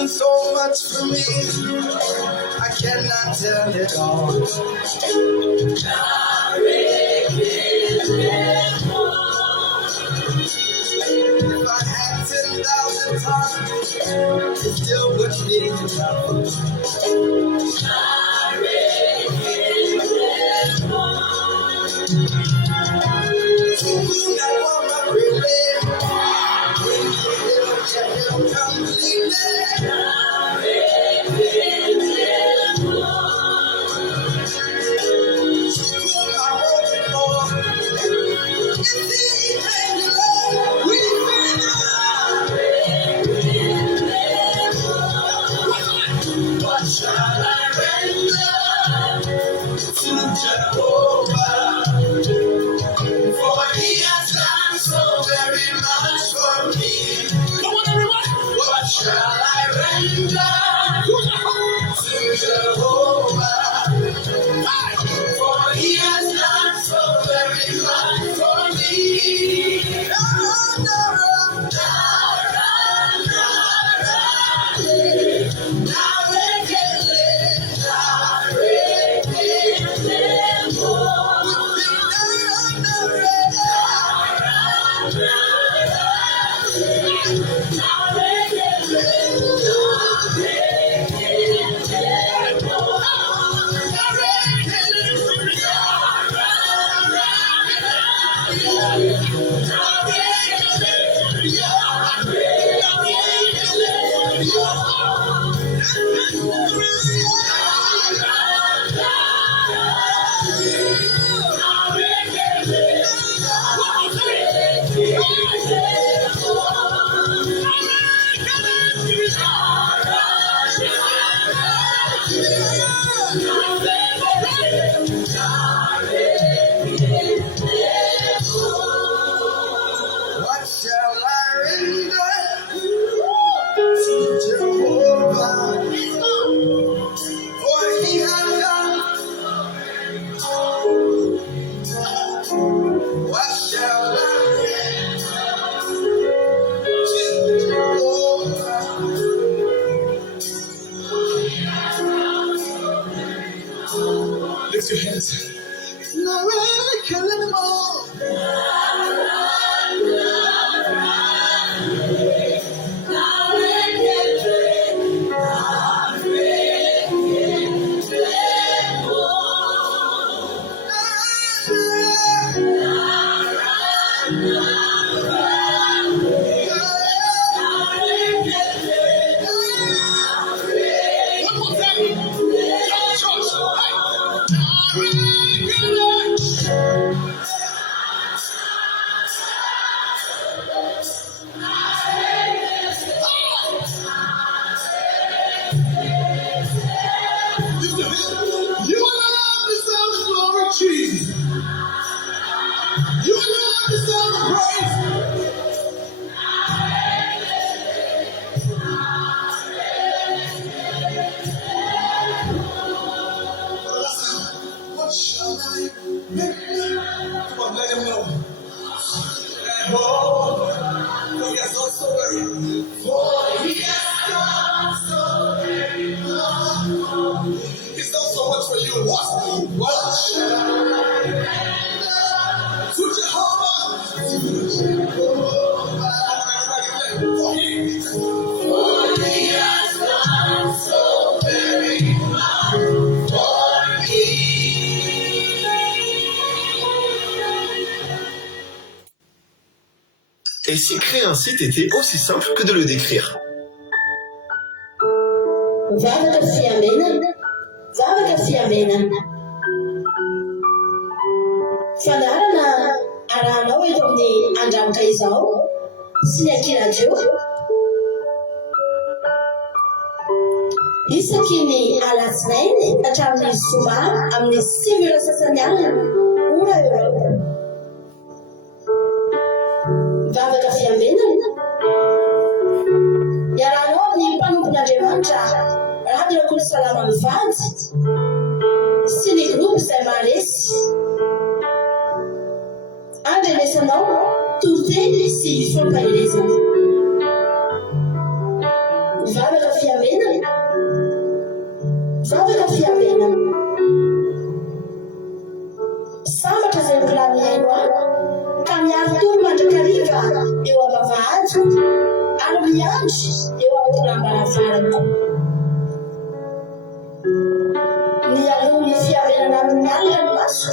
done so much for me, I cannot tell it all. If I had 10,000 tongues, it still wouldn't be enough. What shall I render to Jehovah? For he has done so very much for me. Come on, everyone. What shall I render to Jehovah? For he has done so very much for me. What shall I render to Jehovah? For he has done. What shall I render to Jehovah? Lift your hands. No, I can't let them all. You alone deserve the glory, Jesus. You alone deserve the praise. What shall I make? Come on, let him know. And oh, for he has done so very much. For he has done so very much. He's done so much for you. What shall I to Jehovah? To Jehovah. For he has done so very much for me. Et si créer un site était aussi simple que de le décrire? Zavatra fiamena. Fandarana arahanao eto amin'ny andramotra izao sy ny akiradio. Isaky ny alatsinainy hatramin'ny zoma amin'ny 5 sasany alina ora eo. Mivavaka fiamenana iarahanao amin'ny mpanompon'Andriamanitra Radio Kolo Salama Mivady sy ny groupe izay maharesy andrenesanao toroteny sy fampahelezana. Mivavaka fiamenana sambatra izay volaniaino ka miaro tony mandrakariva eo am-bavahady ary miandry eo am-tonam-baravarako. Ny aloha ny fiarenana amin'ny alina no maso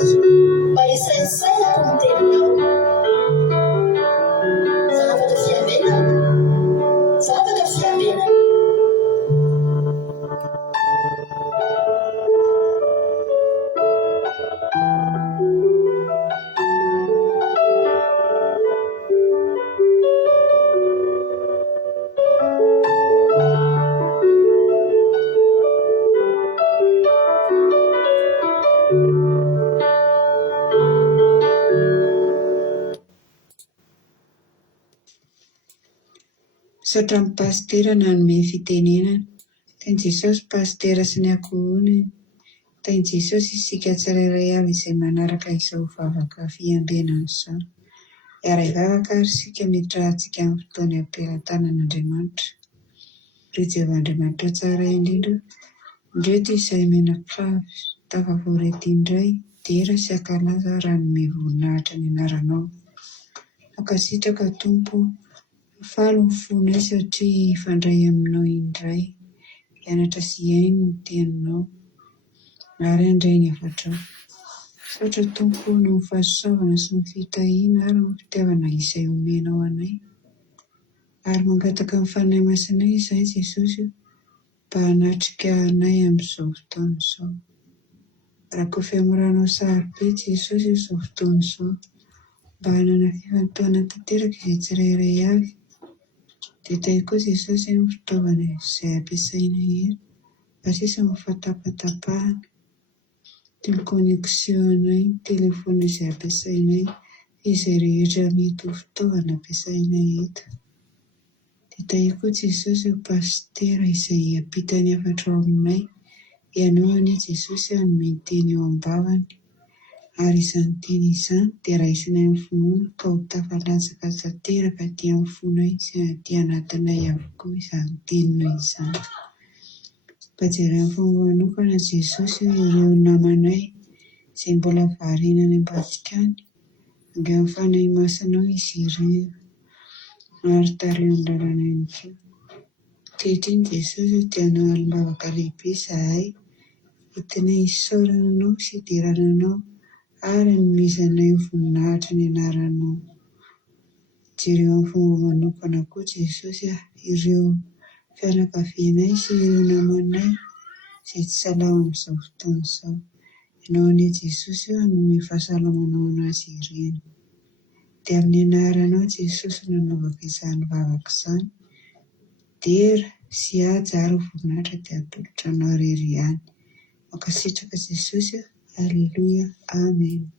mba hisaisainako ny teninao. Zavatra fiavenana, zavatra fiavenana. Saotra amin'ny pastera nanome fitenenana. Tain'i Jesosy pastera sy ny ankohony. Tain'i Jesosy isika tsirairay avy izay manaraka izao vavaka fiambenana izao. Iray vavaka ary isika miditra antsika amin'ny fotoana ampelantanan'Andriamanitra. Ry Jehovahandriamanitra tsara indrindra, ndreto izay menakavy tafavory indray, dera sy ankalaza raha nome voninahitra ny anaranao. Ankasitraka Tompo, faly ny fonay satria ifandray aminao indray, hianatra sy hiaino ny teninao, ary handray ny havatrao. Saotra Tompo noho ny fahasoavana sy ny fitahiana ary ny fitiavana izay omenao anay, ary mangataka ny fanahy masinay izay Jesosy mba hanatrika anay amin'izao fotoana izao. Raha koa fiamoranao sarobe Jesosy izao fotoana izao, mba hanana fifantohana tanteraka izay tsirairay avy, dia tay koa Jesosy ny fitaovana izay ampiasainay eto, mba sisa mifatapatapahana, ny connexion-nay, ny telefona izay ampiasainay, izay rehetra mety ho fitaovana ampiasainay eto. Dia tay koa Jesosy ny pastera izay ampita ny havatrao aminay, ianao anie Jesosy hanome ny teny eo am-bavany, ary izany teny izany dia raisinay amin'ny finoana ka ho tafalatsaka tanteraka aty amin'ny fonay sy aty anatinay avokoa izany tenina izany. Mba jerena fa manokana Jesosy ireo namanay izay mbola variana any ambadika any, ange amin'ny fanahy masinao izy ireo, ary tarehy ny lalana ihany koa. Ankehitriny Jesosy dia hanao alim-bavaka lehibe izahay, entinay hisaorana anao sy hidirana anao, ary nomezanay voninahitra ny anaranao. Jereo amin'ny fomba manokana koa Jesosy ireo fianakavianay sy ireo namanay izay tsy salama amin'izao fotoana izao. Ianao anie Jesosy hanome fahasalamana ho anazy ireny. Dia amin'ny anaranao Jesosy nanaovaka izany vavaka izany, dera sy aja ary voninahitra dia atolotra anao irery ihany. Mankasitraka Jesosy. Alleluia. Amen.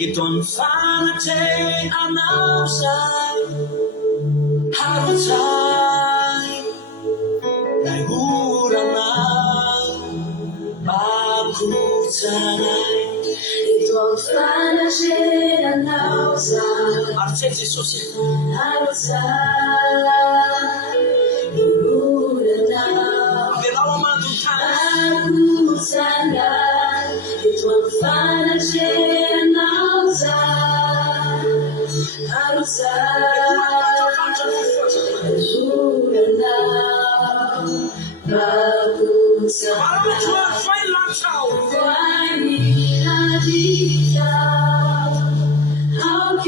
Ito ang sanate anausay harutsay naguranaw pagkutsanay. Ito ang sanate anausay Arcel Jesus harutsay naguranaw pagkutsanay. Ito ang sanate How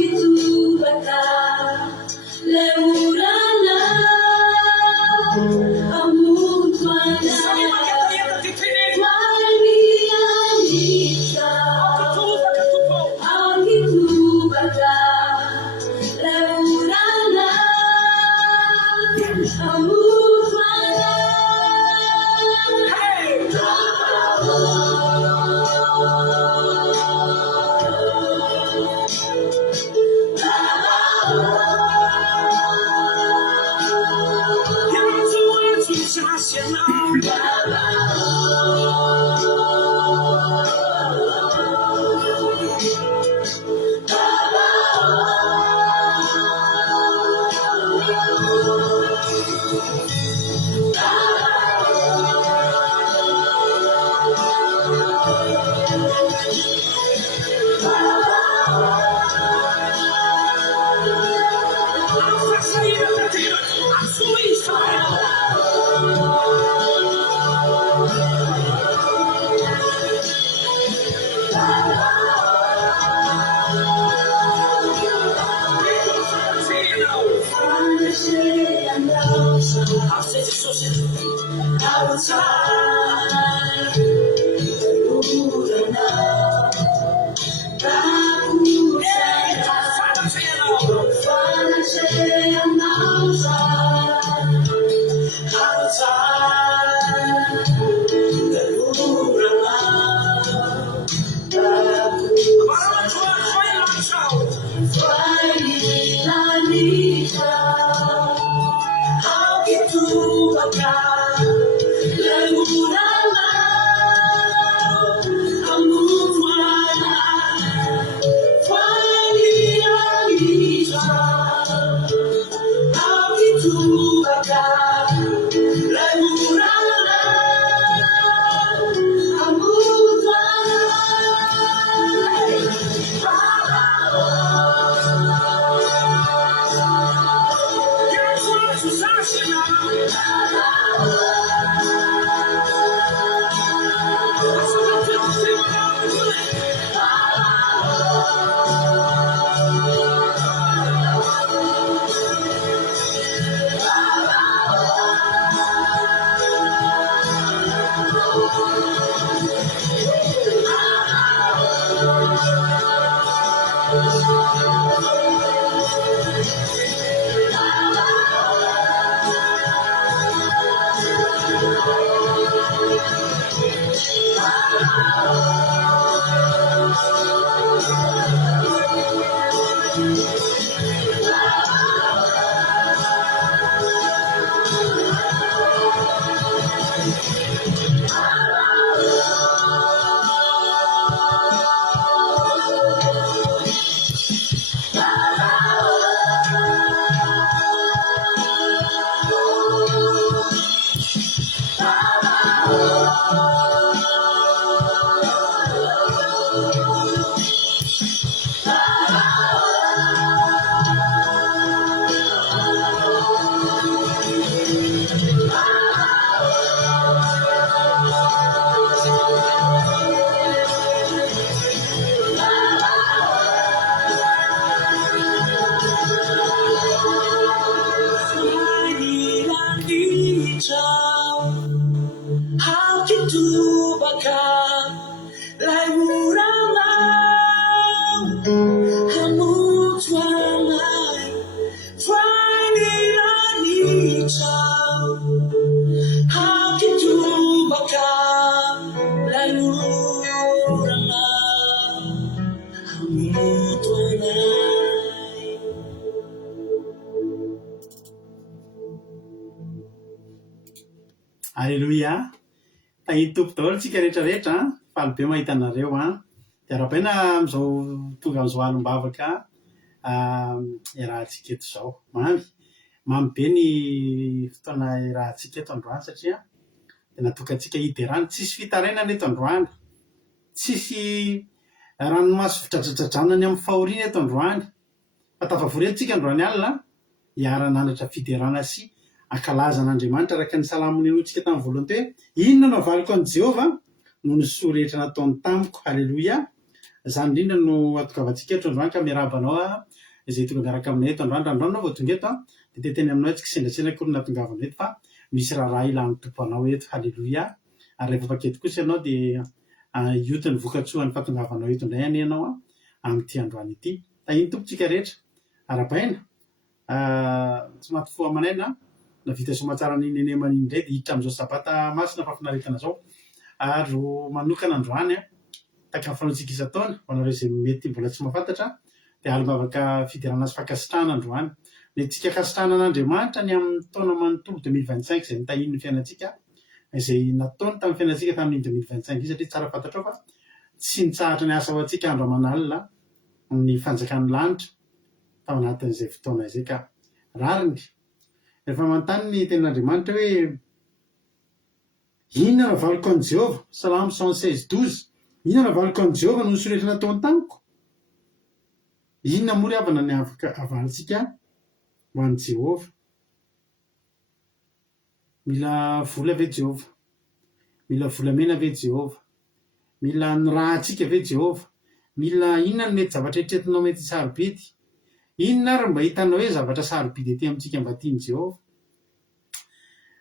Alleloia. Tahiny tompo daholo tsika rehetrarehetra faly be mahita anareo dia rahapaina amin'izao tonga amin'izao alim-bavaka iarahantsika eto izao mamy be ny fotoana iarahantsika eto androany satria dia natokantsika hiderana tsisy fitarainana eto androany, tsisy ranomaso fidradradradrana ny amin'ny fahoriana eto androany fa tafavorentsika androany alina hiara-nanatra fiderana sy ankalazan'Andriamanitra araka ny salamony enoantsika tamin'ny voalohany teo hoe inona no avaliko an'i Jehovah noho ny soa rehetra nataony tamiko. Halleloia. Izany indrindra no atokavantsika eto androany ka miarabanao izay tonga miaraka aminay eto androany. Androany vao tonga eto dia teteny aminao antsika sendrasendra koa nahatongavana eto fa misy raharaha ilany tompo anao eto. Halleloia. Ary rehefa paketo kosa ianao dia ioty ny vokatsoan'ny fahatongavanao eto indray any ianao amin'ity androany ity. Tahiny tompontsika rehetra arabaina tsy maty fo amanaina na vita somatsara ny neneman'iny ndray dia hiditra amin'izao sabata masina fafinaretana zao ary manokana androany taka ny fanaontsika isan-taona manareo izay mety mbola tsy mahafantatra dia alibavaka fidirana azy fakasitrahana androany ny tsika kasitrahana an'Andriamanitra ny amin'ny taona manontolo 2025 izay nitahiny ny fiainantsika izay nataony tamin'ny fiainantsika tamin'ny 2025 satria tsara fantatrao fa tsy nitsahatra ny asa ho antsika andro aman'alina ny fanjakan'ny lanitra tao anatin'izay fotoana izay ka rariny rehefa manontany ny tenin'Andriamanitra hoe inona no avaliko an'i Jehova Salamo 116:12 inona no avaliko an'i Jehova no nosoretina tao an-tamiko inona moa ry havana ny afaka avalintsika ho an'i Jehova mila vola ve Jehova mila volamena ve Jehova mila nirahantsika ve Jehova mila inona no mety zavatra etretinao mety sarobidy inona ary mba hitanao hoe zavatra sarobidy ety amintsika mba tiany Jehova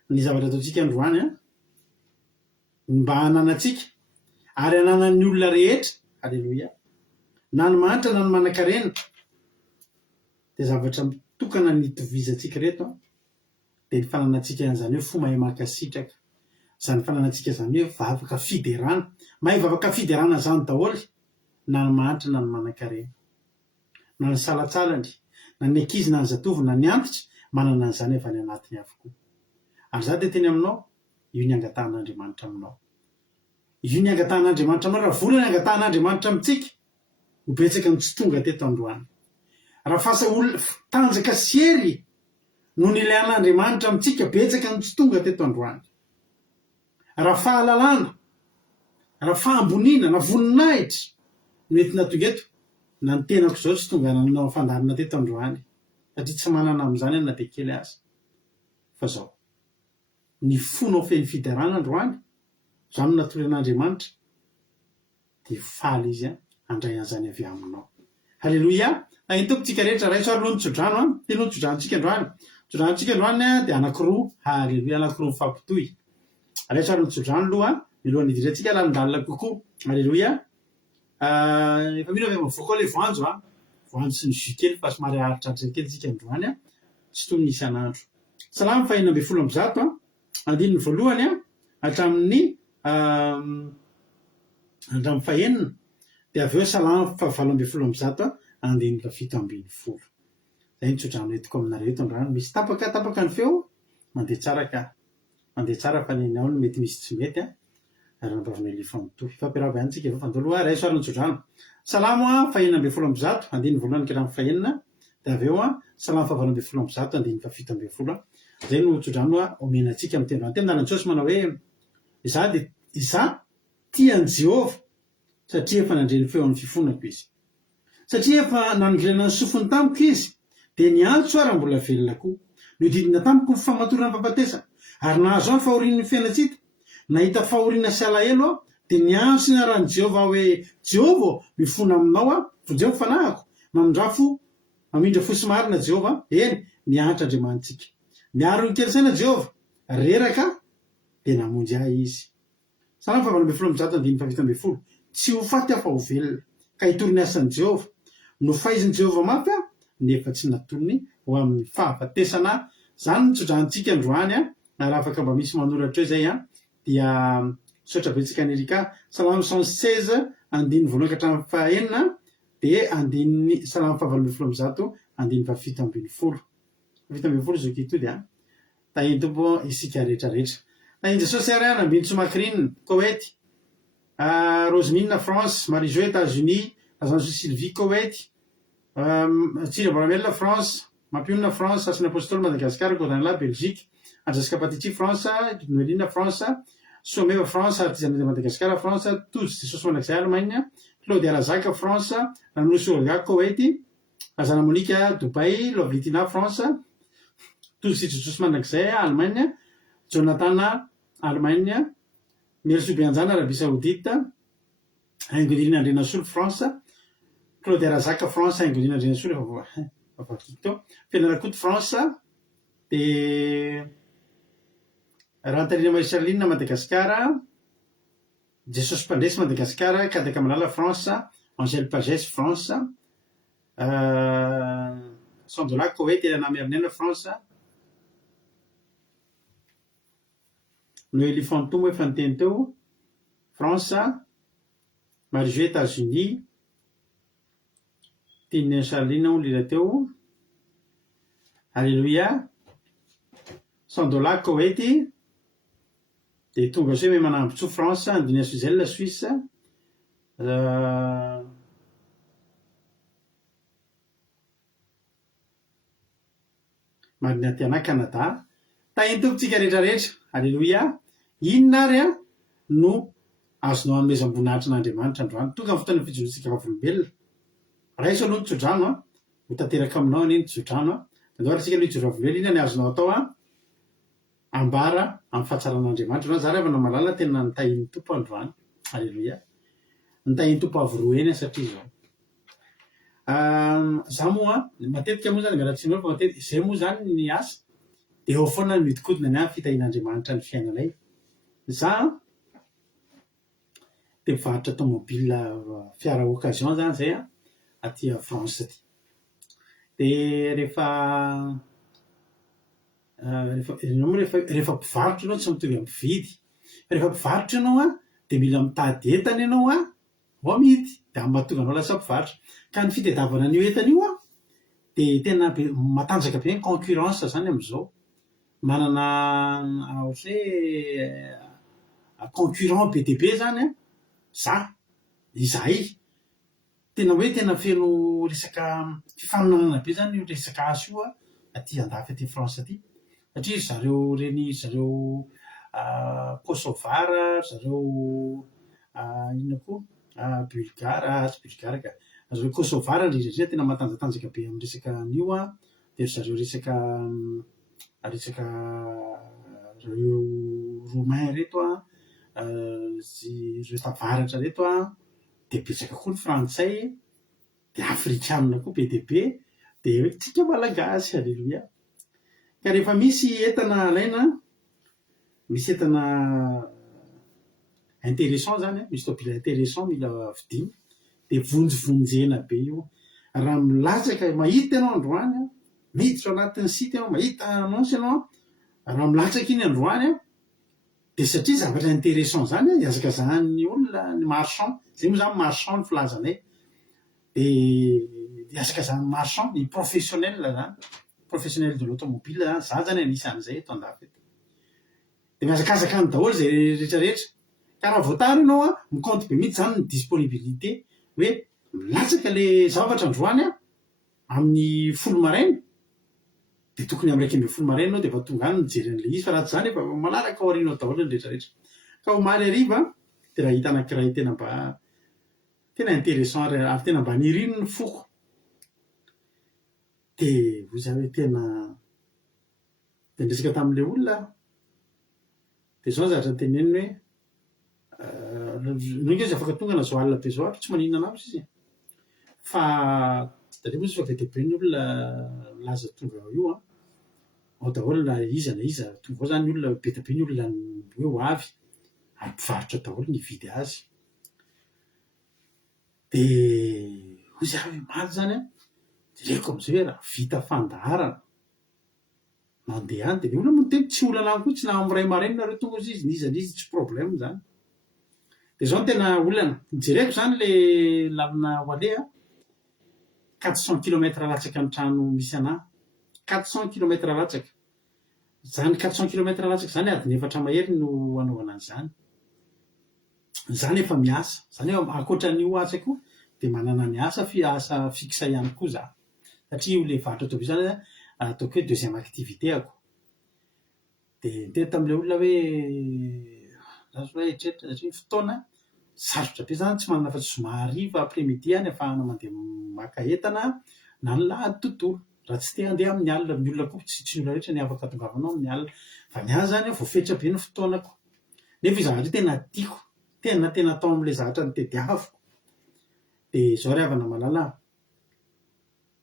ny zavatra ataontsika androany mba hananantsika ary hananan'ny olona rehetra alleloia na ny manitra na ny manan-karena dia zavatra mitokana ny tovizantsika reto dia ny fananantsika an'izany hoe fo mahay makasitraka izany fananantsika izany hoe vavaka fiderana mahay vavaka fiderana izany daholo na ny manitra na ny manan-karena na ny salatsalany na ny ankizy na ny zatovo na ny antitra manana an'izany avy any anatiny avokoa ary za dia teny aminao io ny angatahan'Andriamanitra aminao io ny angatahan'Andriamanitra aminao raha vola ny angatahan'Andriamanitra amintsika ho betsaka ny tsy tonga teto androany raha fasa tanjaka sery no nilay an'Andriamanitra amintsika betsaka ny tsy tonga teto androany raha fahalalana raha fahamboniana na voninahitra mety natonga eto na ny tenako izao tsy tonga nanao fandarina teto androany satria tsy manana amin'izany na dia kely aza fa zao ny fonao feny fidarana androany izany natory an'Andriamanitra dia faly izy handray an'izany avy aminao halleloia na intompitsika rehetra raiso ary loha nitsodrano dia loha nitsodrantsika androany tsodrantsika androany dia anankiroa halleloia anankiroa mifampitohy raiso ary nitsodrano loha milohan'ny idirantsika lalindalina kokoa halleloia efa mino avy mavoaka ilay voanjo voanjo sy ny jus kely fa somary aritraritra kely tsika androany tsy toy ny isan'andro salama fahina amby folo amby zato andininy voalohany hatramin'ny fahenina dia avy eo salama fahavalo amby folo amby zato andininy fafito ambin'ny folo zay nitsodrano etiko aminareo eto androany misy tapaka ny feo mandeha tsara ka mandeha tsara fa ny ao no mety misy tsy mety ary nampavina lifa mitohy fampiarava ihany tsika fandaloha raiso ary nitsodrano salamo fahenina amby folo amby zato andininy voalohany kiramin'ny fahenina dia avy eo salama fahavalo amby folo amby zato andininy fafito amby folo zay no tsodrano omenantsika amin'ny tendroany tena nanantsosy manao hoe iza tiany Jehova satria efa nandreny feo amin'ny fifonako izy satria efa nanolena ny sofiny tamiko izy dia niantso ary mbola velona koa nodidina tamiko ny famatorana ny fampatesana ary nahazo aho ny fahorian'ny fiainatsika nahita fahoriana sy alahelo dia niantso ny aran'i Jehova hoe Jehova mifona aminao vonjeo fanahako mamindrafo mamindra fo sy marina Jehova eny nianatra Andriamanitsika miaro ny kelisaina Jehova reraka dia namonjy ahy izy salama fahavalo amby folo amby zato andininy fafito amby folo tsy ho faty aho fa ho velona ka hitory ny asan'i Jehova no fahaiziny Jehova mafy nefa tsy natony ho amin'ny fahafatesana izany nitsodrantsika androany ary afaka mba misy manoratra hoe zay dia sotra betsaka nyrika salama 116 andininy voalohany hatramin'ny fahenina dia andininy salama fahavalo amby folo amby zato andininy fafito ambin'ny folo fafito ambin'ny folo zao kitody tahintompo isika rehetrarehetra na Jesosy ary nambiny Somakrine Koweït Roseminina France Marie-Jo États-Unis Azanjo Sylvie Koweït Tsira Baramella France Mampionina France Asina Apôstôly Madagasikara Kodanila Belgique Andrasika Patitsi France Noelina France Someva France Artisanat de Madagasikara France Tous Jesosy Manakizay Allemagne Claude Arazaka France Ranosy Olga Koweït Azana Monique Dubai Lovlitina France Tous Jesosy Manakizay Allemagne Jonathan Allemagne Mersu Bianzana Arabie Saoudite Aingodina Andrenasolo France Claude Arazaka France Aingodina Andrenasolo Fianarakato France dia Rantarina Marisaline Madagasikara Jesosy Mpandresy Madagasikara Kadaka Malala France Angèle Pagès France Sandola Koweït Elana Mernena France no Elifantombo efa niteny teo, France, Marie États-Unis, tiany Charline ho lira teo, Alléluia, Sandola Koweït, dia tonga se hoe manambotso France, Indonésie, Switzerland, Suisse, marina tiana Canada, tahiny tompontsika rehetrarehetra, Alléluia, inona ary a no azonao hanomezam-boninahitrin'Andriamanitra androany, tonga amin'ny fotoana fijorotsika vavolombelona. Raiso aloha nitsodrano a, ho tanteraka aminao anie nitsodrano a, andao raha tsika aloha hijoro vavolombelona, inona ny azonao atao a ambara amin'ny fahatsaran'Andriamanitra. Zary avana malala tena nitahiny tompo androany, Alléluia, nitahiny tompo avy roa eny satria zao. Za moa matetika moa zany miaratsiny fa matetika izay moa zany ny asa dia eo foana ny miodikodina ny amin'ny fitahin'Andriamanitra ny fiainanay. Za dia mivarotra tomobile fiara occasion zany zay a aty France aty. Dia rehefa mpivarotra ianao tsy mitovy amin'ny mpividy. Rehefa mpivarotra ianao a dia mila mitady entana ianao a vao amidy, dia amin'ny mahatonga anao lasa mpivarotra. Ka ny fitadiavana an'io entana io a dia tena matanjaka be ny concurrence zany amin'izao. Manana ohatry hoe concurrent be dia be zany a za, izahay tena hoe tena feno resaka fifaninanana be zany io resaka asa io a aty andafy aty France aty, satria zareo Kosovar, zareo inona koa Bulgare, tsy Bulgare ka, zareo Kosovar indrindra tena matanjatanjaka be amin'ny resaka an'io a, dia zareo resaka zareo Romain reto a, ireo tavaratra reto a, dia betsaka koa ny frantsay, dia afrikanina koa be dia be, dia tsika malagasy, Alléluia. Ka rehefa misy entana alaina, misy entana intéressant zany, misy tobile intéressant mila vidiny, dia vonjevonjena be io. Raha milatsaka mahita ianao androany, miditra anatin'ny site ianao, mahita annonce ianao, raha milatsaka iny androany a, dia satria zavatra intéressant zany iazakazahany olona ny marchand, zay moa zany marchand ny filazanay, dia iazakazahany marchand ny professionnel zany, professionnel de l'automobile zany, za zany anisan'izay eto andafy eto. Dia miazakazaka ny daholo zay rehetrarehetra. Ka raha voatary ianao a mikompte be mihitsy zany ny disponibilité hoe milatsaka le zavatra androany a amin'ny folo maraina, dia tokony amin'ny 1:30 maraina ianao dia efa tonga any mijery an'ilay izy, fa raha tsy zany efa malalaka ao aorianao daholo ny rehetrarehetra. Ka omaly hariva dia raha hita anankiray tena intéressant ary tena mba nirino ny foko, dia hoy zany hoe tena dia niresaka tamin'ilay olona, dia zao zavatra teneniny hoe nonge izy afaka tonga na zao alina be zao ary tsy maninona anamiko izy, fa tadia moa izy fa be dia be ny olona laza tonga io a, ao daholo na iza tonga ao zany ny olona be dia be ny olona hoe ho avy ary mpivarotra daholo ny hividy azy. Dia hoy izy hoe maly zany a, dia reko amin'izay hoe raha vita fandaharana mandeha any, dia ny olona moa tena tsy olana any koa, tsy na amin'ny ray maraina nareo tonga izy nizan'izy tsy problème zany. Dia zao no tena olana nijereko zany le lalana ho aleha 400 km latsaka ny trano misy anahy, 400 km latsaka. Zany 400 km latsaka zany adiny 4 mahery no anaovana an'izany. Zany efa miasa, zany hoe ankoatran'io asa koa dia manana ny asa fixa ihany koa za, satria io le varotra tobile zany ataoko hoe deuxième activité ako. Dia niteny tamin'ilay olona hoe eritreretra satria fotoana sarotra be zany, tsy manana fa tsy zoma hariva après-midi any ahafahana mandeha maka entana na ny lahady tontolo, raha tsy te handeha amin'ny alina. Ny olona koa tsy olona rehetra ny afaka hatongavanao amin'ny alina, fa ny azy zany voafetra be ny fotoanako. Nefa izy zavatra tena tiako, tena atao amin'ilay zavatra ny tediaviko. Dia zao ry havana malala,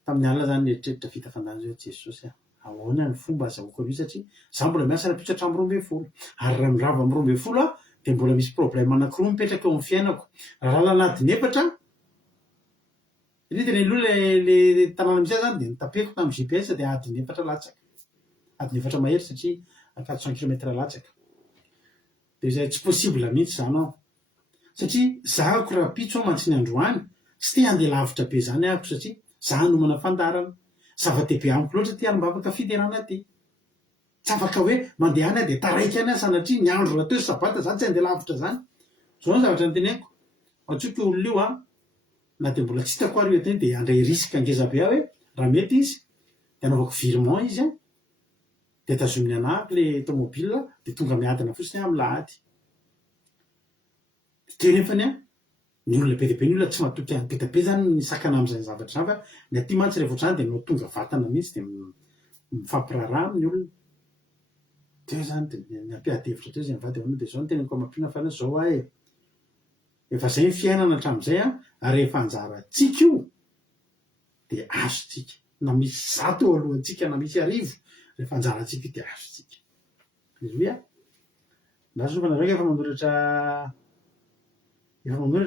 tamin'ny alina zany eritreritra vita fandany zao Jesosy, ahoana ny fomba azahoako an'io, satria za mbola miasa rapitra hatramin'ny 12 ary raha mirava amin'ny 12 a dia mbola misy problème anankiroa mipetraka eo amin'ny fiainako. Raha lala adiny 4 ilay tena aloha le tanàna misy azy zany dia nitapeko tamin'ny GPS dia adiny 4 latsaka, adiny 4 mahery satria 400 km latsaka. de zay tsy possible mihitsy zany ao satria zahako raha pitso ao mantsiny androany tsy te andeha lavitra be zany ahako satria za nomana fandarana zava-dehibe amiko loatra ty alim-bavaka fiderana ty tsy afaka hoe mandeha any a de taraiky any a sanatria ny andro raha teo sabata zany tsy andeha lavitra zany zao ny zavatra nyteneko atsoky olona io a na de mbola tsy hitako ary ety de andray risque angezabe aho hoe raha mety izy de anaovako virement izy a de tazominy anahako le tomobile de tonga miadana fotsiny amy lahady de nefany a ny olona be deabe ny olona tsy matoky any be dabe zany nisakana am'izay zavatra zany fa ny aty mantsy rehefa ohatrany de no tonga vatana mihitsy de mifampiraraha amin'ny olona teo zany de ny ampiadevitra teo zay mivady ao de zao ny teneniko amampina fa zao ahy efa zay ny fiainana hatram'izay a ary rehefa anjara tsika io de azo tsika na misy zato eo alohantsika na misy arivo rehefa anjara tsika io de azo tsika aleloia na sofana raiky efa manoratra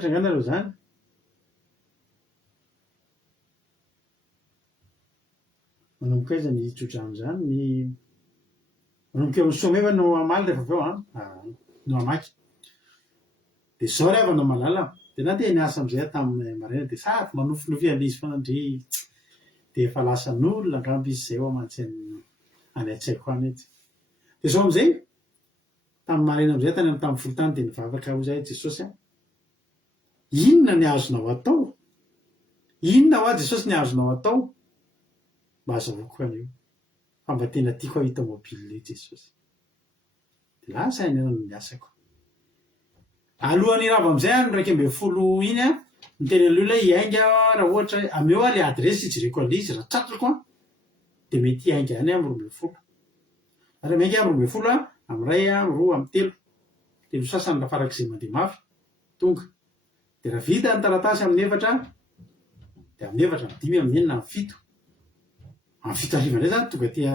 nganareo zany manomboka aiza ny tsotra am'zany ny manomboka eo amy somefa no amaly rehefa aveo no amaky de zao ry avanao malala de na te niasa am'izay tamin'ny marena de sady manofinofy an'izy fanandry de efa lasa n'olona angambo izy zay eo amantsy any an-tsaiko any ety de zao am'izay tamin'ny marena am'izay tany amy tamin'ny folo tany de nivavaka ho zay Jesosy a inona ny azonao atao inona ho a Jesosy ny azonao atao mba azavoko an'io fa mba tena tiako ahita mobile Jesosy de lasa ny anao ny asako alohan'ny rava am'izay any raiky amby folo iny a miteny an'olona hiainga raha ohatra ameo a le adresy ijereko an'izy raha tratrako a de mety hiainga any amy 12 raha miainga amy 12 a amy ray a amy roa amy telo de no sasany raha farak'izay mandeha mafy tonga de raha vita ny taratasy amin'ny efatra de amin'ny efatra amy 5 amy 4 amy 7 amy 7 ariva ndray zany tonga tia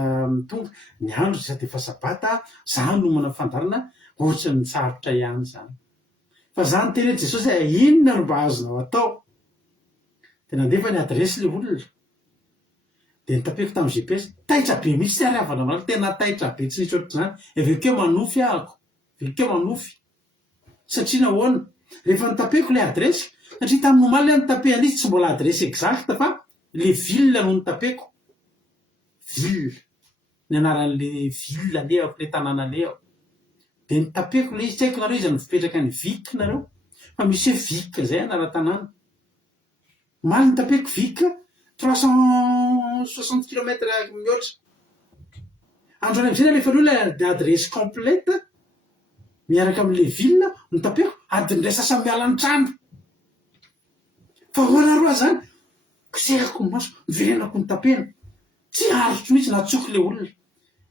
tonga ny andro sady efa sabata za nomana fandarana ohatra ny sarotra ihany zany fa zany teny Jesosy inona no mba azonao atao de nandefa ny adresy le olona de nitapeko tamin'ny GPS taitra be mihitsy tsy ariavana malala tena taitra be tsy nisy ohatry zany avekeo manofy ahako avekeo manofy satria nahoana rehefa nitapeko le adresy satria tamin'ny omaly a nitapehana izy tsy mbola adresy exacta fa le ville no nitapeko ville ny anaran'le ville alehako le tanàna alehako de nitapeko le izy tsy haiko nareo izy nifipetraka ny Vic nareo fa misy hoe Vic zay anara-tanàna maly nitapeko Vic 360 km mihoatra androany am'izay rehefa aloha le adresy complète miaraka am'le ville nitapeko adiny ray sasany miala ny trano fa hoana roa zany kosehako ny maso miverenako nitapena tsy arotro mihitsy natsoky le olona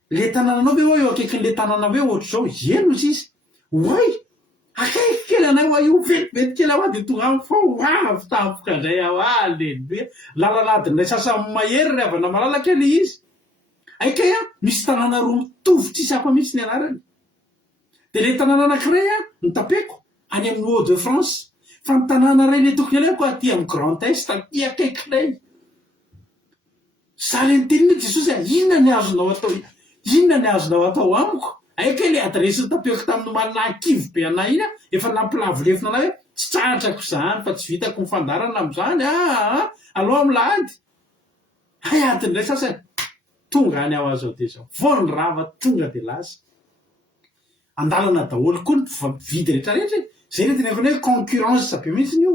le tanànanao ve hoe eo akaikin'le tanàna hoe ohatra zao eno izy izy oay akaiky kely anay hoa io vetivety kely aho a de tonga amy fa avy tampoka ndray aho aleloia lalaladiny ray sasany mahery ry avana malala kely izy aikay a misy tanàna roa mitovy tsisy hafa mihitsy ny anarany de le tanàna anankiray a nitapeko any amin'ny Hauts de France fa ny tanàna ray le tokony aleko aty amy Grand Est aty akaikilay za le niteniny Jesosy inona ny azonao atao inona ny azonao atao amiko aika le adresy nitapeko tamin'ny omalina kivy be anay iny a efa nampilavolefina anay hoe tsy tratrako zany fa tsy vitako mifandarana am'zany aloha amy lahady hay adiny ray sasany tonga any aho azo de zao vo ny rava tonga de lasa andalana daholo koa ny vidy rehetrarehetra zay le teneko hoe concurrence be mihitsy io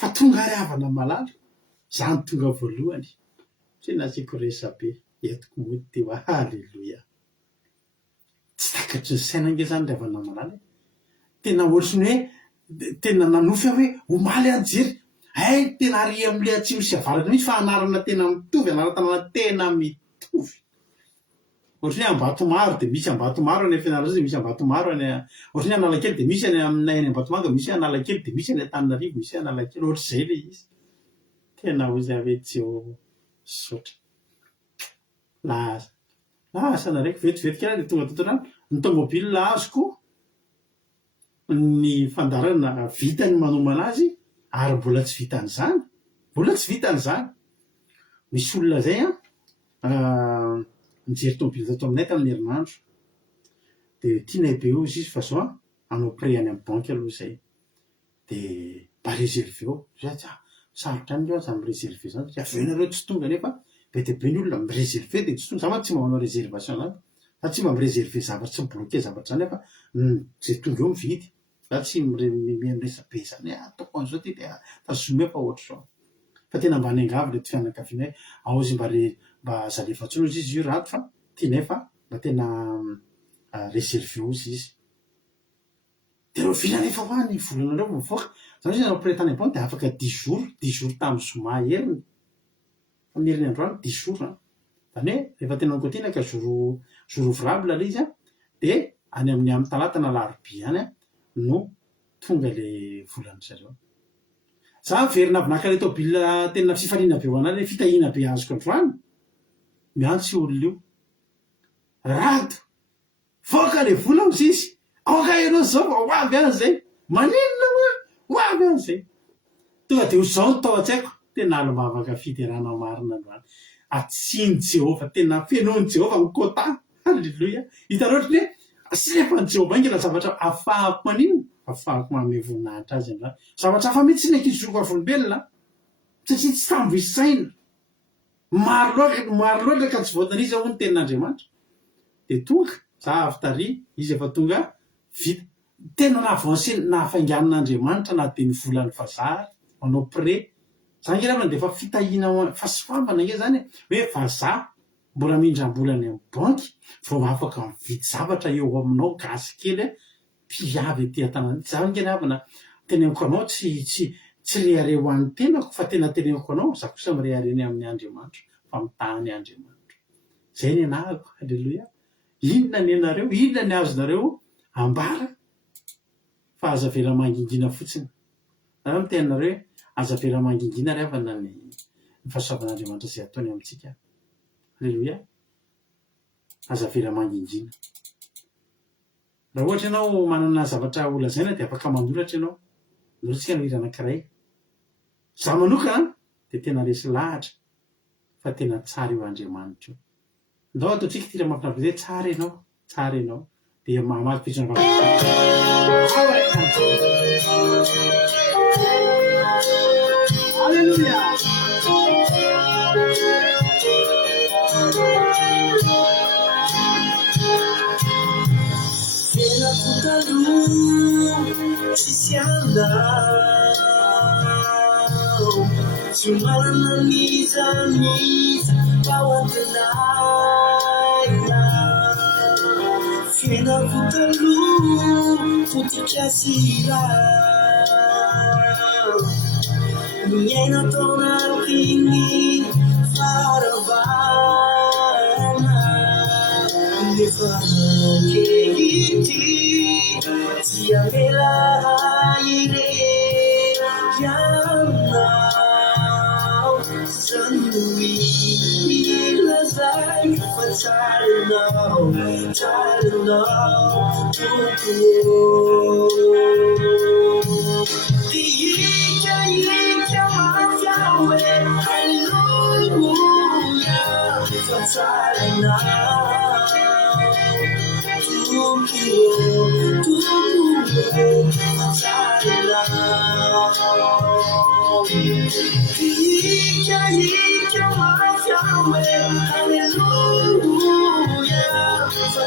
fa tonga ary havana malala zany tonga voalohany tsy nasiko resabe etiko mody teo halleloia tsy takatry ny saina nge zany ravana malala tena ohatrany hoe tena nanofy hoe omaly anjery ay tena ary am'le atsimo sy avaratra mihitsy fa anarana tena mitovy anaratanana tena mitovy ohatrany hoe Ambatomaro de misy Ambatomaro any Fianarantsoa de misy Ambatomaro any ohatrany Analakely de misy any aminay any Ambatomanga misy Analakely de misy any Antananarivo misy Analakely ohatr'izay le izy tena ozy ave tsy eo sotra lasa naraiky vetivety kely de tonga totorano ny tomobile azoko ny fandarana vitany manomana azy ary mbola tsy vitan'izany mbola tsy vitan'izany misy olona zay a mijery tomobile tato aminay tamin'ny herinandro dia tiana be io izy fa zao anao pré any amin'ny banky aloha izay dia mba réservé eo sarotra any io zany réservé zany satria avenareo tsy tonga nefa be dia be ny olona miréservé dia tsy tonga za tsy manao réservation zany za tsy mba miréservé zavatra tsy mibloqué zavatra zany nefa zay tonga eo mividy za tsy miresa be zany ataoko an'izao ty dia tazomeo fa ohatr' zao fa tena mba niangavy le ty fianakaviana hoe ao izy mba zalefa-tsono izy io rato fa ty nefa mba tena réservé izy dia reo vila nefa ho any volanareo mivoaka zany izy anao pré tany ambony dia afaka 10 jours tamin'ny zoma heriny fa mieriny androany 10 jours zany hoe rehefa tena nikotiana ka jour ouvrable le izy dia any amin'ny talata na larobia any no tonga le volany zareo za verina avy naka le tôbila tena fifaliana be ho anay fitahina be azoko androany miantsy olona io rato voaka le vola izy aoka ianao zao ho avy an'izay maninona ho avy an'izay tonga dia zao no tao an-tsaiko tena alomavaka fiderana marina androany atsiny Jehova tena fenoan'i Jehova mikôta halleloia hitanao ohatry hoe sy rehefan'i Jehova ingana zavatra ahafahako maninona ahafahako manome voninahitra azy androany zavatra hafa mihitsy sy ny ankizoko avolombelona satria tsy tambo isaina maro loatra ka tsy voatana izy ao ny tenin'Andriamanitra dia tonga za avy tary izy efa tonga vita tena naavansy nahafaingan'Andriamanitra na dia ny volany vazaha manao pré zany nge ravana dia efa fitahiana fa sy fambana nge zany hoe vazaha mbola mindram-bolany amin'ny banky vao afaka mividy zavatra eo aminao gasy kely mpiavy aty an-tanàna zany nge ravana teneniko anao tsy rehare ho an'ny tenako fa tena teneniko anao za kosa mirehareny amin'ny Andriamanitra fa mitahany Andriamanitra zay ny anahako halleloia inona ny anareo inona ny azonareo ambara fa aza vera mangingina fotsiny zareo mitenareo hoe aza vera mangingina rehavana ny fahasoavan'Andriamanitra izay ataony amintsika halleloia aza vera mangingina raha ohatra ianao manana zavatra olazaina dia afaka mandolatra ianao ndolatsika no hira anankiray za manokana dia tena resy lahatra fa tena tsara eo Andriamanitra io ndao ataontsika tira mampinavy tsara ianao dia mamaky fitsona halleluia tena fotalo tsisy andao tsy manana nizaniza ao antenaina tena fotalo fotikasira miaina taonarokiny faravana nefa kehity dia mela ireyanao zany ilazay fa tsarinao tompo ika mafiawe halleluia fa tsarinao ika mafiawe halleluia fa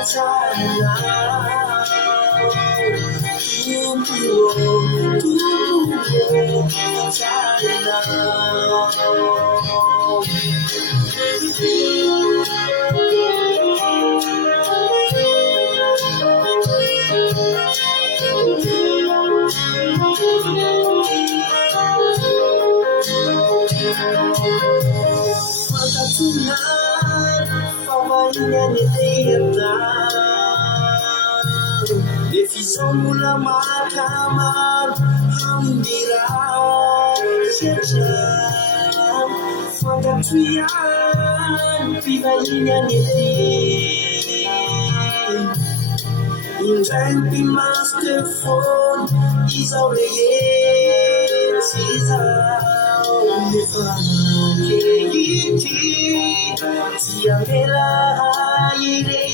Efisomula makamar hamdira sejam fagatuyan pivalinya neti injang master phone izaweye sizao nefangeti tiamela ire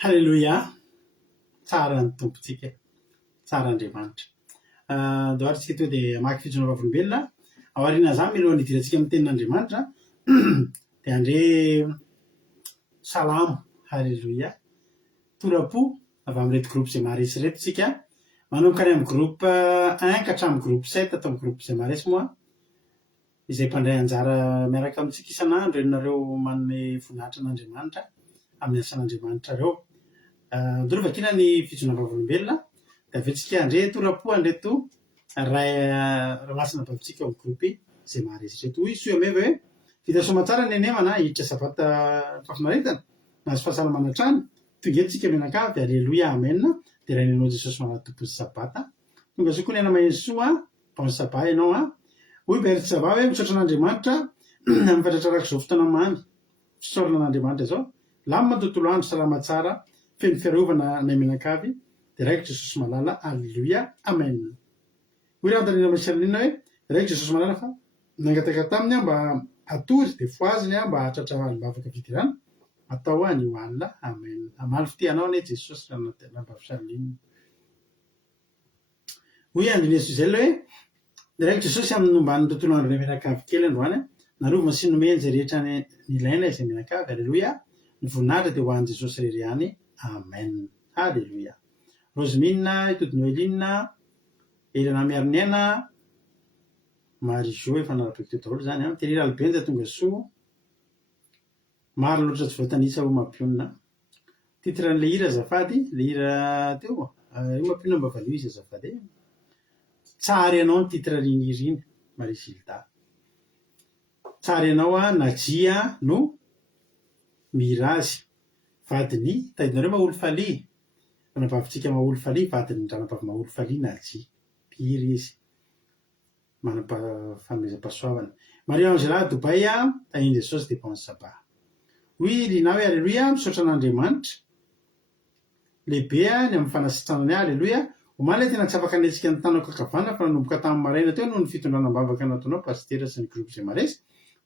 Halleloja, tsara ny tompontsika, tsara Andriamanitra. Doharitsika to dia maky fijona vavolombelona ao aoriana zany milohan'ny hidirantsika amin'ny tenin'Andriamanitra dia andre salamo, halleloja, torapo avy amin'reto groupe izay maharesy reto tsika manomboka any amin'ny groupe 1 ka hatramin'ny groupe 7 atao amin'ny groupe izay maharesy moa izay mpandray anjara miaraka amintsika isan'andro ianareo manome voninahitra an'Andriamanitra amin'ny asan'Andriamanitra reo. Ndorovakiana ny fijona vavolombelona dia avetsika andre torapo andreto ray masina bavintsika ao amin'ny groupe izay maharesy reto. Hoy soameva hoe vita somatsara ny anemana hiditra sabata fafinaretana nahazo fahasalamana trano tonga eto tsika mianakavy, alleloia, amen. Dia rainanao Jesosy manatompony sabata tonga soa koa ny ana-maheno soa paony saba ianao hoy beritry saba hoe misaotra an'Andriamanitra amin'ny fatratrarako izao fotoana mamy, fisaorana an'Andriamanitra zao lamina tontolo andro salama tsara feno fiarovana nay mianakavy dia raiko Jesosy malala, alleloia, amen. Hoy raha andaniana maisialanina hoe raiko Jesosy malala fa nangataka taminy mba atory dia foaziny mba hahatratra alim-bavaka fidirana atao ny hoanina, amen. Amaly fitianao ane Jesosy raha fisalinina. Hoy andrinyeso izay hoe raiko Jesosy amin'ny nomban'ny tontolo andro ny mianakavy kely androany narovana sy nomeny izay rehetra nilaina izay mianakavy, alleloia, ny voninahitra dia ho an'i Jesosy rery ihany, amen, halleloia. Rosemina, itody Noeline, Elana Miariniana, Marie-Jo efa narapeko teo daholo zany Terira Albenja tonga soa, maro loatra tsy voatanisa ho mampionina. Titre n'le hira azafady, le hira teo io mampionina mba valio izy azafady. Tsara ianao ny titre riny iriny, Marie Gilda. Tsara ianao Najia no Mirazy, vadiny tadinareo Maolo Faly, ranabavitsika Maolo Faly, vadiny ranabavy Maolo Faly Najia, piry izy, manam-fanomezam-pahasoavana. Maria Angela Dobay, tahiny Jesosy dia paony saba. Hoy lina hoe alleloia, misaotra an'Andriamanitra lehibe ny amin'ny fanasitranany, alleloia. Omaly tena tsy afaka anetsika ny tanao kakavana fa nanomboka tamin'ny maraina teo noho ny fitondranam-bavaka nataonao pastera sy ny groupe izay maresy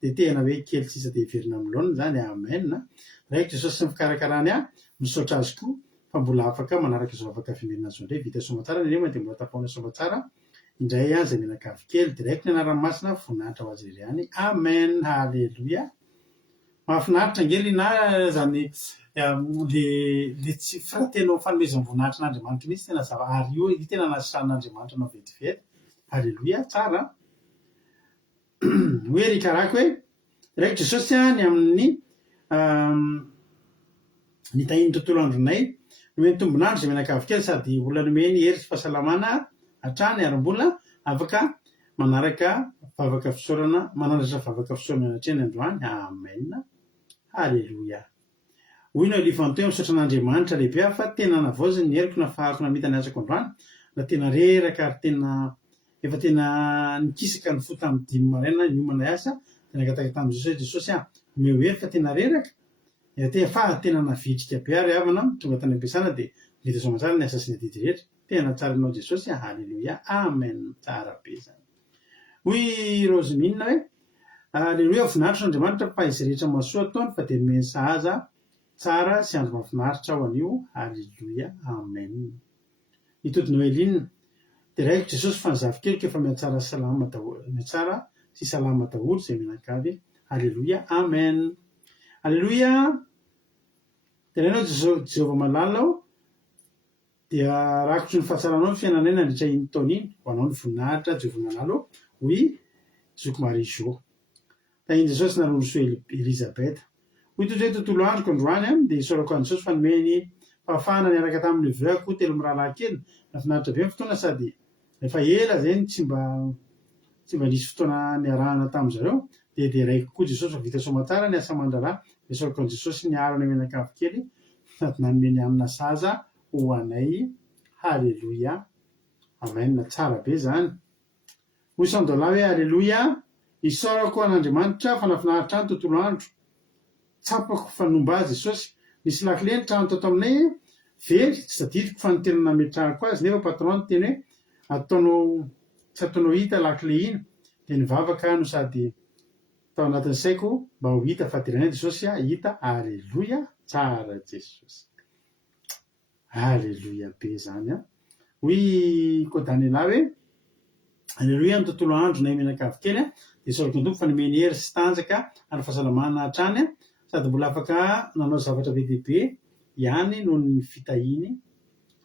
dia tena hoe kely tsisa dia heverina amin'ny laona zany, amen. Raiko Jesosy sy ny fikarakarany misaotra azy koa fa mbola afaka manaraka izao afaka fimerina azy indray vita somatsara ny nema dia mbola tapaona somatsara indray izay mianakavy kely direct ny anarany masina voninahitra ho azy iry ihany, amen, halleloia. Mahafinaritra angely na zany le tsy firatenao fanomezana voninahitra n'Andriamanitra mihitsy tena zava ary io tena nasiran'Andriamanitra anao vetivety, halleloia, tsara. Hoe rikarako hoe raiko Jesosy ny amin'ny nitahiny tontolo andronay nomeny tombonandro izay mianakavy kely sady olona nomeny hery sy fahasalamana hatrany ary mbola afaka manaraka vavaka fisaorana, manandratra vavaka fisaorana hatreny androany, amen, halleloia. Hoy no lifanto hoe misaotra an'Andriamanitra lehibe fa tena navaoziny ny heriko nafahako namita ny asako androany na tena reraka ary tena efa tena nikisaka ny fo tamin'ny 5 maraina niomana asa dia nangataka tamin'i Jesosy omeo hery fa tena reraka tena navitrika be ary havana tonga tany am-piasana dia vita soamatsara ny asa sy ny adidy rehetra, tena tsara anao Jesosy, halleloia, amen, tsara be zany. Hoy Rosemina hoe alleloia, voninahitra n'Andriamanitra fa izy rehetra mahasoa ataony fa dia nomeny sahaza tsara sy andro mahafinaritra ao anio, halleloia, amen. Itody Noeline dia raiko Jesosy fa ny zavikeliko efa miatsara sy salama daholo izay mianakavy, halleloia, amen. Alleloia. Tenainao Jehova malala aho dia rakotry ny fahasalanao ny fiainanay nandritra iny taona iny ho anao ny voninahitra Jehova malala aho hoy Zoky Marie Jo. Tahiny Jesosy narory soa Elizabeta. Hoy toy izay tontolo androko androany dia isaorako an'i Jesosy fanomeny fahafahana niaraka tamin'ny veuko telo mirahalahy kely. Nafinaritra be ny fotoana sady efa ela zay tsy mba nisy fotoana niarahana tamin'izareo dia raiko koa Jesosy vita soamantsara ny asa aman-draharaha. Isaorako an'i Jesosy niaro ny menakavy kely sady nanome ny anina saza ho anay. Halleloia. Amen. Tsara be zany. Hoy Sandola hoe halleloia. Isaorako an'Andriamanitra fanafinaritra ny tontolo andro. Tsapako fanomba azy Jesosy. Nisy lakile ny trano tato aminay very tsy tadidiko fa ny tena nametrahako azy nefa patron ny teny hoe tsy ataonao hita lakile iny dia nivavaka no sady tao anatin'ny saiko mba ho hita fa diranay Jesosy hita. Halleloia. Tsara Jesosy. Halleloia be zany a. Hoy koa Daniela hoe halleloia ny tontolo andro nay menakavy kely dia isaorako ny tompo fa nomeny hery sy tanjaka ary fahasalamana hatrany sady mbola afaka nanao zavatra be dia be ihany noho ny fitahiny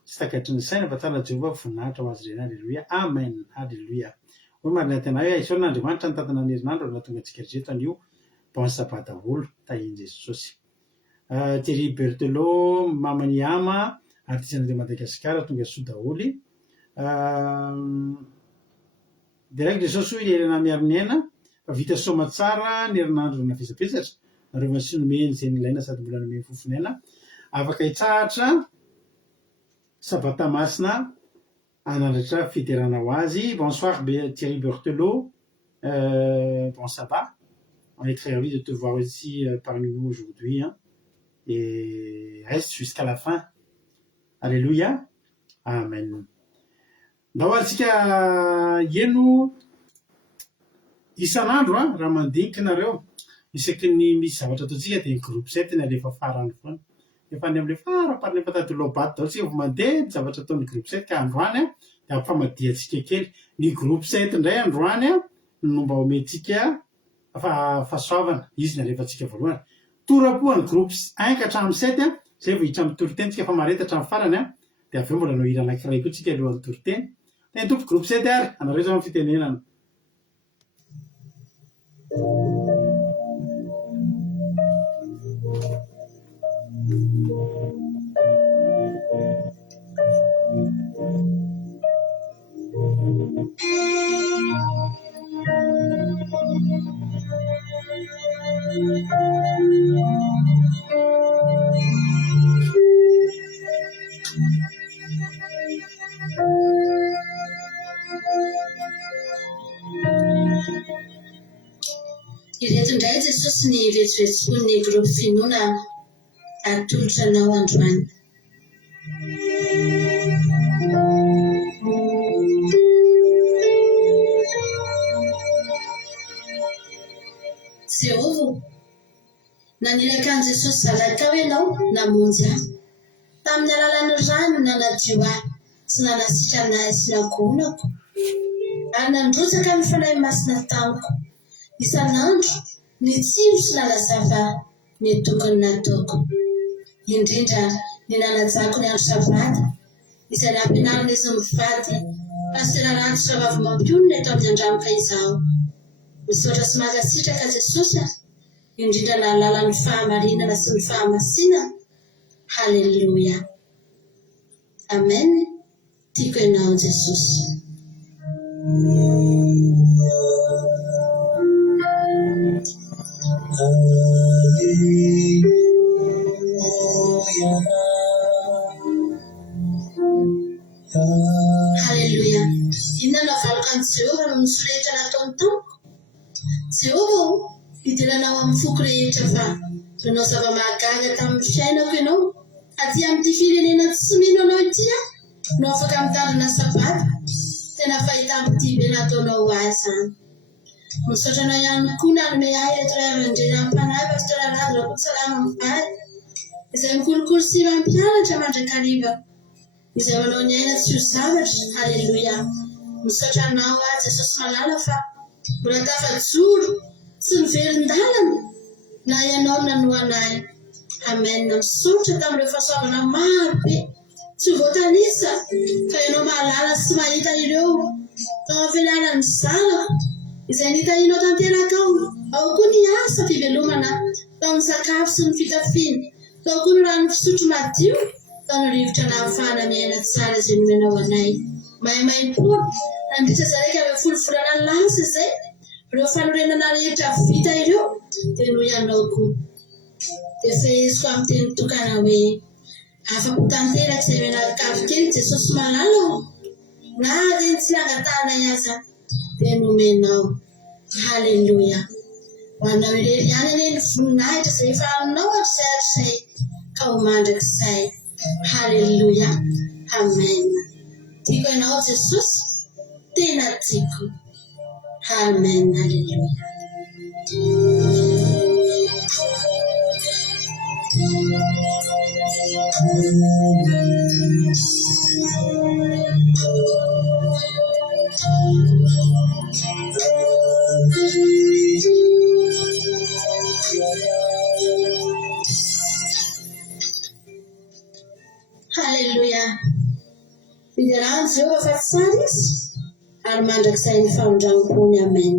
sy takatry ny saina fa tsara Jehova voninahitra ho azy ireny. Halleloia. Amen. Halleloia. Hoy marina tena hoe isaorana Andriamanitra ny tantana ny herinandro ary nahatonga antsika rehetra anio bon sabat daholo tahiny Jesosy. Thierry Berthelot Mamaniama artiste de Madagasikara tonga soa daholy. Dia raiko Jesosy hoy lerana miaro ny aina fa vita soma tsara ny herinandro nafesapesatra nareo sy nomeny izay nilaina sady mbola nomeny fofinaina afaka hitsahatra sabata masina anandratra fiderana ho azy. Bonsoir Thierry Berthelot. Bon sabbat. On est très ravis de te voir ici parmi nous aujourd'hui et reste jusqu'à la fin. Alléluia. Amen. Mba ho antsika eno isan'andro raha mandinika nareo isaky ny misy zavatra ataontsika dia ny groupe 7 ny alefa farany foana efa any amin'ilay farapariny efa tady lobat daholo tsika efa mandeha ny zavatra ataon'ny groupe 7 ka androany dia ampifamadiantsika kely ny groupe 7 indray androany no mba omentsika fahasoavana izy ny alefantsika voalohany torapo ny groupe 1 ka hatramin'ny 7 zay vao hitra amin'ny toriteny tsika fa mareta hatramin'ny farany dia avy eo mbola no hira anankiray koa tsika alohan'ny toriteny. Teny tompo groupe 7 ary anareo zao amin'ny fitenenana. Ireto indray Jesosy ny vetsovetsony groupe finoana atolotra anao androany. Jehova naniraka an' Jesosy zalakao ianao namonjy ahy tamin'ny alalan'ny rano nanadio ahy sy nanasitra anahy sy nagonako ary nandrotsaka ny fanahy masina tamiko isan'andro ny tsiro sy nalazava ny tokony nataoko indrindra ny nanajako ny andro sabata izay nampianarina izy mivady pastera Ratitra Vavimampiolona eto amin'ny andramoka izao misaotra sy mankasitraka Jesosy indrindra na alalan'ny fahamarinana sy ny fahamasina. Halleluia. Amen. Tiako ianao Jesosy. Halleluia. Inona no avalokan'i Jehova no misy rehetra nataony tamiko? Jehova idiranao amin'ny foko rehetra fa nanao zava-mahagaga tamin'ny fiainako ianao aty amin'ity firenena tsy mino anao ity no afaka mitandrina sabata tena fahitampo ity be nataonao azy. Misaotra anao ihany koa nanome ahy reto ray aman-dreny ampanahy pastora Ratitra Salama mivady izay mikolokolo sy mampianatra mandrakariva izay manao ny aina tsy ho zavatra. Halleluia. Misaotra anao Jesosy malala fa mbola tafajoro tsy nivelin-dalana na ianao nanoanay. Amen. Misotra tamin'ireo fahasoavana maro be tsy voatanisa fa ianao mahalala sy mahita ireo tao fialan'ny zanako izay nitahinao tanteraka ao koa ny asa fivelomana tao ny sakafo sy ny fitafiana tao koa ny rano fisotro madio tao ny rivotra na ahafahana miaina tsara izay nomenao anay. Maimaimpona nandritra zareka amin'ny folofolana lasa izay ireo fanorenana rehetra vita ireo dia no ianao koa. Dia feheziko amin'ny teny tokana hoe afa-po tanteraka izay menakafo kely Jesosy malala na reny tsy angatanay aza dia nomenao. Haleluya. Ho anao irery ihany ane ny voninahitra izay efa aminao hatrizay ka ho mandrakizay. Haleluya. Amen. Tiako ianao Jesosy, tena tiako. Amen. Haleluya. Haleluya. Fiderahany Jehovah fa tsara izy ary mandrakizay ny famondrampony. Amen.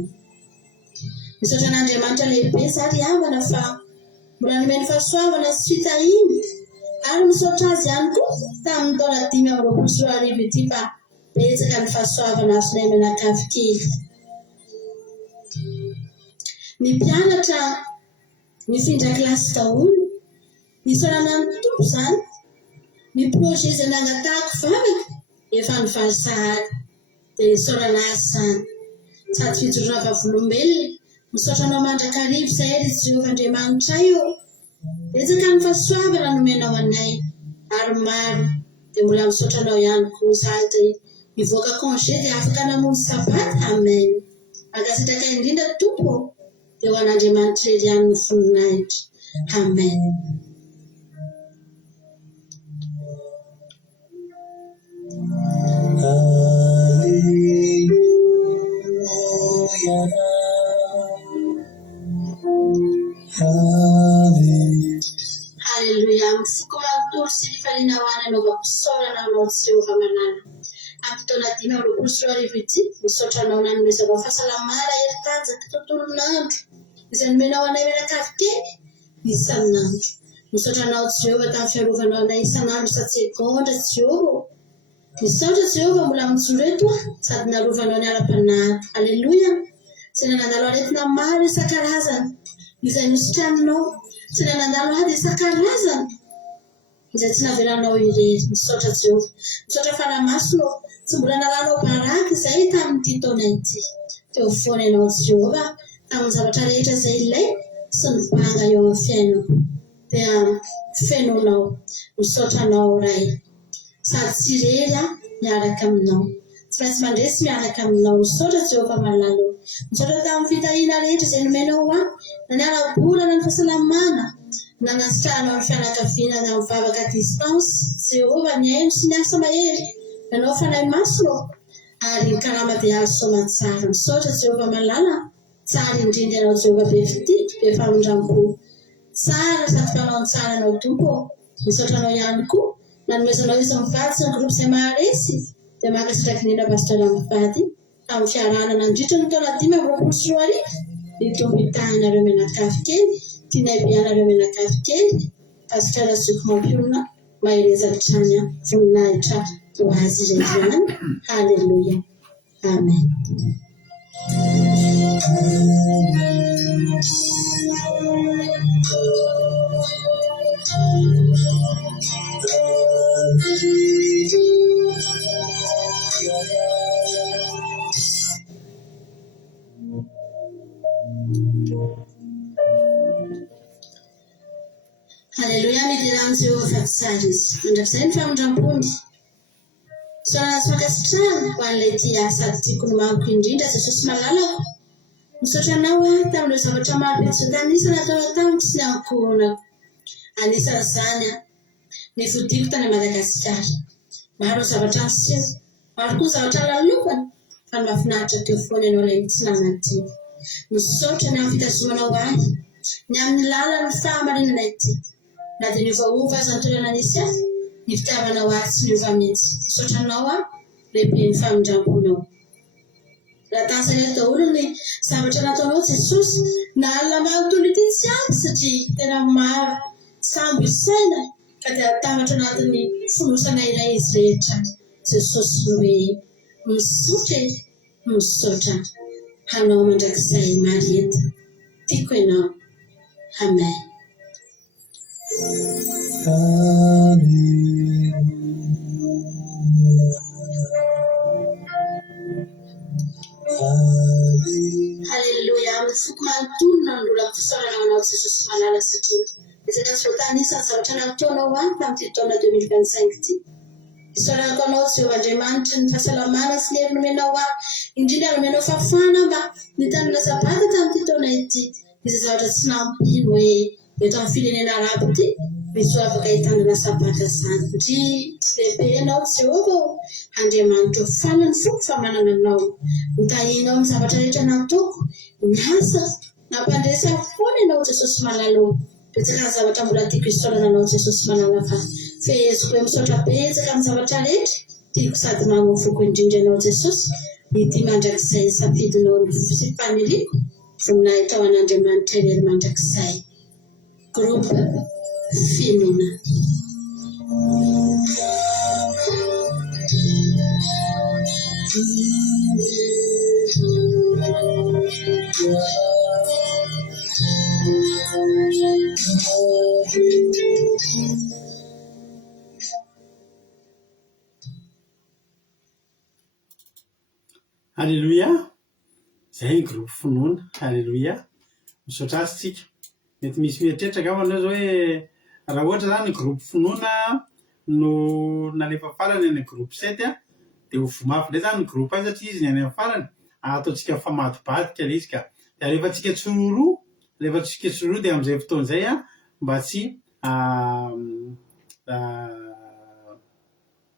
Misaotra an'Andriamanitra lehibe zary havana fa mbola nomeny fahasoavana sy fitahiny ary misaotra azy ihany koa tamin'ny taona 5 ity fa betsaka ny fahasoavana azonay menakafo kely. Ny mpianatra nifindra kilasy daholo nisaorana ny tompo izany. Ny projet izay nangatahako vavaka efa nivazahary dia nisaorana azy izany. Sady fijoroana vavolombelona misaotra anao mandrakarivo izay ry Jehovah Andriamanitra io. Betsaka ny fahasoavana nomenao anay ary maro dia mbola misaotra anao ihany koa sady mivoaka congé dia afaka namono sabata. Amen. Ankasitraka indrindra tompo dia ho an'Andriamanitra irery ihany ny voninahitra. Amen. Haleluya. Misiko manontolo sy fifaliana ho any anaovako saorana anao Jehovah manana. Amin'ny taona 5 ity misaotra anao nanomezanao fahasalamana herintanjaka tontolon'andro izay nomenao anay menakafo kely isan'andro. Misaotra anao Jehovah tamin'ny fiarovanao anay isan'andro satsekondra Jehovah. Misaotra Jehovah mbola mijoro eto sady narovanao ny ara-panahy. Haleluya. Tsy nanandalo aretina maro isan-karazany izay nositraninao. Tsy nanandalo ady isan-karazany izay tsy navelanao irery. Misaotra Jehovah. Misaotra fanamasonao tsy mbola nalanao baraka izay tamin'ity taona ity. Teo foana ianao Jehovah tamin'ny zavatra rehetra izay ilay sy ny banga eo amin'ny fiainako dia fenonao. Misaotra anao ray sady tsy irery miaraka aminao. Tsy maintsy mandresy miaraka aminao. Misaotra Jehovah malalo. Misaotra tamin'ny fitahiana rehetra izay nomenao na ny ara-bolana ny fahasalamana na nasitranao ny fianakaviana na mivavaka distance. Jehovah ny aino sy ny asa mahery ianao fanahy masonao ary ny karama dia azo soamantsara. Misaotra Jehovah malala. Tsara indrindra ianao Jehovah be fitity be famondrampo. Tsara sady mpanao ny tsara anao tompo. Misaotra anao ihany koa nanomezanao izy mivady sy ny groupe izay maharesy dia makasitraka indrindra pastora mivady tamin'ny fiarahana nandritra ny taona 5 nitombo itahinareo menakafo kely tianay beanareo menakafo kely pastora Zokomampiona maherezaka trany voninahitra ho azy irery ihany. Haleluya. Amen. Haleluya. Midirany Jehovah tsara izy. Mandrakizay ny famondrampony. Soarana sy makasitrahana ho an'ilay ty asa tiako ny manko indrindra Jesosy malalako. Misaotra anao tamin'ireo zavatra maro be tsy tanisa nataona tamiko sy ny ankohonako. Anisan'izany ny fodiako tany Madagasikara. Maro zavatra niseho, maro koa zavatra lalokana fa ny mahafinaritra teo foana ianao ilay tsy nanadino. Misaotra ny amin'ny fitazomanao ahy ny amin'ny lalany fahamarinana ity na dia ny vaova aza ny toerana nisy azy ny fitiavanao azy sy ny ova mihitsy isotranao a lehibe ny famindramponao raha tasany eto daholo ny zavatra nataonao Jesosy na alina manontolo ity tsy ampy satria tena maro sambo isaina ka dia atambatra anatin'ny fonosana iray izy rehetra Jesosy hoe misotra hanao mandrakizay Marieta tiako ianao amen. Haleluya amin'ny foko manontolona ny olona fisaorana anao Jesosy malala satria isaka tsy voatanisa ny zavatra nataonao any tamin'ity taona 2025 ity isaorako anao Jehovah Andriamanitra ny fahasalamana sy ny hery nomenao ahy indrindra nomenao fahafahana mba nitanana sabata tamin'ity taona ity izay zavatra tsy nampino hoe eto amin'ny firenena arabo ity misy ho afaka hitanana sabata zany ndry lehibe ianao Jehovah Andriamanitra fanany foko fa manana anao mitahinao ny zavatra rehetra nataoko miasa nampandresa foana ianao Jesosy malala betsaka ny zavatra mbola tiako isaorana anao Jesosy malala fa feheziko hoe misaotra betsaka ny zavatra rehetra tiako sady mamofoko indrindra ianao Jesosy ity mandrakizay safidinao ny faniriako voninahitra tao an'Andriamanitra irery mandrakizay groupe féminin. Alléluia. Zay ny groupe finoana. Alléluia. Misaotra azy tsika. Mety misy mieritreritra anao zao hoe raha ohatra zany ny groupe finoana no nalefa farany ny groupe 7 dia ho vomafy ndray zany ny groupe azy satria izy ny any amin'ny farany ataontsika famadibadika ilay izy ka dia alefantsika tsoroa dia amin'izay fotoan'izay mba tsy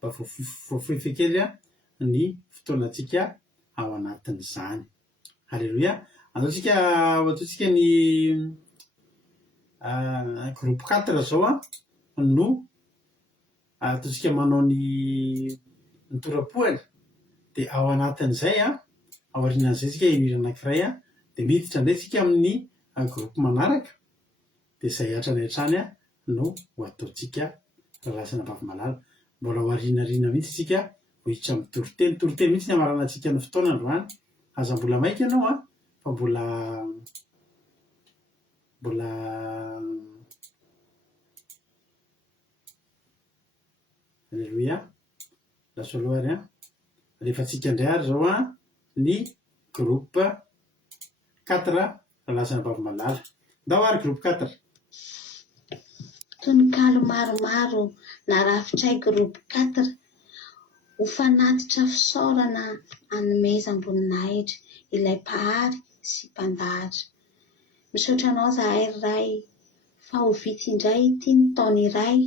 voafoife kely ny fotoanantsika ao anatin'izany. Alléluia. Ataontsika ny groupe 4 zao no ataontsika manao ny torapoany dia ao anatin'izay aorianan'izay tsika hihira anankiray dia miditra indray tsika amin'ny groupe manaraka dia izay hatrany no ho ataontsika rarasana vavimalala mbola ho arinarina mihitsy tsika ho hiditra amin'ny toriteny mihitsy ny amaranantsika ny fotoana androany aza mbola maika ianao fa mbola Alléluia. Lasoaloary alefantsika indray ary zao ny groupe 4 ralasana vavimalala ndao ary groupe 4 tononkalo maromaro narafitray groupe 4 ho fanatitra fisaorana anomeza amboninahitra ilay mpahary sy mpandahatra misaotra anao zahay ray fa ho vita indray ity ny taona iray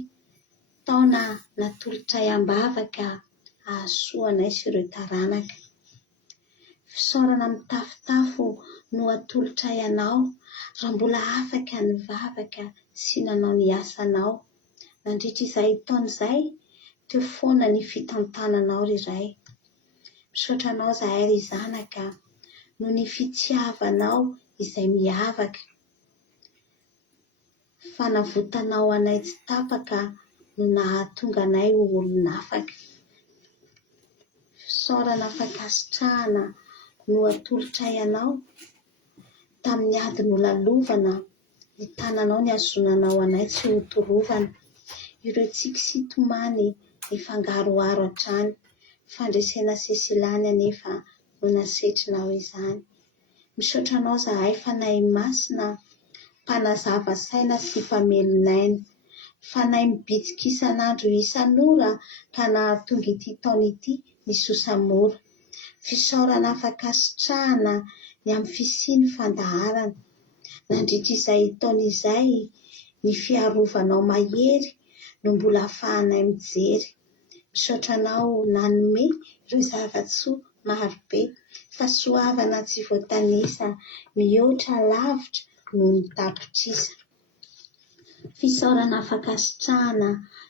taona natolotray ambavaka ahasoanay sy ireo taranaka fisaorana mitafotafo no atolotray anao raha mbola afaka ny vavaka sy nanao ny asanao nandritra izay taona izay teo foana ny fitantananao iray misaotra anao zahay ry zanaka no ny fitiavanao izay miavaka fanavotanao anay tsy tapaka no nahatonga anay ho olon'afaka fisaorana fankasitrahana no atolotray anao tamin'ny ady nolalovana ny tananao ny azonanao anay tsy ho torovana ireo tsiky sy tomany ny fangaroaro hatrany fandresena sesilany anefa no nasetrinao izany misaotra anao zahay fanay masina mpanazava saina sy mpamelonaina fanay mibitsika isan'andro isan'ora ka nahatonga ity taona ity ny sosamora fisaorana fankasitrahana ny amin'ny fisiany fandaharana nandritra izay taona izay ny fiarovanao mahery no mbola ahafahanay mijery misaotra anao nanome ireo zava-tsoa marobe fa soavana tsy voatanisa mihoatra lavitra no ny tapitrisa. Fisaorana afakasitrahana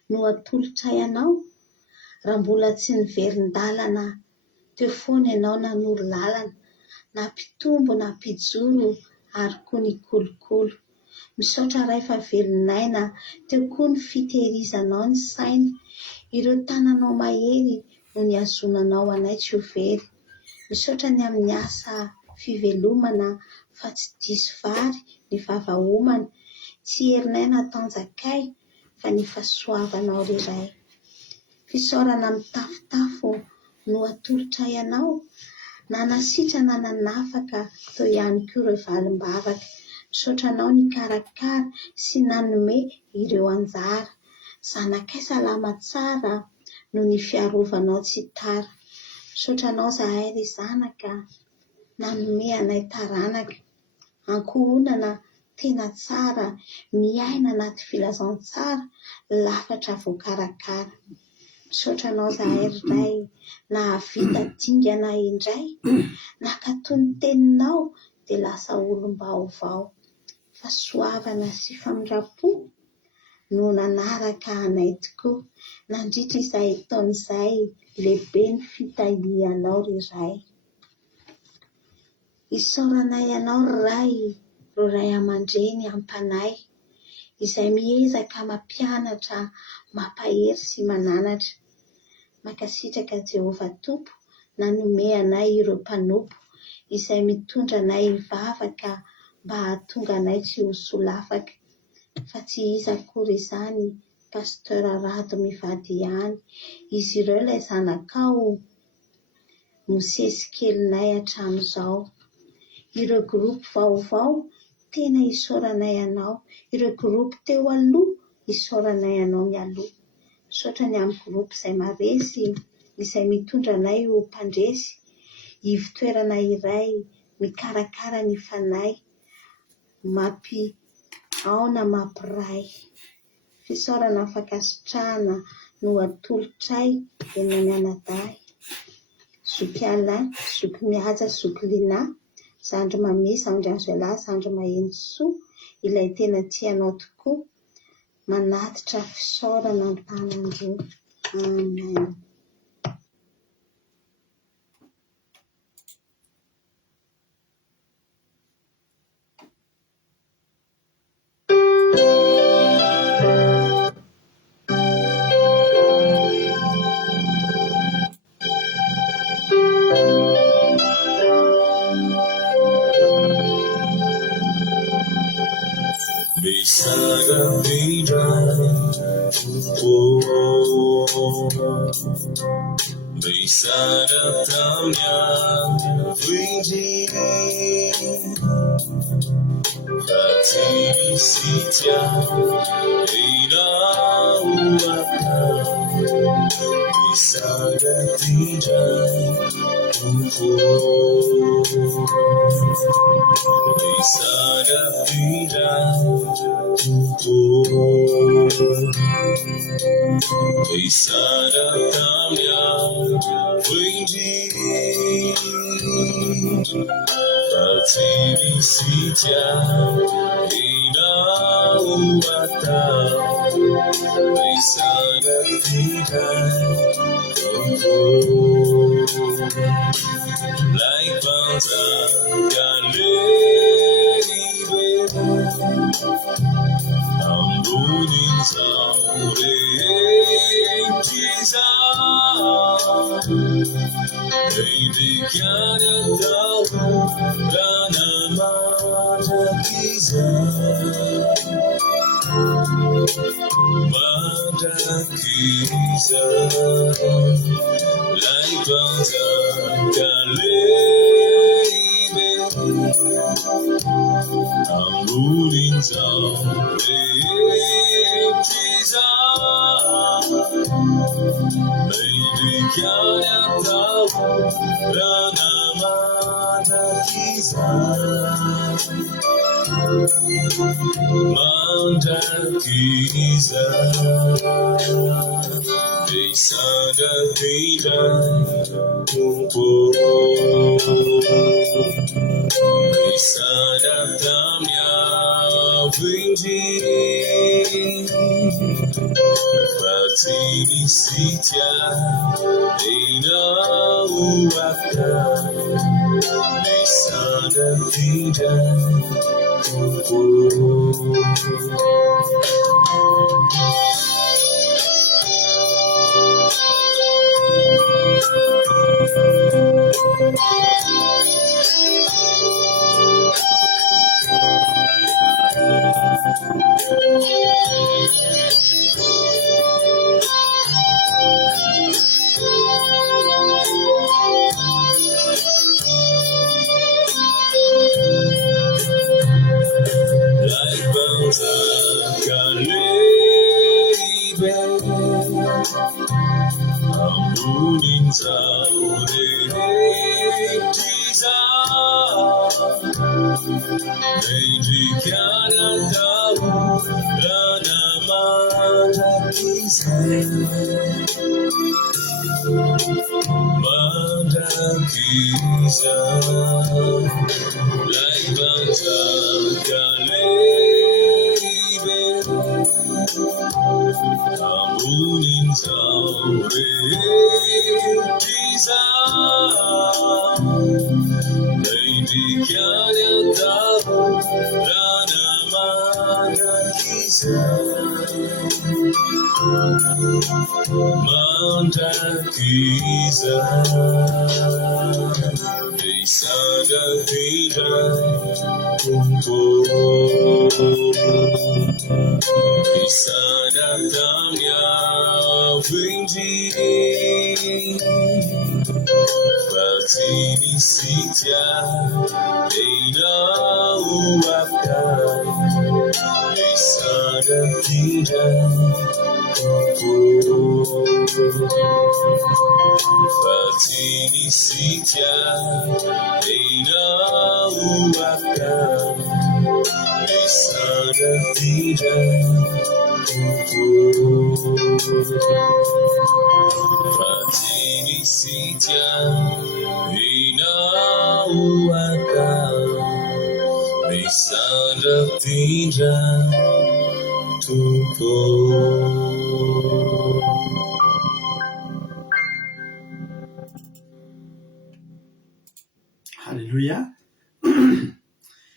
no atolotra ianao raha mbola tsy niverin-dalana teo foana ianao nanoro lalana, na mpitombo na mpijoro ary koa ny kolokolo. Misaotra rehefa velon'aina teo koa ny fitehirizanao ny saina. Ireo tananao mahery no niazonanao anay tsy ho very. Misaotra ny amin'ny asa fivelomana fa tsy diso vary ny vavahomana. Tsy herinay natanjakay fa ny fahasoavanao iray. Fisaorana mitafotafo no atolotra ianao, na nasitrana nanafaka tao ihany koa ireo valim-bavaka. Misaotra anao ny karakara sy nanome ireo anjara. Zanakay salama tsara no ny fiarovanao tsy tara. Misaotra anao zahay ry zanaka, nanome anay taranaka. Ankohonana tena tsara, miaina anaty filazantsara, lafatra voakarakara. Misaotra anao zahay ray, nahavita dingana indray, nakatoy ny teninao dia lasa olom-baovao. Fahasoavana sy famirapo no nanaraka anay tokoa. Nandritra izay taon'izay lehibe ny fitahianao ry ray. Isaorana ianao ray, ro ray aman-dreny ampanay, izay miezaka mampianatra, mampahery sy mananatra. Mankasitraka Jehovah Tompo, nanome anay ireo mpanompo, izay mitondra anay hivavaka mba hahatonga anay tsy ho solafaka. Fa tsy iza akory izany, Pasteur Rado mivady ihany. Izy ireo ilay zanakao no sesikelinay hatramin'izao. Ireo groupe vaovao tena isaoranay ianao. Ireo groupe teo aloha isaoranay ianao mialoha. Misaotra ny amin'ny groupe izay maresy, izay mitondra anay ho mpandresy, hivitoerana iray, mikarakara ny fanay, mampiaona mampiray. Fisaorana afakasitrahana no atolotray eny Anadahy. Zoky Alain, Zoky Mihaja, Zoky Lina, Zandry Mame, Zandry Angela, Zandry Maheno Soa, ilay tena tianao tokoa, manatitra fisaorana an-tanandroa. Amen. Besada tamya viji Fati sitya ina uwaka Besada tija Besada tija Besada tamya viji Fati sitya ina uwaka Besada tija Like Banza Galebe Ambunin Saure Tiza Baby Kana Dawu Dana Mata Tiza Mata Tiza Like Banza Galebe Ambunin Saure Tiza Baby Kana Dawu Dana Mata Tiza Manda Kiza Besada Vida Kumpo Besada Tamya Fatinicia inauaka Nisada tidak like bangsa kalebe ambunin saure tiza Medikana tahu rana mana kisah Manda kisah like bangsa kalebe ambunin saure tiza Medikana tahu rana mana kisah Manda kisah Desada tidak untuk Bisa datangnya benci Fatinicia inauapkan Bisa tidak Fatinicia inauapkan Bisa tidak Fatinicia inauapkan Bisa tidak Alléluia.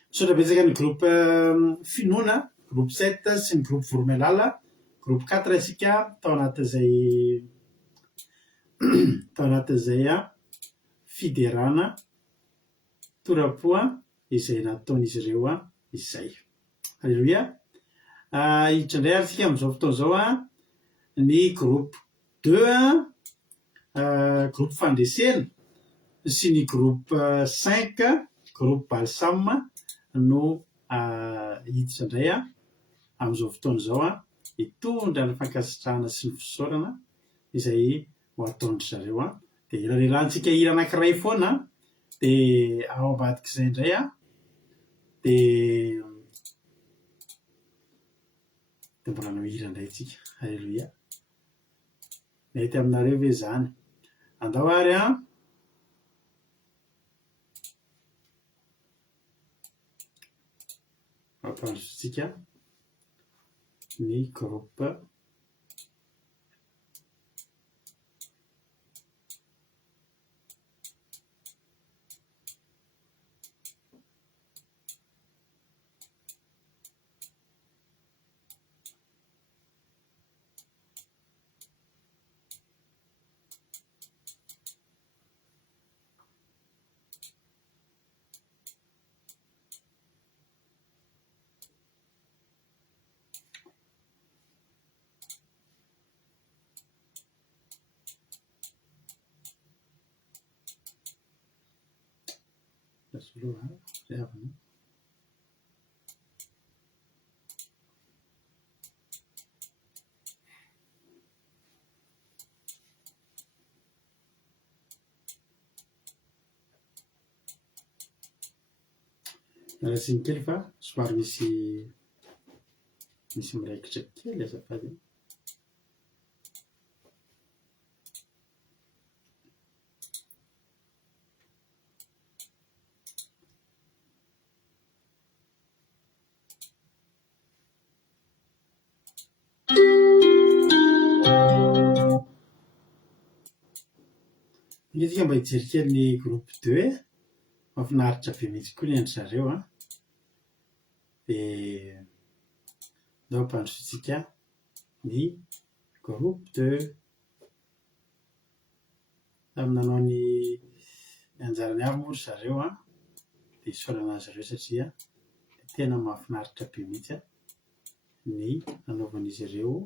Misaotra betsaka ny groupe finoana, groupe 7 sy ny groupe Voromailala, groupe 4 isika tao anatin'izay fiderana torapoa izay nataon'izy ireo izay. Alléluia. Hiditra indray ary isika amin'izao fotoan'izao ny groupe 2 groupe fandresena sy ny groupe 5 groupe balsam no hiditra indray amin'izao fotoan'izao hitondra ny fankasitrahana sy ny fisaorana izay ho ataondry zareo dia elanelantsika hira anankiray foana dia ao ambadik'izay indray dia mbola no hira indray tsika. Alléluia. Mety aminareo ve zany? Andao ary mampandrosotsika ny groupe Narasiny kely fa somary misy miraikitra kely azafady. Itsika mba hijery kely ny groupe 2 mahafinaritra be mihitsy koa ny endry zareo a. Dia ndao ampandrosotsika ny groupe 2 samy nanao ny anjarany avy moa ry zareo a. Dia isaorana azy ireo satria tena mahafinaritra be mihitsy a ny nanaovan'izy ireo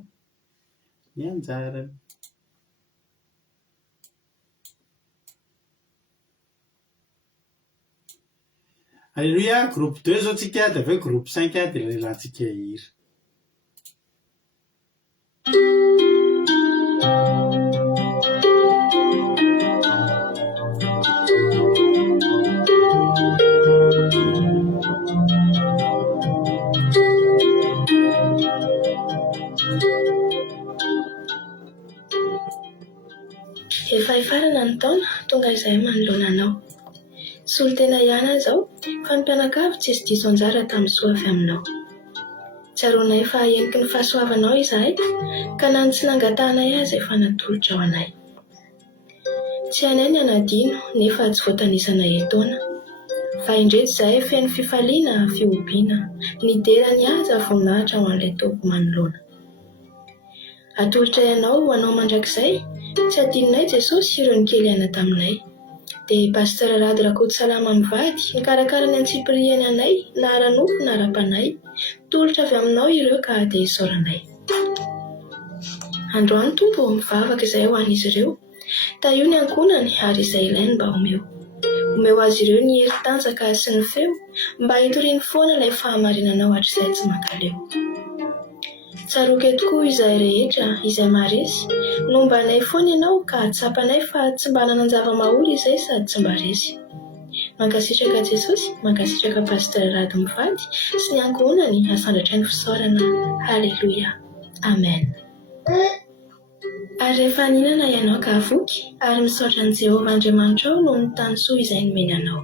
ny anjarany. Alléluia, groupe 2 zao tsika, dia aveo groupe 5 dia lelantsika hira. Efa hifarana ny taona tonga izay manoloana anao. Solo tena ihany zao fa ny mpianakavy tsy sy diso anjara tamin'ny soa avy aminao. Tsaroanay fa eniky ny fahasoavanao izahay ka na ny tsy nangatahanay azy efa natolotra ao anay. Tsy anay ny anadino nefa tsy voatanisana etoana. Fa indreto izahay feno fifaliana fiompiana ny derany aza voninahitra ho an'ilay tompoko manoloana. Atolotra ianao ho anao mandrakizay tsy adinonay Jesosy ireo ny kely ana taminay. Dia pasteur Rady Rakotosalama mivady nikarakara ny antsipiriany anay na ara-nofo na ara-panay. Tolotra avy aminao ireo ka dia isaoranay. Androany tompo mivavaka izay ho an'izy ireo. Taio ny ankonany ary izay ilainy mba homeo. Homeo azy ireo ny heri-tanjaka sy ny feo mba hitoriany foana ilay fahamarinanao hatr'izay tsy mankaleo. Tsaroka tokoa izay rehetra izay maresy nombanay foana ianao ka tsapanay fa tsy mba nanan-java-mahory izay sady tsy mba resy. Mankasitraka Jesosy, mankasitraka pasteur Rady mivady sy ny ankonany asandratray ny fisaorana. Halleluja. Amen. Ary rehefa ninana ianao ka avoky ary misaotra ny Jehovah Andriamanitra ao noho ny tany soa izay nomeny anao.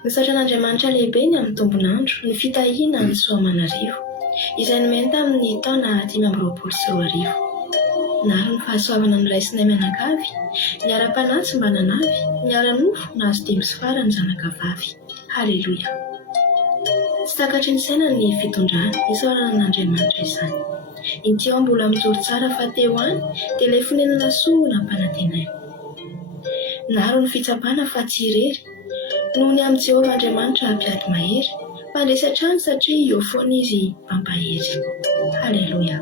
Misaotra an'Andriamanitra lehibe ny amin'ny tombonandro ny fitahiana ny soa aman'arivo izay nomeny tamin'ny taona 520. Naro ny fahasoavana ny raisinay mianakavy, ny ara-panahy mba nanavy, ny ara-nofo nahazo 5 sy farany zanaka vavy. Halleluja. Tsy takatry ny saina ny fitondrana, isaorana an'Andriamanitra izany. Intio mbola mijoro tsara fa teo any dia ilay fonenana soa nampanantenay. Naro ny fitsapana fa tsy irery, noho ny amin'ny Jehovah Andriamanitra mpiady mahery, mandresy hatrany satria eo foana izy mampahery. Halleluja.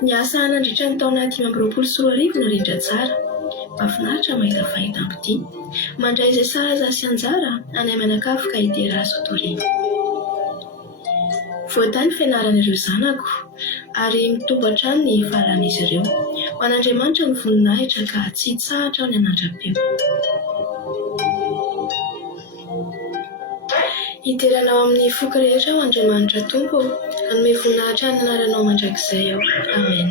Ny asa nandritra ny taona 520 no rindra tsara. Mahafinaritra mahita fahitaam-poti, mandray izay sahaza sy anjara anay mianakavy ka hitera azo torina. Voatany fianaran'ireo zanako ary mitombo hatrany ny farahan'izy ireo. Ho an'Andriamanitra ny voninahitra ka tsy hitsahatra ao ny anandrapeo. Hiteranao amin'ny foky rehetra ao Andriamanitra Tompo, hanome voninahitra ny anaranao mandrakizay ao. Amen.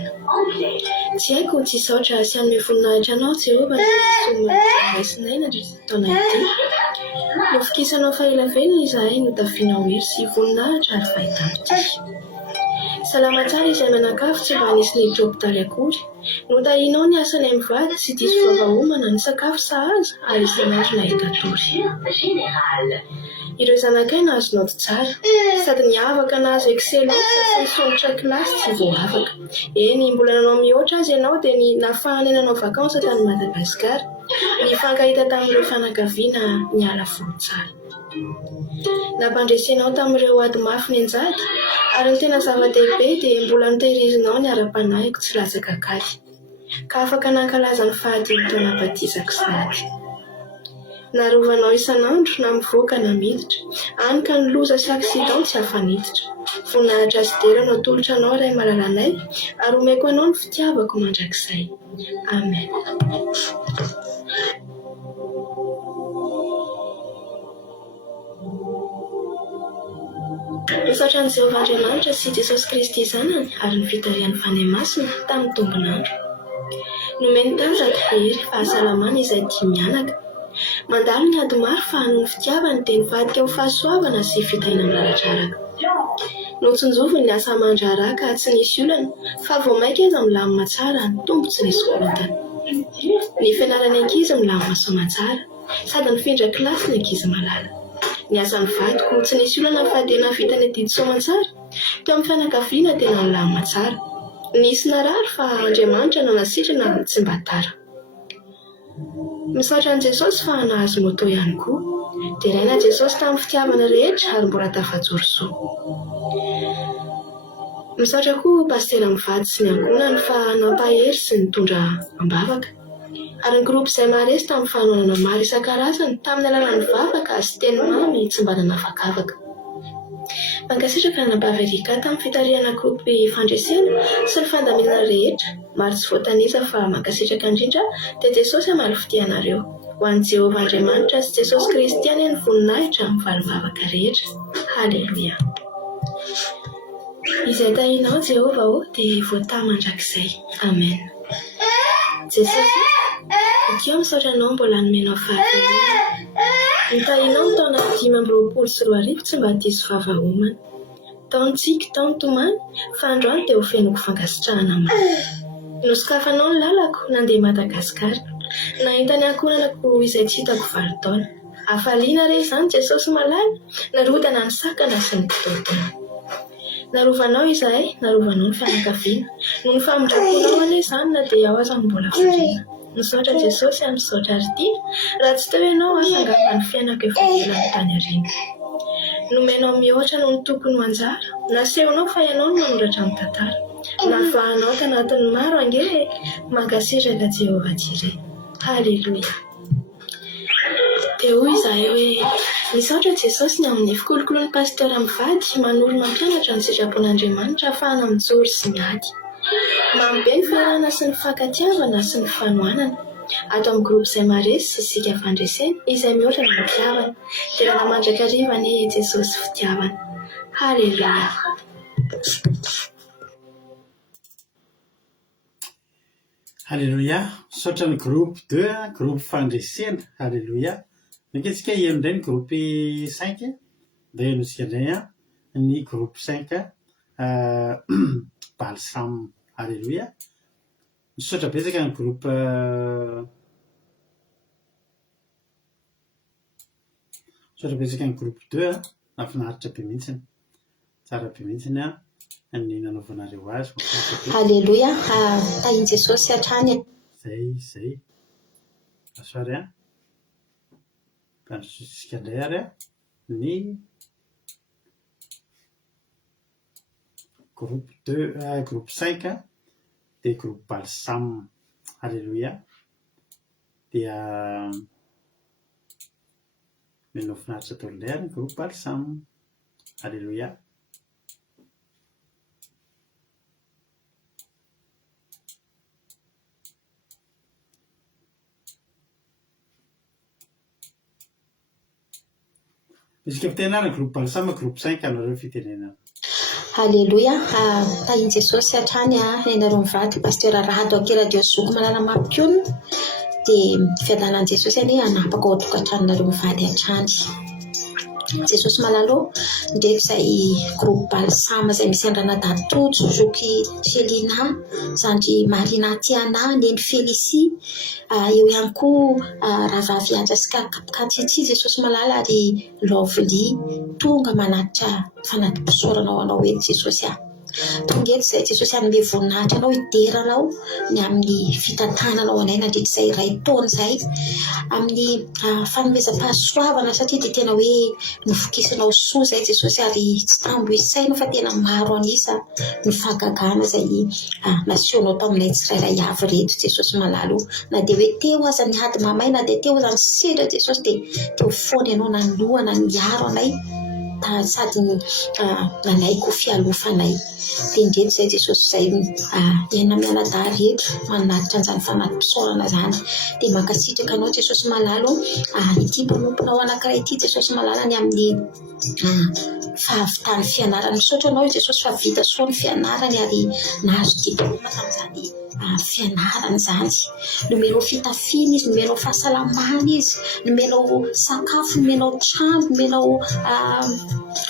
Tsy haiko tsy saotra sy hanome voninahitra anao Jehovah somasinay nandritra taona ity. Nofikisanao fahaelavelona izahay no tafianao hery sy voninahitra ary fahitaam-poti. Salama tsara izay mianakavy tsy mba nisy niditra hopitaly akory. Notahianao ny asanay mivady sy diso vavahomana ny sakafo sahaza ary isanandro nahita tory. Ireo zanakay nahazonao tsara, sady niavaka nahazo excellence sy nisondrotra kilasy tsy voavaka. Eny mbola nanao mihoatra azy ianao dia ny nahafahany nanao vakansa tany Madagasikara, nifankahita tamin'ireo fanakaviana niala voly tsara. Nampandresenao tamin'ireo ady mafy ny anjady, ary ny tena zava-dehibe dia mbola nitehirizinao ny ara-panahiko tsy latsaka kaly, ka afaka nankalaza ny fahadimy taona batizako sady. Narovanao isanandro na mivoaka na miditra, any ka ny loza sy accident tsy hafaniditra. Voninahitra sy dera no atolotra anao ray malalanay, ary omeko anao ny fitiavako mandrakizay. Amen. Misaotra ny Jehovah Andriamanitra sy Jesosy Kristy zanany ary ny fitarian'ny fanahy masina tamin'ny tombonandro. Nomeny tanjaka hery fahasalamana izay tia mianaka. Mandalo ny ady maro fa hanony fitiavany dia nivadika ho fahasoavana sy fitahiana milalatraraka. Notsinjovy ny asa aman-draharaha ka tsy nisy olana, fa vao maika izy milamina tsara ny tombo tsy nisy korontana. Ny fianarany ankizy milamina soa tsara, sady nifindra kilasy ny ankizy malala. Ny asan'ny vadiko tsy nisy olana fa tena vita ny didy soa tsara, teo amin'ny fianakaviana tena milamina tsara. Nisy narary fa Andriamanitra nanasitrana tsy mba tara. Misaotra an' Jesosy fa nahazo moto ihany koa, dia raina Jesosy tamin'ny fitiavana rehetra ary mbola tafajoro soa. Misaotra koa pastera mivady sy ny ankonany fa nampahery sy nitondra ambavaka, ary ny groupe izay maharesy tamin'ny fanohanana maro isan-karazany tamin'ny alalan'ny vavaka sy teny mamy tsy mba nanafakavaka. Mankasitraka nampahaverika tamin'ny fitarihana groupe fandresena sy ny fandaminana rehetra, maro tsy voatanisa fa mankasitraka indrindra dia Jesosy hamaly fitianareo. Ho an'i Jehovah Andriamanitra sy Jesosy Kristy ihany ny voninahitra amin'ny valivavaka rehetra. Halleluja. Izay tahinao Jehovah dia voatà mandrakizay. Amen. Jesosy, ikeo misaotra anao mbola nomenao fahakeliny. Nitahinao taona 520 tsy mba diso vavahomana. Taontsika taony tomany, fa androany dia ho fenoko fankasitrahana maro. Nosokafanao ny lalako nandeha Madagasikara, nahita ny ankohonanako izay tsy hitako 20 taona. Hafaliana re izany Jesosy malala, narodana ny sakana sy ny mpitotona. Narovanao izahay, narovanao ny fianakaviana, no ny famondrakonao ane izany na dia ao aza mbola foriana. Misaotra Jesosy amin'ny misaotra arity, raha tsy teo ianao sangamba ny fiainako efa velany tany aoriana. Nomenao mihoatra noho ny tokony ho anjara, nasehonao fa ianao no manoratra ny tantara. Navahanao tanatin'ny maro ange, mankasitraka Jehovah Jireh. Halleluja. Dia hoy izahay hoe, misaotra Jesosy ny amin'ny fikolokolon'ny pastera mivady manoro mampianatra ny sitrapon'Andriamanitra ahafahana mijoro sy miady. Mamy be ny fiarahana sy ny fankatiavana sy ny fanohanana. Ato amin'ny groupe izay maharesy sy isika fandresena izay mihoatra ny fitiavana. Dia raha mandrakariva anie Jesosy fitiavana. Halleluja. Halleluja. Misaotra ny groupe 2, groupe fandresena. Halleluja. Naketsika io indray ny groupe 5, dia nosika indray ny groupe 5 balsam. Halleluja. Misaotra betsaka ny groupe misaotra betsaka ny groupe 2, nafinaritra be mihitsiny. Tsara be mihitsiny ny nanaovanareo azy. Halleluja. Tahin Jesosy hatrany. Zay. Asoary Kandrosika indray ary ny groupe 2, groupe 5 dia groupe balsam. Halleluja. Dia menao finaritra tao indray ary ny groupe balsam. Halleluja. Isika fitenana groupe balsam, groupe 5 anareo fitenenana. Halleluja. Tahin Jesosy hatrany ianareo mivady pastera Rado Akela Zoky Malala Mampiona, dia fiadanan Jesosy anie hanapaka ao tokantranonareo mivady hatrany. Jesosy malalo ndraiky izay groupe balsam izay misy andrana Datojo Zoky Selina, zandry Marina Tiana, neny Felicie, eo ihany koa Ravavy Anjasika Kapikatsitsy Jesosy malala ary Lovely tonga manatitra fanadimpisaorana ao anao eto Jesosy tonga eto izay Jesosy hanome voninahitra anao hideranao ny amin'ny fitantananao anay nandritrizay iray taona izay amin'ny fanomezam-pahasoavana satria dia tena hoe nofokisinao soa izay Jesosy ary tsy tambo isainao fa tena maro anisa ny fahagagana izay nasionao taminay tsirairay avy reto Jesosy malalo, na dia hoe teo aza ny ady mamay na dia teo aza ny sedra Jesosy dia teo foana ianao nanoloana niaro anay sady nanaiko fialofanay. Dia indreto izay Jesosy izay tena mianadahy reto manatitra an'izany fanadimpisaorana izany. Dia mankasitraka anao Jesosy malalo ity mpanopona ao anankiray ity Jesosy malala ny amin'ny fahavitany fianarana. Misaotra anao Jesosy fa vita soa ny fianarany ary nahazo diplôma tamin'izany fianarana zany. Nomenao fitafiana izy, nomenao fahasalamana izy, nomenao sakafo, nomenao trano, nomenao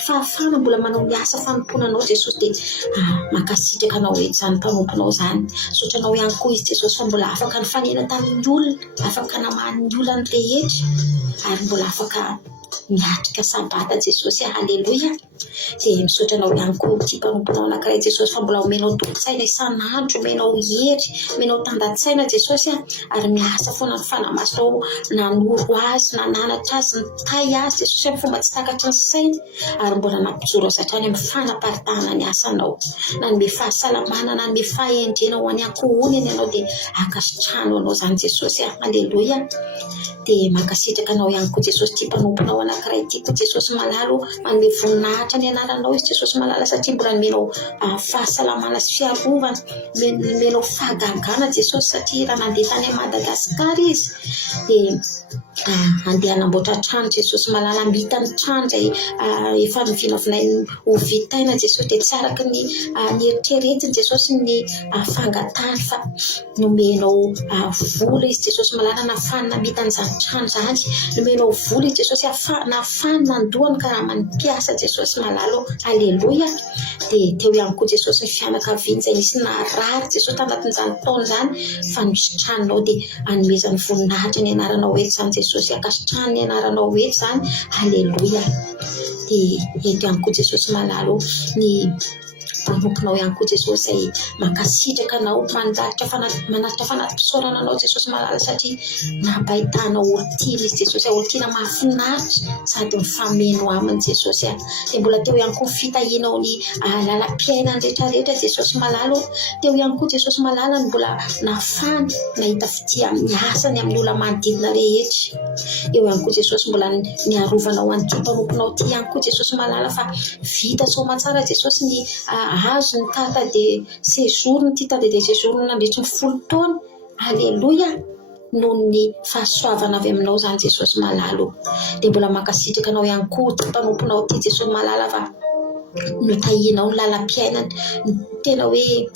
fahafana mbola manao ny asa fanomponanao Jesosy dia mankasitraka anao eto zany mpanomponao zany. Misaotra anao ihany koa izy Jesosy fa mbola afaka ny fanena tamin'ny olona, afaka namahany ny olona ny rehetra ary mbola afaka miatrika sabata Jesosy. Haleloia. Dia misaotra anao ihany koa ity mpanomponao anankiray Jesosy fa mbola omenao tombon-tsaina isan'andro, omenao hery, omenao tandan-tsaina Jesosy ary miasa foana ny fanamasinao nanoro azy, nananatra azy, nitay azy Jesosy amin'ny fomba tsy takatry ny saina ary mbola nampijoro azy hatrany amin'ny fanaparitahana ny asanao. Nanome fahasalamana, nanome fahendrena ho any ankohony ianao dia akasitrano anao zany Jesosy. Haleloia. Dia mankasitraka anao ihany koa Jesosy ity mpanomponao anankiray ity koa Jesosy malalo, manome voninahitra ny anaranao izy Jesosy malala satria mbola nomenao fahasalamana sy fiarovana, nomenao fahagagana Jesosy satria raha nandeha tany Madagasikara izy dia andeha hanamboatra trano Jesosy malala, mita ny trano izay efa novinavinainy ho vitaina Jesosy dia tsy araka ny eritreretiny Jesosy ny fangatany fa nomenao vola izy Jesosy malala nafany namita an'izany trano zany, nomenao vola izy Jesosy nafany nandohany karamany mpiasa Jesosy malalo. Haleloia. Dia teo ihany koa Jesosy ny fianakaviany izay nisy narary Jesosy tanatin'izany taona zany fa nisitranonao dia hanomezany voninahitra ny anaranao eto zany Jesosy, akasitrahany ny anaranao eto zany. Haleloia. Dia eto ihany koa Jesosy malalo ny mpanomponao ihany koa Jesosy izay mankasitraka anao, manaritra fanatim-pisaorana anao Jesosy malala satria nampahitanao olon-tiana izy Jesosy, olon-tiana mahafinaritra sady mifameno aminy Jesosy. Dia mbola teo ihany koa fitahianao ny lalam-piainany rehetrarehetra Jesosy malalo. Teo ihany koa Jesosy malala ny mbola nafany nahita fitia amin'ny asany amin'ny olona manodidina rehetra. Eo ihany koa Jesosy mbola niarovanao an'ity mpanomponao ity ihany koa Jesosy malala fa vita soamantsara Jesosy ny azo ny carte de séjour, ny titre de séjour nandritry ny 10 taona. Haleloia. Noho ny fahasoavana avy aminao zany Jesosy malalo. Dia mbola mankasitraka anao ihany koa ity mpanomponao ity Jesosy malala fa notahianao ny lalam-piainany, tena hoe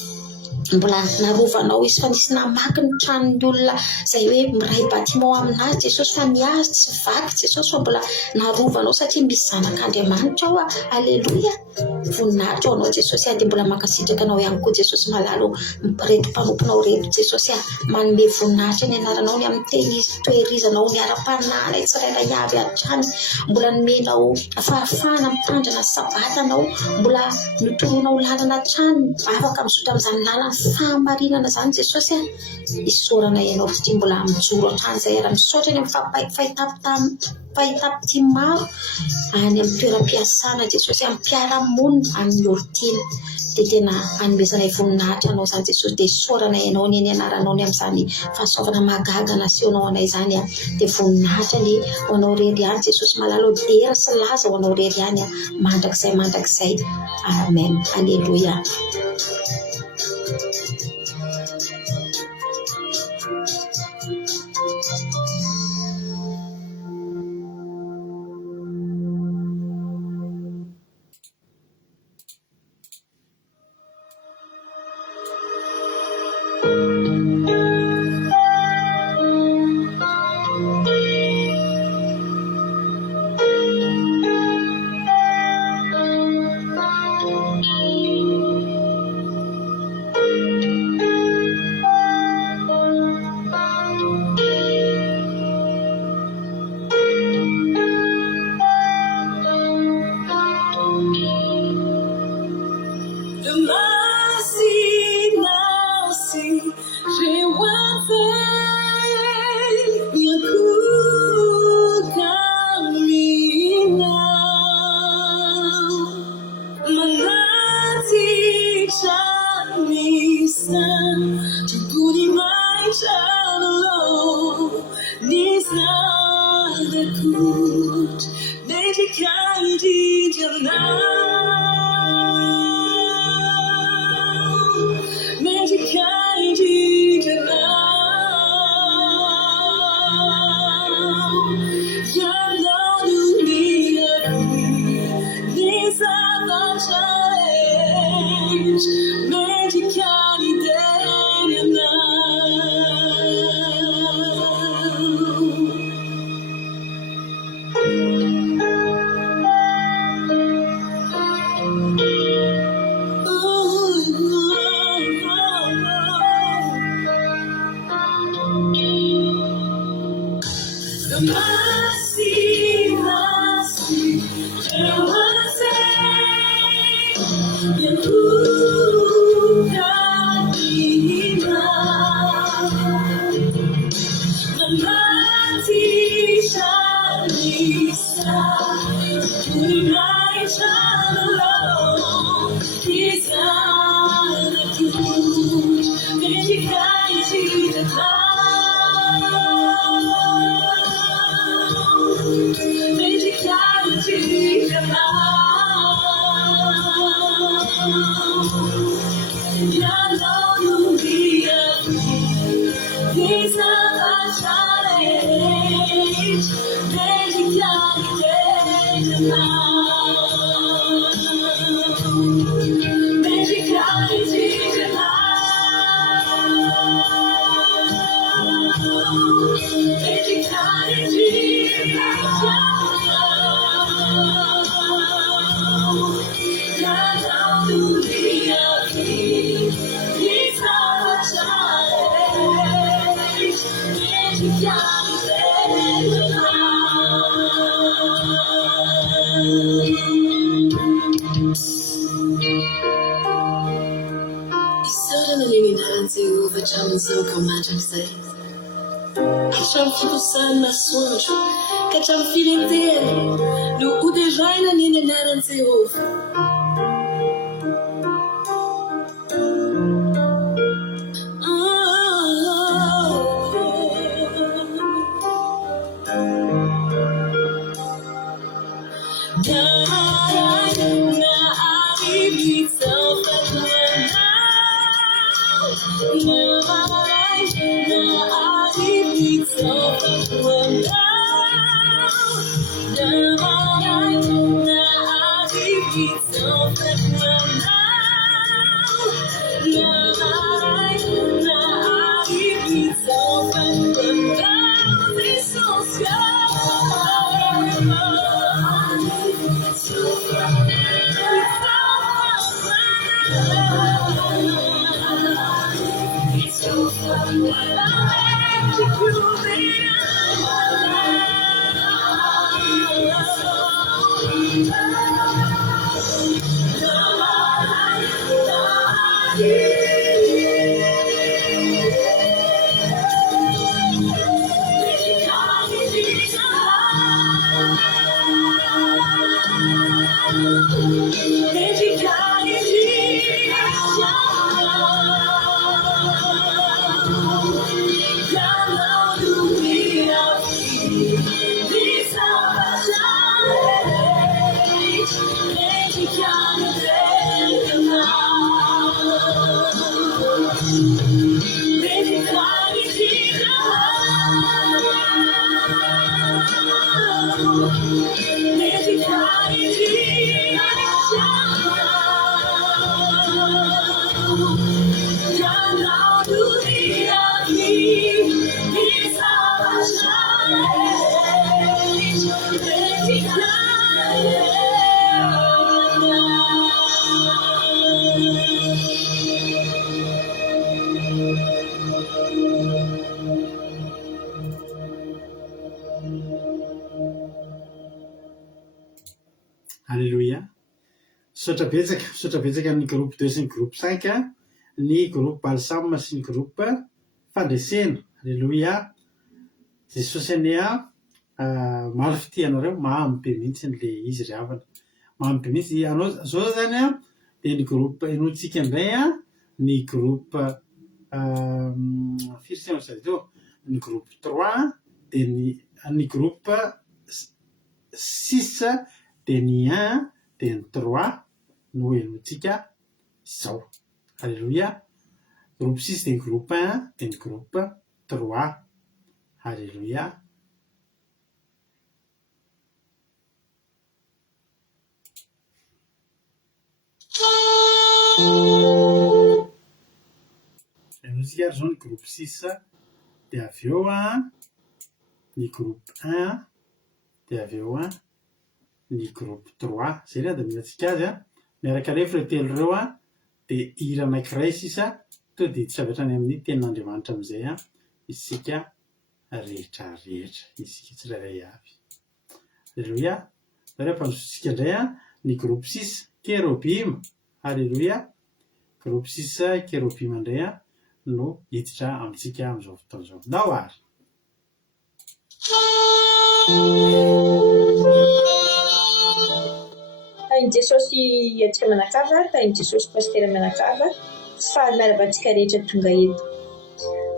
mbola narovanao izy fa nisy namaky ny tranon'ny olona izay hoe miray batiment aminazy Jesosy fa niazy tsy vaky Jesosy fa mbola narovanao satria misy zanak'Andriamanitra ao. Haleloia. Voninahitra ao anao Jesosy. Dia mbola mankasitraka anao ihany koa Jesosy malalo reto mpanomponao reto Jesosy manome voninahitra ny anaranao ny amin'ny toerizanao ny ara-panala tsirairay avy hatrany, mbola nomenao fahafahana mitandrina sabatanao, mbola notoroanao lalana hatrany afaka mizotra amin'izany lalana fahamarinana zany Jesosy. Isaorana ianao satria mbola mijoro hatrany izay ara misaotra ny amin'ny fahitapity maro any amin'ny toeram-piasana Jesosy, amin'ny mpiara-monina, amin'ny olon-tiana. Dia tena hanomezana voninahitra anao zany Jesosy. Dia isaorana ianao ny anaranao ny amin'izany fahasoavana mahagaga nasehonao anay zany. Dia voninahitra ny ho anao rery ihany Jesosy malalo, dera sy laza ho anao rery ihany mandrakizay. Amen. Haleloia. This Isaorana ny anaran'i Jehovah hatramin'izao ka mandrakizay. Hatramin'ny fikosahany masoandro ka hatramin'ny filentehany no hoderaina ny anaran'i Jehovah. Alléluia. Misaotra betsaka ny groupe 2 sy ny groupe 5 ny groupe balsame sy ny groupe fandresena. Alléluia. Jesosy ania maro fitianareo mahambe mihitsy n'le izy ravana. Mahambe mihitsy anao zao zany a de ny groupe enotsika indray a ny groupe firy zay teo ny groupe 3 de ny groupe 6 de ny 1 de ny 3 no enotsika zao. Alléluia. Groupe 6 de ny groupe 1 de ny groupe 3. Alléluia. Enotsika zao ny groupe 6 de avy eo ny groupe 1 de avy eo ny groupe 3. Zay da mihintsika azy miaraka rehefa le telo reo de hira anankiray sisa to de tsy zavatra any amin'ny tenin'Andriamanitra amizay isika. rehetra isika tsirairay avy. Alleluia. Zareo mpandrosotsika indray ny groupe 6 kérobima. Alleluia. Groupe 6 kérobima indray no hiditra amintsika amin'izao fotoana izao. Ndao ary. Tain'i Jesosy antsika manakava, tain'i Jesosy pastera manakava, faly miarabantsika rehetra tonga eto.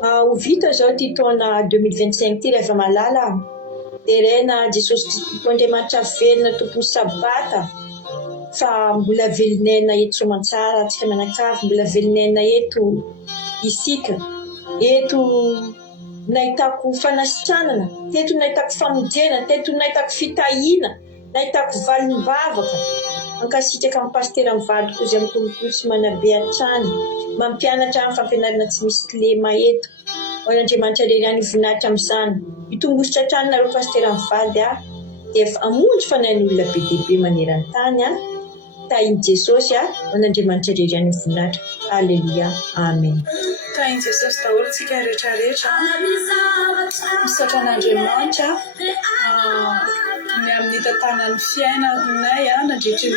Ho vita zao ty taona 2025 ty rehefa malala terena Jesosy Andriamanitra velona tompo sabata fa mbola velonena eto Soamantsara antsika manakava, mbola velonena eto isika, eto nahitako fanasitranana, teto nahitako famonjena, teto nahitako fitahiana, nahitako valim-bavaka. Ankasitraka amin'ny pastera mivadiko izay mikolokolo sy manabe hatrany, mampianatra amin'ny fampianarana tsy misy kilema eto. Ho an'Andriamanitra reriany voninahitra amin'izany. Itongositra hatrany nareo pastera mivady dia efa hamonjy fanahy ny olona be dia be maneran-tany tain'i Jesosy ho an'Andriamanitra reriany voninahitra. Alleluia. Amen. Tain'i Jesosy daholo tsika rehetrarehetra misaotra an'Andriamanitra ny amin'ny tantanan'ny fiainanay nandritra ny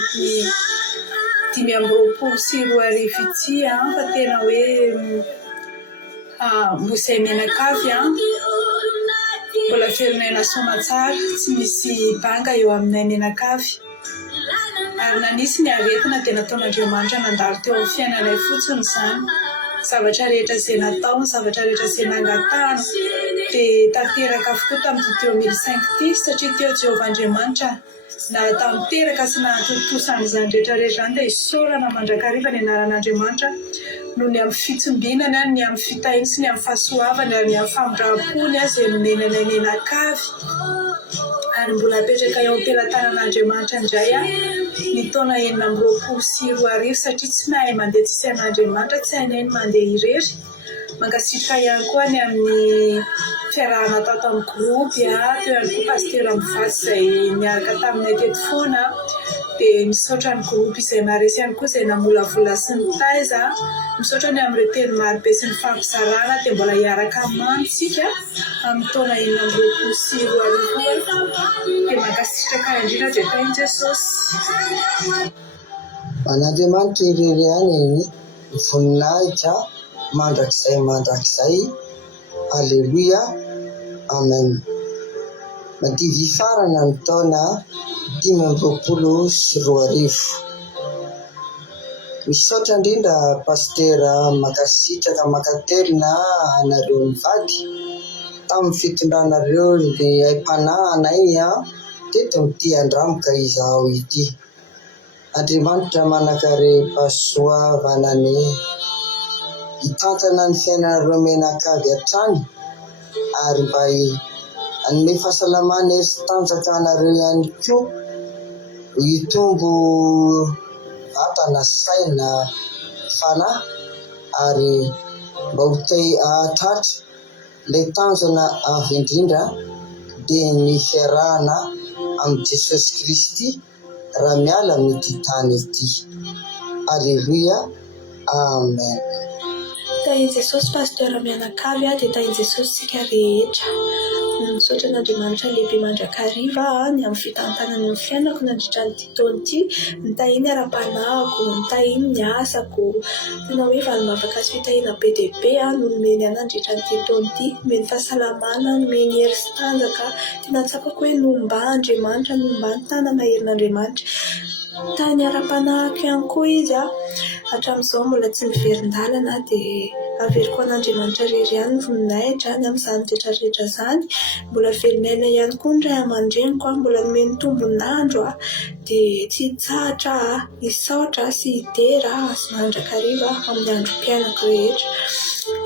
2024 ity fa tena hoe mbosay menakavy mbola velonay Soamantsara tsy misy banga eo aminay menakavy ary nanisy ny aretina dia nataon'Andriamanitra nandalo teo amin'ny fiainanay fotsiny izany. Zavatra rehetra izay natao, zavatra rehetra izay nangatahana dia tanteraka avokoa tamin'ny 2005 ity satria teo Jehovah Andriamanitra na tamiteraka sy nahatotosany izany rehetrarehetra izany dia isaorana mandrakariva ny anaran'Andriamanitra noho ny amin'ny fitsombinana, ny amin'ny fitahiny sy ny amin'ny fahasoavany ary ny amin'ny famindrampony izay nonenanay menakavy. Ary mbola apetraka eo am-pelantanan'Andriamanitra indray ny taona 2024 satria tsy mahay mandeha tsisy an'Andriamanitra, tsy hainay ny mandeha irery. Mankasitraka ihany koa ny amin'ny fiarahana tao tamin'ny groupe, teo ihany koa pastera mivady izay niaraka taminay teto foana dia misaotra ny groupe izay maresy ihany koa izay namolavola sy nitaiza. Misaotra ny amin'ireo teny marobe sy ny fampizarana dia mbola hiaraka mantsika amin'ny taona 2024 dia mankasitraka indrindra dia tain'i Jesosy. An'Andriamanitra irery ihany ny voninahitra mandrakizay. Alleluia. Amen. Madivy farana ny taona 2024. Misaotra indrindra pastera makasitraka makatelona anareo mivady tamin'ny fitondranareo ilay aim-panahinay teto amin'ity andramoka izaho ity. Andriamanitra manakare pasoavana ny hitantana ny fiainanareo menakavy hatrany ary mba hanome fahasalamana ery sy tanjaka anareo ihany koa hitombo vatana saina fanahy ary mba ho ahatratra ilay tanjona avy indrindra dia ny fiarahana amin'ny Jesosy Kristy raha miala amin'ity tany ity. Alleluia. Amen. Tain'i Jesosy pastera mianakavy dia tain'i Jesosy sika rehetra. Misaotra an'Andriamanitra lehibe mandrakariva ny amin'ny fitantanany ny fiainako nandritra nyity taona ity, nitahiny ara-panahiko, nitahiny ny asako. Tena hoe valim-bavaka sy fitahiana be dia be no nomeny nandritra nyity taona ity, nomeny fahasalamana, nomeny hery sy tanjaka. Tena tsapako hoe nomba Andriamanitra, nomba ny tanana herin'Andriamanitra. Tany ara-panahiko ihany koa izy hatramin'izao mbola tsy miverin-dalana dia averiko an'Andriamanitra rery ihany ny voninahitra ny amin'izany rehetrarehetra izany. Mbola velonena ihany koa ny ray aman-dreniko, mbola nomeny tombonandro dia tsy hitsahatra hisaotra sy hidera sy mandrakariva amin'ny androm-piainako rehetra.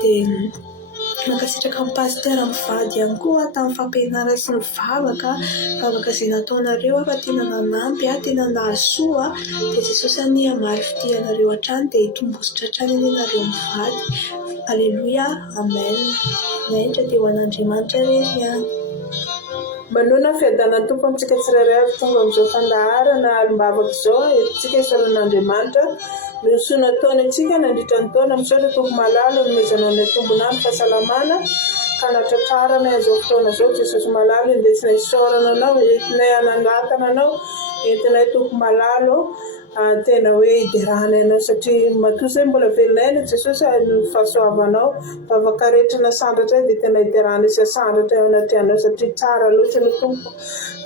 Dia mankasitraka amin'ny pastera mivady ihany koa tamin'ny fampianarana sy ny vavaka izay nataonareo fa tena nanampy, tena nahasoa. Dia Jesosy ania marify anareo hatrany dia hitombositra hatrany ianareo mivady. Alleluia. Amen. Naitra dia ho an'Andriamanitra rery ihany. Manona fiadanan'ny tompo amintsika tsirairay avy tonga amin'izao fandaharana alim-bavaka izao entintsika isalan'Andriamanitra nosoana taona antsika nandritra ny taona. Misaotra tompo malala nomezana ny tombonandro fahasalamana fanatra tsara nay azao fotoana zao Jesosy malalo indesinay isaorana anao entinay hananatana anao entinay tompo malalo tena hoe hiderahana anao satria matoa zay mbola velonay no Jesosy ny fahasoavanao vavaka rehetra nasandratra dia tena hiderahana isa sandratra eo anaty anao satria tsara loatra no tompo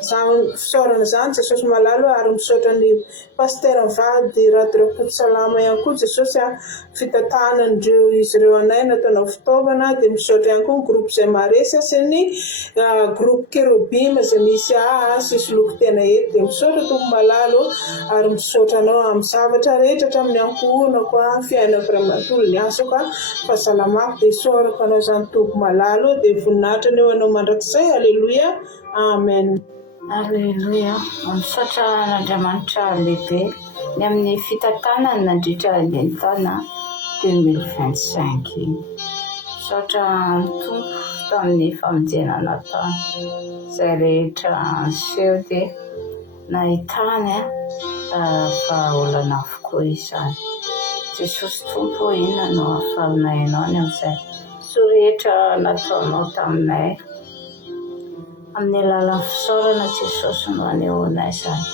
izany fisaorana izany Jesosy malalo ary misaotra ny pasteur vady radirapoto salama ihany koa Jesosy fitantahanandreo izy ireo anay nataonao fitaovana dia misaotra ihany koa ny groupe izay maresa sy ny groupe kérubim izay misy sisy loko tena eto dia misaotra tompo malalo ary misaotra anao amin'ny zavatra rehetra hatramin'ny ankohonako fiainako ray manontolo ny asako fahasalamako dia isaorako anao izany tompo malalo dia voninahitra ny eo anao mandrakizay alleluia amen. Alleluia. Misaotra n'Andriamanitra lehibe ny amin'ny fitantanany nandritra ny taona 2025. Misaotra ny tompo tamin'ny famonjenana taona izay rehetra seho dia nahitany fa olana avokoa izany. Jesosy tompo inona no ahafahanay ianao ny amin'izay so rehetra nataonao taminay amin'ny alalan'ny fisaorana Jesosy no anehoanay izany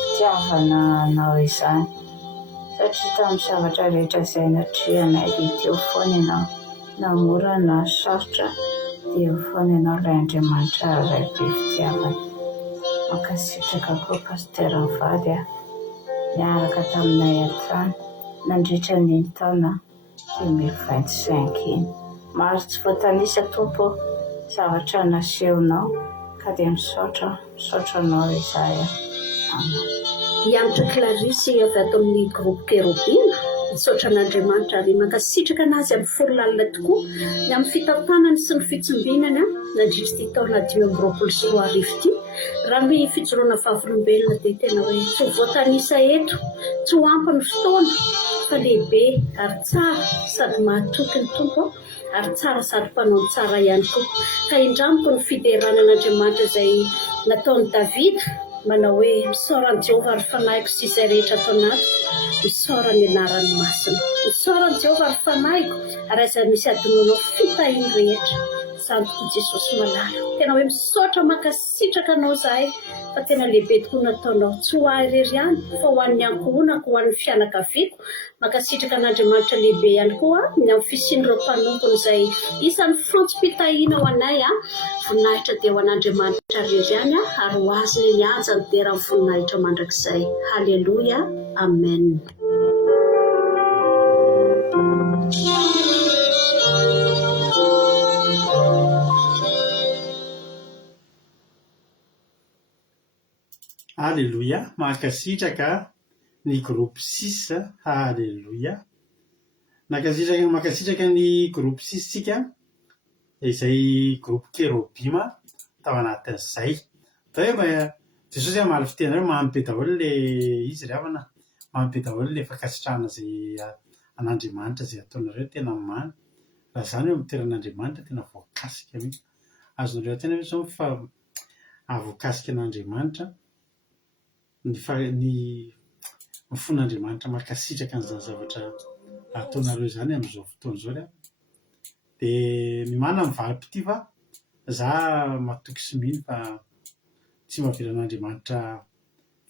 fitiavana anao izany satria tamin'ny zavatra rehetra izay natrehanay dia teo foana ianao na mora na sarotra dia eo foana ianao ilay Andriamanitra iray be fitiavana. Mankasitraka koa pasteur vady niaraka taminay hatrany nandritra ny taona 2025 iny. Maro tsy voatanisa tompo zavatra nasehonao ka dia misaotra anao izahay. Amen. Mianatra Clarisse avy ato amin'ny groupe kérubim misaotra an'Andriamanitra ary mankasitraka anazy amin'ny folo lalina tokoa ny amin'ny fitantanany sy ny fitsombinany nandritra ity taona 2024 ity. Raha ny fijoroana vavolombelona dia tena hoe tsy voatanisa eto tsy ho ampy ny fotoana fa lehibe ary tsara sady mahatoky ny tompo ary tsara sady mpanao tsara ihany koa ka indramiko ny fideranan'Andriamanitra izay nataon'i David manao hoe misaoran'i Jehovah ary fanahiko sy izay rehetra atao anaty misaorany anarany masina misaoran'i Jehovah ary fanahiko ary izay misy adinoanao fitahiny rehetra izany tokoa Jesosy malalo tena hoe misaotra mankasitraka anao izahay fa tena lehibe tokoa nataonao tsy ho ahy irery ihany fa ho an'ny ankohonako ho an'ny fianakaviako mankasitraka an'Andriamanitra lehibe ihany koa ny amin'ny fisian'ireo mpanompony izay isan'ny fantsim-pitahiana ho anay voninahitra dia ho an'Andriamanitra irery ihany ary ho azy ny anja ny dera amin'ny voninahitra mandrakizay. Halleluia amen. Alléluia, mankasitraka ny groupe 6, alléluia. Mankasitraka ny groupe 6 sika izay groupe kérubim tao anatin'izay. Jesosy amaly fitenareo mahambe daholo le izy ravana mahambe daholo le fankasitrahana izay an'Andriamanitra izay ataonareo tena mamy. Raha izany eo amin'ny toeran'Andriamanitra tena voakasika mihitsy. Azonareo tena hoe zao fa voakasika an'Andriamanitra ny fon'Andriamanitra mankasitraka an'izany zavatra ataonareo izany amin'izao fotoana izao. Dia ny mana mivalim-pity fa za matoky sy mino fa tsy mahavelan'Andriamanitra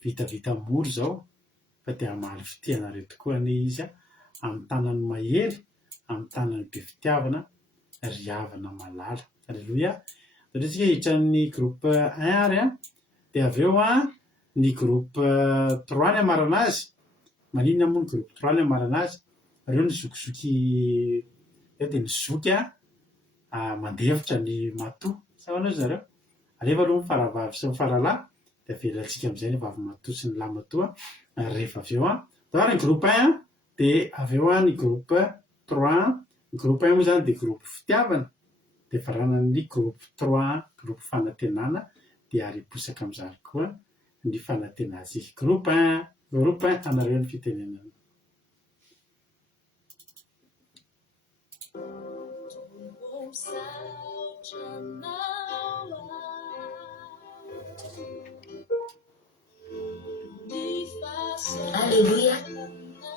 vitavita moro izao fa dia hamaly fitianareo tokoa ny izy amin'ny tanany mahery, amin'ny tanany be fitiavana, ry havana malala. Alleluia. Satria tsika hiditra ny groupe 1 ary dia avy eo ny groupe 3 ny amarana azy. Maninona moa ny groupe 3 ny amarana azy? Ireo ny zokizoky eo dia ny zoky mandevitra ny matoa. Sao anao zareo? Alefa aloha ny faravavy sy ny faralahy dia avelantsika amin'izay ny vavy matoa sy ny lahy matoa rehefa avy eo. Daholo ny groupe 1 dia avy eo ny groupe 3. Ny groupe 1 moa izany dia groupe fitiavana. Dia varanan'ny groupe 3 groupe fanantenana dia ariposaka amin'izany koa ny fanantenana azy. Groupe 1 anareo ny fitenenana. Alleluia.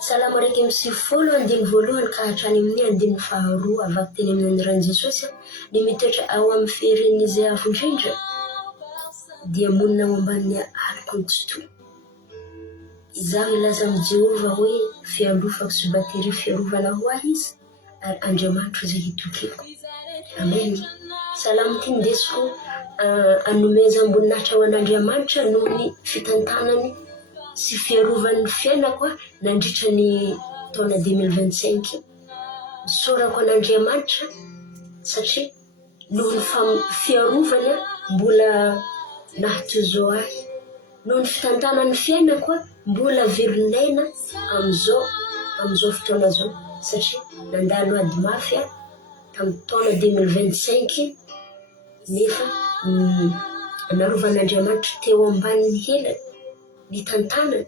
salamo raiky amin'ny sivifolo andiny voalohany ka hatrany amin'ny andiny faharoa avaky teny amin'ny aniran'i Jesosy ny mitoetra ao amin'ny firen'ny izay avo indrindra dia monina ao ambanin'ny alokonytsoto. Izaho ilaza amin'ny Jehova hoe fialofako sy batery fiarovana ho ahy izy ary Andriamanitra izay hitokiko. Amen. Salamo ty ndesiko anomeza amboninahitra ho an'Andriamanitra noho ny fitantanany sy fiarovany fiainako nandritra ny taona 2025. Misaorako an'Andriamanitra satria noho ny fiarovany mbola nahatozo ahy. Noho ny fitantanany fiainako mbola velonaina amizao fotoana zao satria nandalo ady mafy tamin'ny taona 2025 nefa narovan'Andriamanitra teo ambanin'ny helany ny tantanany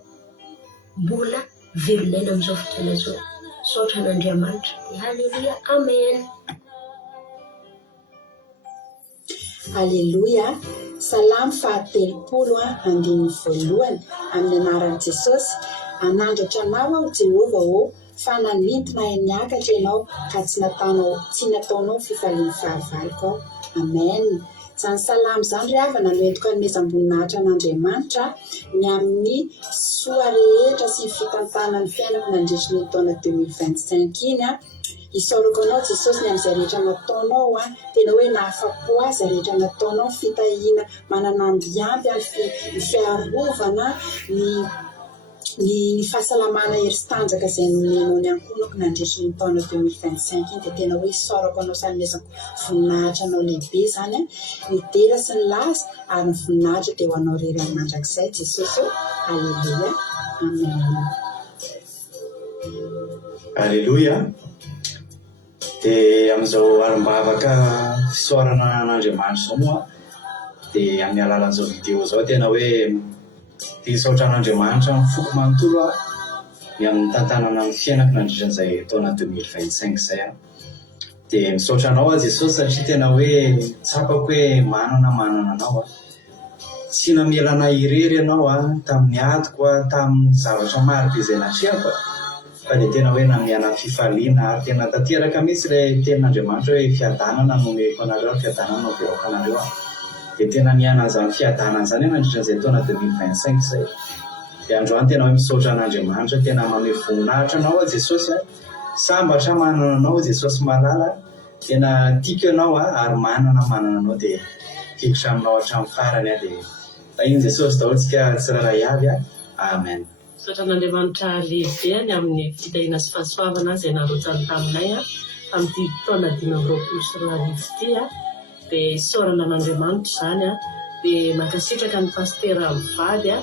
mbola velonaina amizao fotoana zao. Saotra an'Andriamanitra. Halleluja. Amen. Halleluja. Salamo fahatelopolo andiny voalohany amin'ny anaran'i Jesosy. Anandratra anao aho Jehova fa nanidina niakatra ianao ka tsy nataonao fifaliana fahavaloko aho. Amen. Zany salamo zany ry havana no entiko hanomeza amboninahitra an'Andriamanitra ny amin'ny soa rehetra sy fitantanany fiainako nandritra ny taona 2025 iny isaorako anao Jesosy ny amin'izay rehetra nataonao tena hoe nahafapo azy rehetra nataonao fitahina mananambiampy ny fiarovana ny fahasalamana hery-tanjaka izay nomenao ny ankonako nandritra ny taona 2025 iny dia tena hoe isaorako anao sanomezako voninahitra anao lehibe zany ny dera sy ny laza ary ny voninahitra dia ho anao rery amin'ny mandrakizay Jesosy. Halleluja. Amen. Halleluja. Dia amin'izao alim-bavaka fisaorana an'Andriamanitra zao moa dia amin'ny alalan'izao vidéo zao tena hoe tia saotra an'Andriamanitra mifoko manontolo ny amin'ny tantanana ny fiainako nandritran'izay taona 2025 zay dia misaotra anao Jesosy satria tena hoe tsapako hoe manana anao tsy namelana irery ianao tamin'ny adiko tamin'ny zavatra maro be izay natriako fa dia tena hoe namiana fifaliana ary tena tanteraka mihitsy ilay tenin'Andriamanitra hoe fiadanana nomeko anareo fiadanana noverako anareo dia tena niana an'izany fiadanana izany nandritran'izay taona 2025 zay. Dia androany tena hoe misaotra an'Andriamanitra tena manome voninahitra anao Jesosy sambatra manana anao Jesosy malala tena tiako ianao ary manana anao dia fikitra aminao hatramin'ny farany dia tahiny Jesosy daholo tsika tsirairay avy. Amen. Misaotra an'Andriamanitra lehibe ny amin'ny fitahiana sy fahasoavana izay narotsany taminay tamin'ity taona 2024 ity dia isaorana an'Andriamanitra zany dia mankasitraka ny pastera mivady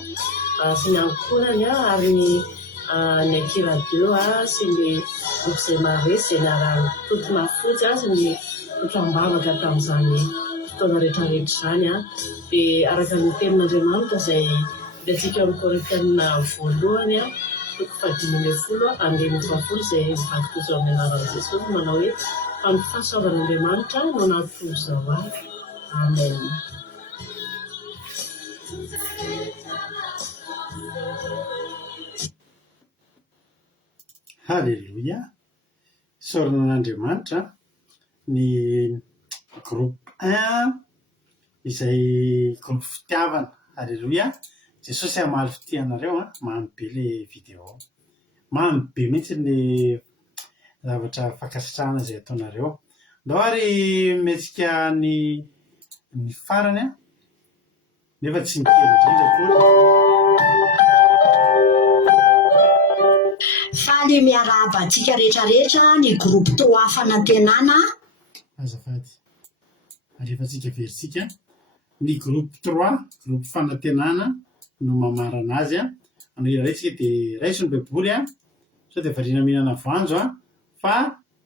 sy ny ankonany ary ny akiradio sy ny groupe izay maresy izay niarahany totona fotsy sy ny totram-bavaka tamin'izany fotoana rehetrarehetra zany dia araka ny tenin'Andriamanitra izay diantsika amin'ny Korinthiana voalohany 10:10 andiny 30 izay mivaky toy izao amin'ny anaran'i Jesosy manao hoe fa ny fahasoavan'Andriamanitra no natozo ahy. Amen. Halleluja. Isaorana an'Andriamanitra ny groupe 1 izay groupe fitiavana. Halleluja. Jesosy amaly fitianareo mamy be le vidéo mamy be mihitsy le zavatra fankasitrahana izay ataonareo. Ndao ary metsika ny farany nefa tsy mikely indrindra koa. Faly miarahaba antsika rehetrarehetra ny groupe 3 fanantenana. Azafady. Alefantsika veritsika ny groupe 3 groupe fanantenana no mamarana azy ano iraitsika dia raiso ny baiboly sao dia variana mihinana voanjo fa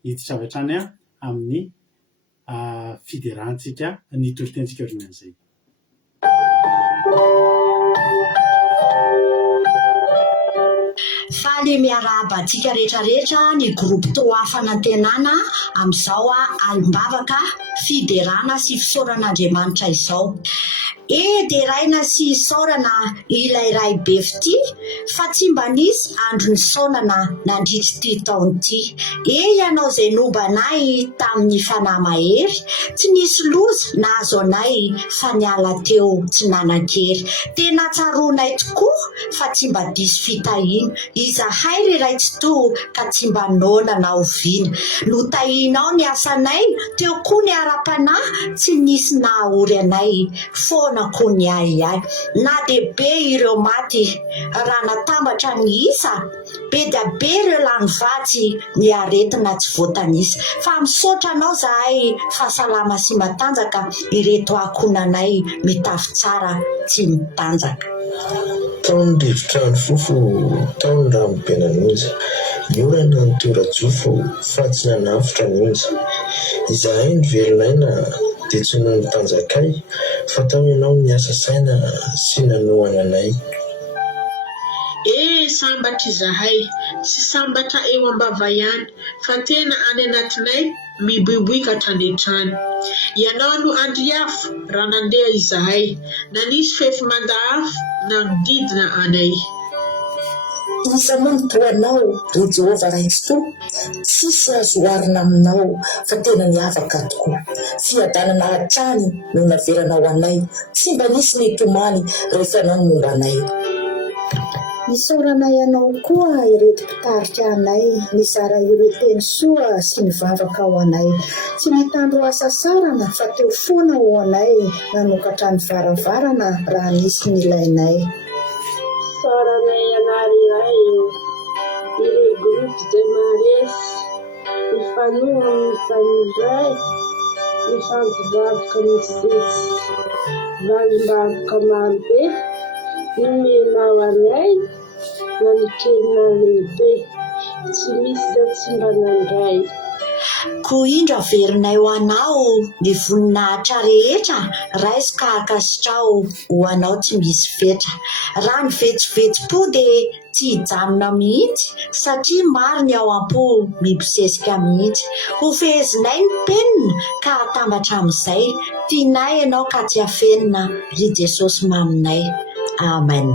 hiditra avy hatrany amin'ny fiderantsika ny toritentsika orinan'izay. Faly miarahaba antsika rehetrarehetra ny groupe 3 fanantenana amin'izao alim-bavaka fiderana sy fisaoran'Andriamanitra izao. dia raina sy saorana ilay ray befity fa tsy mba nisy andro ny saonana nandritry ty taon'ity. Ianao izay nombanay tamin'ny fanahy mahery, tsy nisy loza nahazo anay fa niala teo tsy nanan-kery. Tena tsaroanay tokoa fa tsy mba diso fitahina, izahay reray tsy to ka tsy mba nonana oviana. Notahinao ny asanay, teo koa ny ara-panahy, tsy nisy nahaory anay foana koa ny ahiahy. Na dia be ireo maty raha natambatra ny isa, be dia be ireo lany vatsy ny aretina tsy voatanisa. Fa misaotra anao zahay fahasalama sy matanjaka, ireto akonanay mitafy tsara tsy mitanjaka. Taony rivotrano fofo, taony ranobenan'onja, niorana ny tora-jofo fa tsy nanafitra ny onja. Izahay ny velonaina dia tsy noho ny tanjakay, fa tao ianao ny asa saina sy nanohana anay. Sambatra izahay, tsy sambatra eo ambava ihany, fa tena any anatinay miboiboika hatrany. Ianao no andriafo raha nandeha izahay, na nisy fefy mandahafo nanodidina anay. Isa moa ny toanao, ry Jehovah Raintsoa, tsisy azo oharina aminao, fa tena niavaka tokoa. Fiadanana hatrany no naveranao anay, tsy mba nisy ny tomany rehefa ianao no momba anay. Nisaorana ianao koa ireto mpitarika anay, nizara ireo teny soa sy nivavaka ao anay. Tsy nitandro asa sarana fa teo foana ho anay, nanokatra ny varavarana raha nisy nilainay. Saoranay anary iray, ireo groupe de maresy, mifanoha amin'ny tanindray, mifampivaboka ny sisy, valim-baboka marobe, nomenao anay, na ny kely na lehibe, tsy misy zao tsy mba nandray. Ko indro averinay ho anao ny voninahitra rehetra, raiso ka akasitrao ho anao tsy misy fetra. Raha ny vetsivetsy-po dia tsy hijanona mihitsy, satria maro ny ao am-po mibosesika mihitsy. Ho fehezinay ny penina ka hatambatra amin'izay, tianay ianao ka tsy hafenina, ry Jesosy maminay. Amen.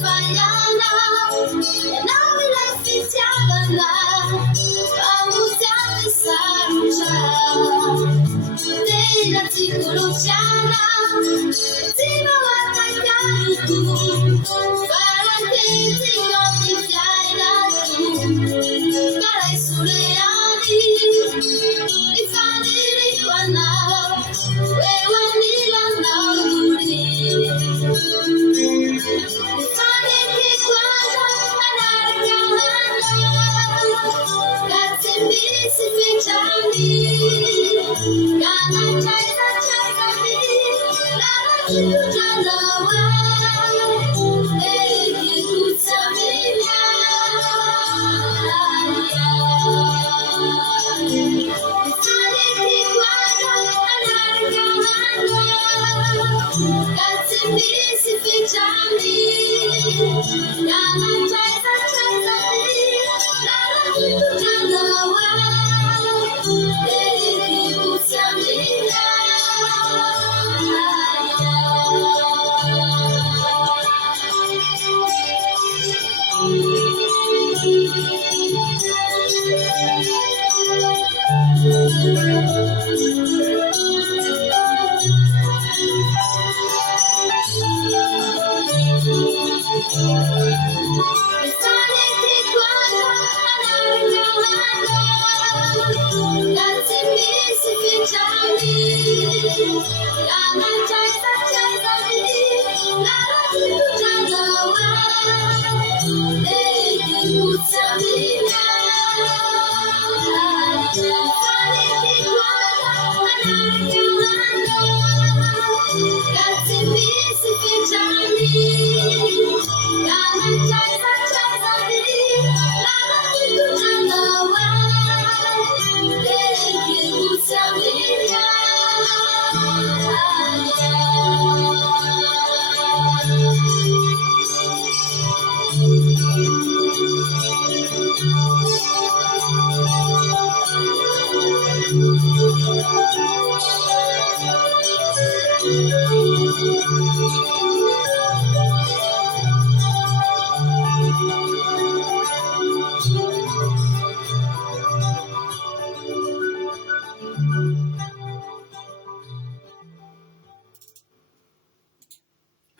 Fire.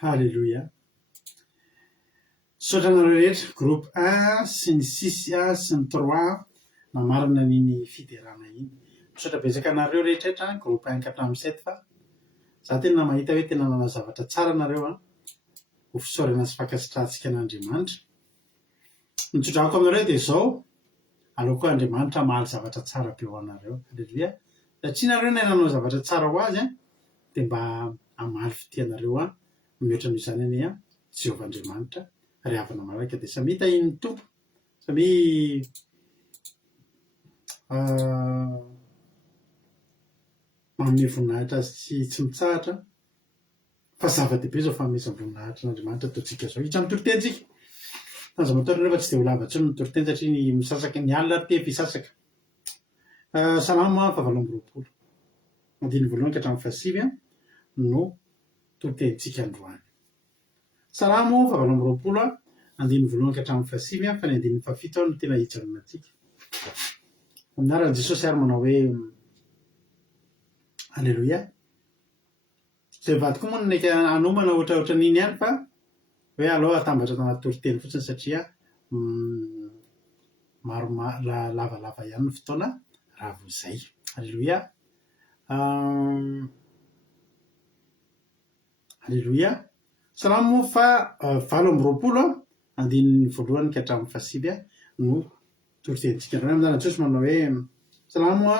Halleluia. Sotranareo rehetra groupe 1 sy ny 6 sy ny 3 namarina niny fiderana iny. Misaotra betsaka anareo rehetrarehetra groupe 1 ka hatramin'ny 7 fa za tena mahita hoe tena nana zavatra tsara nareo ho fisaorana sy fankasitrantsika an'Andriamanitra. Nitsodrako aminareo dia zao aleoko Andriamanitra mahaly zavatra tsara be ho anareo. Halleluia. Satria nareo na nanao zavatra tsara ho azy dia mba hamaly fitianareo mihoatra n'izany any Jehovah Andriamanitra ry havana malalaka dia samy hitahiny tompo samy manome voninahitra azy tsy mitsahatra fa zava-dehibe zao fanomezana voninahitra n'Andriamanitra ataontsika zao hitra mitoritentsika tanza mataona rehefa tsy dia ho lava tsy ny mitoriten satria ny misasaka ny alina te fisasaka. Salamo fa 7:20 andiny voalohany ka hatramin'ny fahasivy no toritentsika androany. Salamo fa 7:20 andiny voalohany ka hatramin'ny fahasivy fa ny andiny fahafito no tena hijanonantsika. Aminaran'i Jesosy ary manao hoe Halleluia. Zay vadiko moa ny anomana ohatraohatra n'iny ihany fa hoe alao atambatra tanaty toriteny fotsiny satria maro lavalava ihany ny fotoana raha vo izay. Halleluia. Halleluia. Salamo fa 8:20 andiny voalohany ka hatramin'ny fahasivy no toritentsika. Raha amin'izany Jesosy manao hoe salamo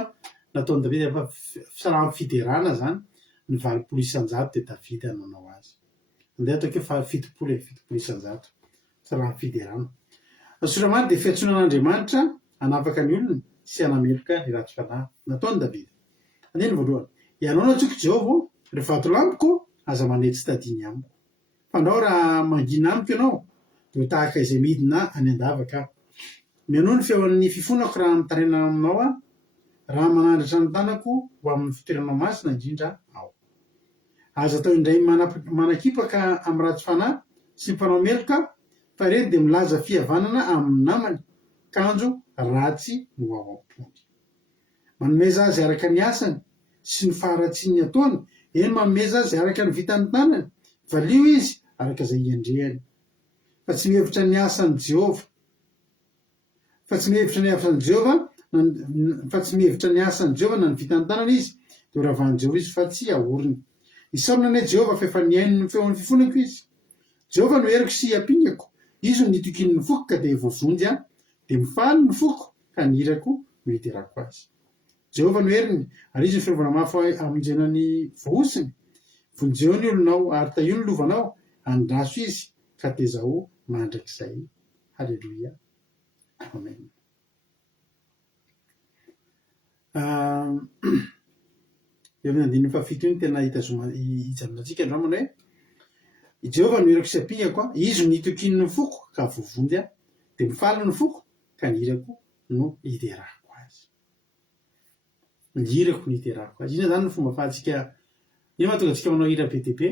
nataon'i Davida fa salamo fiderana zany ny 80 isan-jato dia Davida nanao azy. Andeha atao ke fa 70 isan-jato salamo fiderana. Soramany dia fiantsonan'Andriamanitra hanapaka ny olona sy hanameloka ny ratsy fanahy nataon'i Davida. Andiny voalohany ianao no antsoiko Jehovah rehefa ato lampoko aza manety tsy tadiny amiko. Fandao raha mangina amiko ianao dia tahaka izay midina any an-davaka. Mianoho ny feon'ny fifonako raha mitarena aminao raha manandratra ny tanako ho amin'ny fitoeranao masina indrindra ao. Aza atao indray manakipaka amin'ny ratsy fanahy sy mpanao meloka fa ireny dia milaza fihavanana amin'ny namany kanjo ratsy no ao am-pony. Manomeza azy araka ny asany sy ny faharatsiany ataony eny manomeza azy araka ny vitany tanany valio izy araka izay iandrehany. Fa tsy mihevitra ny asan'i Jehovah fa tsy mihevitra ny asan'i Jehovah na ny vitany tanana izy dia horavan'i Jehovah izy fa tsy ahoriny. Isaorina ane Jehovah fa efa niaino ny feon'ny fifonako izy. Jehovah no heriko sy hampingako. Izy no nitokiny ny foko ka dia voavonjy dia mifaly ny foko ka ny hirako no hiterako azy. Jehovah no heriny ary izy ny fiarovana mafy amonjena ny vohosiny. vonjeo ny olonao ary taio ny lovanao andraso izy ka tezao mandrakizay. Halleloia, amen. Eo amin'ny andininy fafito iny tena hijanonantsika andramana hoe Jehovah no irako sapingako a, izy nitokiny ny foko ka vovondy a, de mifaly ny foko ka ny irako no iterahako azy. Ny irako no iterahako azy. Ina zany no fomba fahatsika, ino mahatonga antsika manao hira be dia be?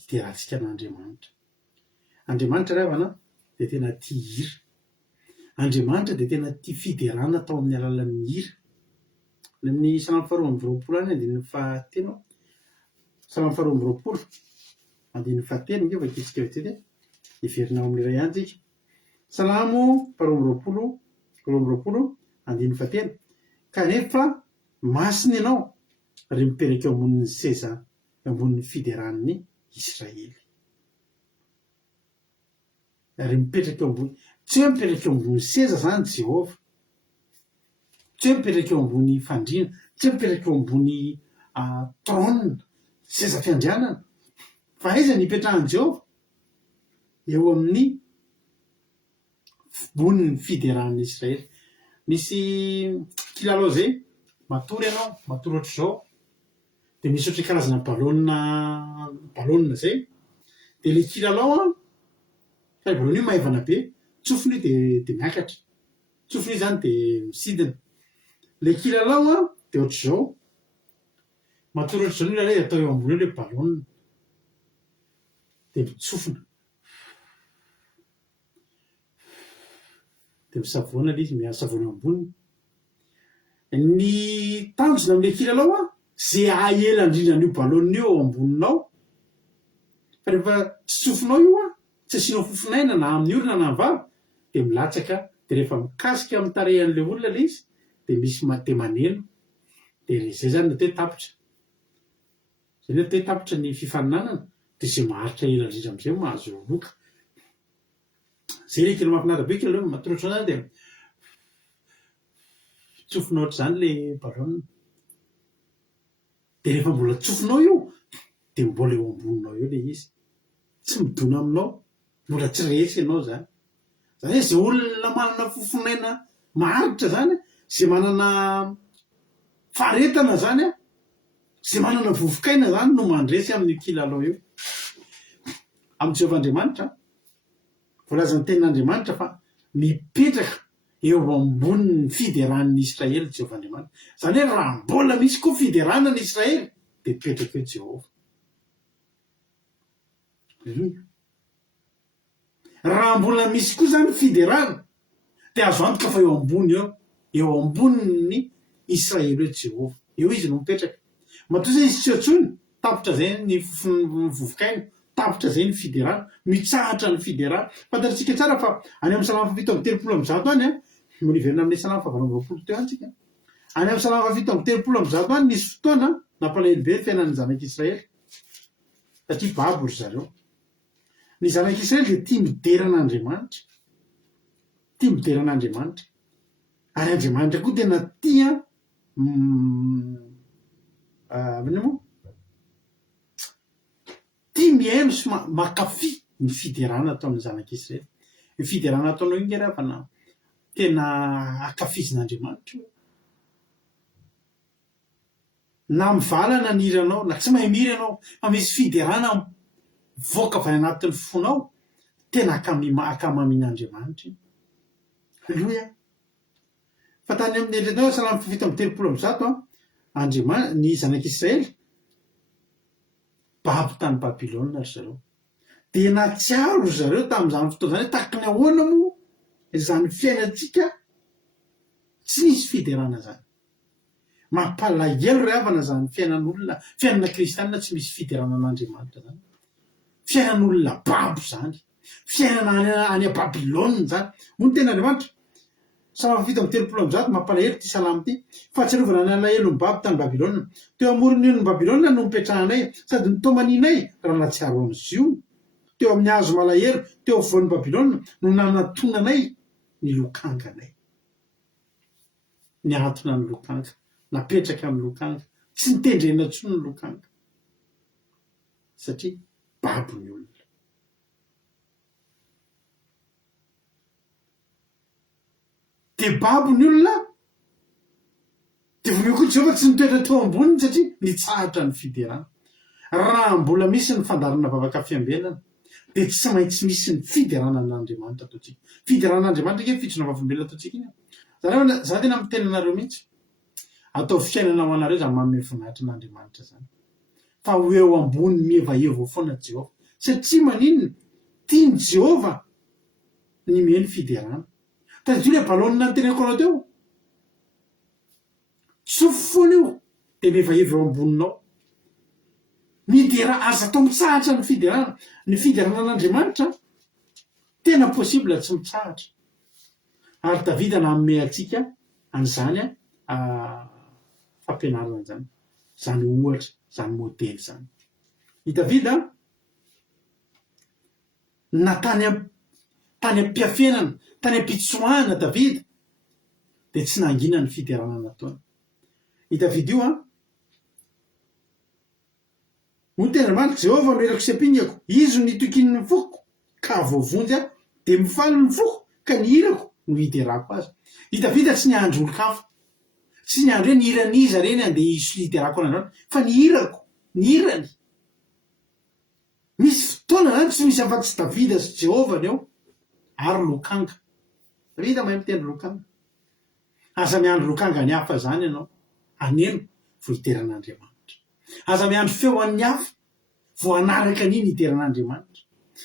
Iterahantsika an'Andriamanitra. Andriamanitra ry havana de tena tia hira. Andriamanitra de tena tia fiderana atao amin'ny alalan'ny hira. Ny amin'ny salamo faharoa amby roapolo any andininy fahatelo, salamo faharoa amby roapolo andininy fahatelo nge vakitsika vetsety iverinao amin'iray ihany tsika. Salamo faharoa amby roapolo, roa amby roapolo andininy fahatelo. Kanefa masina ianao ary mipetraka eo ambonin'ny seza, ambonin'ny fideran'ny Israely. Ary mipetraka eo ambony, tsy hoe mipetraka eo ambony seza zany Jehovah, tsy hoe mipetraka eo ambony fandriana, tsy hoe mipetraka eo ambony trône, seza fiandrianana, fa aiza ny ipetrahan'i Jehovah? Eo amin'ny ambony fideran'ny Israely. Misy kilalao zay, matory ianao, matory ohatr' zao, de misy ohatry karazana balonina zay, de le kilalao a, fa le balonina io maivana be, tsofiny de miakatra, tsofiny zany de misidina. Le kilalao a de ohatr' zao, matory ohatr' zao ny lalay atao eo ambony eo le balonina, de mitsofina, de misavoana le izy, misavoana amboniny. Ny tanjona amin'le kilalao a, zay ahela indrindra an'io balonina io eo amboninao, fa rehefa tsy tsofinao io a, tsy asianao fofinaina na amin'ny orona na vava, de milatsaka, de rehefa mikasika amin'ny tarehan'le olona le izy, de misy de maneno, de zay zany no hoe tapitra. Zay no hoe tapitra ny fifaninanana, de zay maharitra ela indrindra am'izay mahazo loka. Zay le kilalao mahafinaritra be kilalao matory ohatr' zany de tsofinao ohatr' zany le balonina. De rehefa mbola tsofinao io, de mbola eo amboninao eo le izy, tsy midona aminao, mbola tsy resy ianao zany. Zany hoe zay olona manana fofinaina maharitra zany, zay manana faharetana zany a, zay manana vovokaina zany no mandresy amin'ny kilalao io. Amin'ny Jehovah Andriamanitra, voalazan'ny tenin'Andriamanitra fa mipetraka eo ambonin'ny fideran'ny Israely Jehovah Andriamanitra. Zany hoe raha mbola misy koa fideranan'ny Israely, de mipetraka eo Jehovah. Raha mbola misy koa zany fiderana, de azo antoka fa eo ambony eo ambonin'ny Israely eo Jehovah. Eo izy no mipetraka. Matoa zay izy tsy otsony, tapitra zay ny vovokaina, tapitra zay ny fiderana, mitsahatra ny fiderana. Fantatritsika tsara fa any amin'ny salamo fafito amby telopolo amby zato any a, moniverina amin'ny salamo fahavalo amby roapolo teo any tsika. Any amin'ny salamo fafito amby telopolo amby zato any nisy fotoana nampalahelo be ny fiainan'ny zanak'Israely. Satria babo ry zareo. Ny zanak'Israely de tia mideran'Andriamanitra. Tia mideran'Andriamanitra. Ary Andriamanitra koa tena tia tia mihaino sy makafy ny fiderana atao amin'ny zanak'Israely. Ny fiderana ataonao iny nge ravana tena akafizin'Andriamanitra io. Na mivalana ny hiranao, na tsy mahay mihira ianao, fa misy fiderana voaka avy anatin'ny fonao, tena akamamian'Andriamanitra iny. Halleloia. Fa tany amin'ny endrinao salamo fafito amby telopolo amby zato a, ny zanak'Israely babo tany Babilôna ry zareo. De natsiaro ry zareo tamin'izany fotoana zany, tahaky ny ahoana moa zany fiainantsika tsy nisy fiderana zany. Mampalahelo ry havana zany fiainan'olona, fiainana kristianina tsy misy fiderana an'Andriamanitra zany. Fiainan'olona babo zany, fiainana any a Babilôna zany. Hoy ny ten'Andriamanitra, salamo fafito amby telopolo amby zato, mampalahelo ty salamo ty. Fahatsiarovana ny alahelo ny babo tany Babilôna. Teo amorony io ny Babilôna no mipetrahanay, sady ny tomaninay raha natsiaro am'izy io. Teo amin'ny hazo malahelo, teo afovoan'ny Babilôna no nanatonanay ny lokanganay. Niantona ny lokanga, napetraka amin'ny lokanga, tsy nitendrena intsony ny lokanga. satria babony olona. De babony olona de vonio koa Jehovah tsy nitoetra teo amboniny satria nitsahatra ny fiderana. Raha mbola misy ny fandarana vavaka fiambenana de tsy maintsy misy ny fideranan'Andriamanitra ataotsika. Fideranan'Andriamanitra ke fitsona vafombelona ataotsika iny. Za tena miteny anareo mihitsy, atao fiainana ho anareo za manome voninahitra n'Andriamanitra zany. Fa ho eo ambony mievaeva foana Jehova satria maninona tiany Jehova ny meny fiderana. Tadidro le balonina ny teneko anao teo, tsofo foana io de mievaeva eo amboninao. Midera aza atao mitsahatra ny fideranan'Andriamanitra tena possible tsy mitsahatra. Ary Davida nanome antsika an'izany fampianarana zany, zany ohatra, zany modely zany. I Davida na tany am-piafenana, tany am-pitsoahana Davida de tsy nangina ny fideranana nataony. I Davida io no tena mandry Jehova noerako sy ampingako, izy no nitokin'ny foko ka voavonjy de mifaly ny foko ka ny hirako no hiterako azy. I Davida tsy niandro olo-kafa, tsy niandro hoe nihiran'iza reny andeha hiterako an'Andriamanitra, fa ny hirako, ny hirany. Misy fotoana zany tsy misy afa-tsy Davida sy Jehova ny eo ary lokanga. Davida mahay mitendry lokanga. Aza miandro lokanga ny hafa zany ianao, aneno vo hiteran'Andriamanitra. Aza miandro feo an'ny hafa vo anaraka an'iny hiteran'Andriamanitra.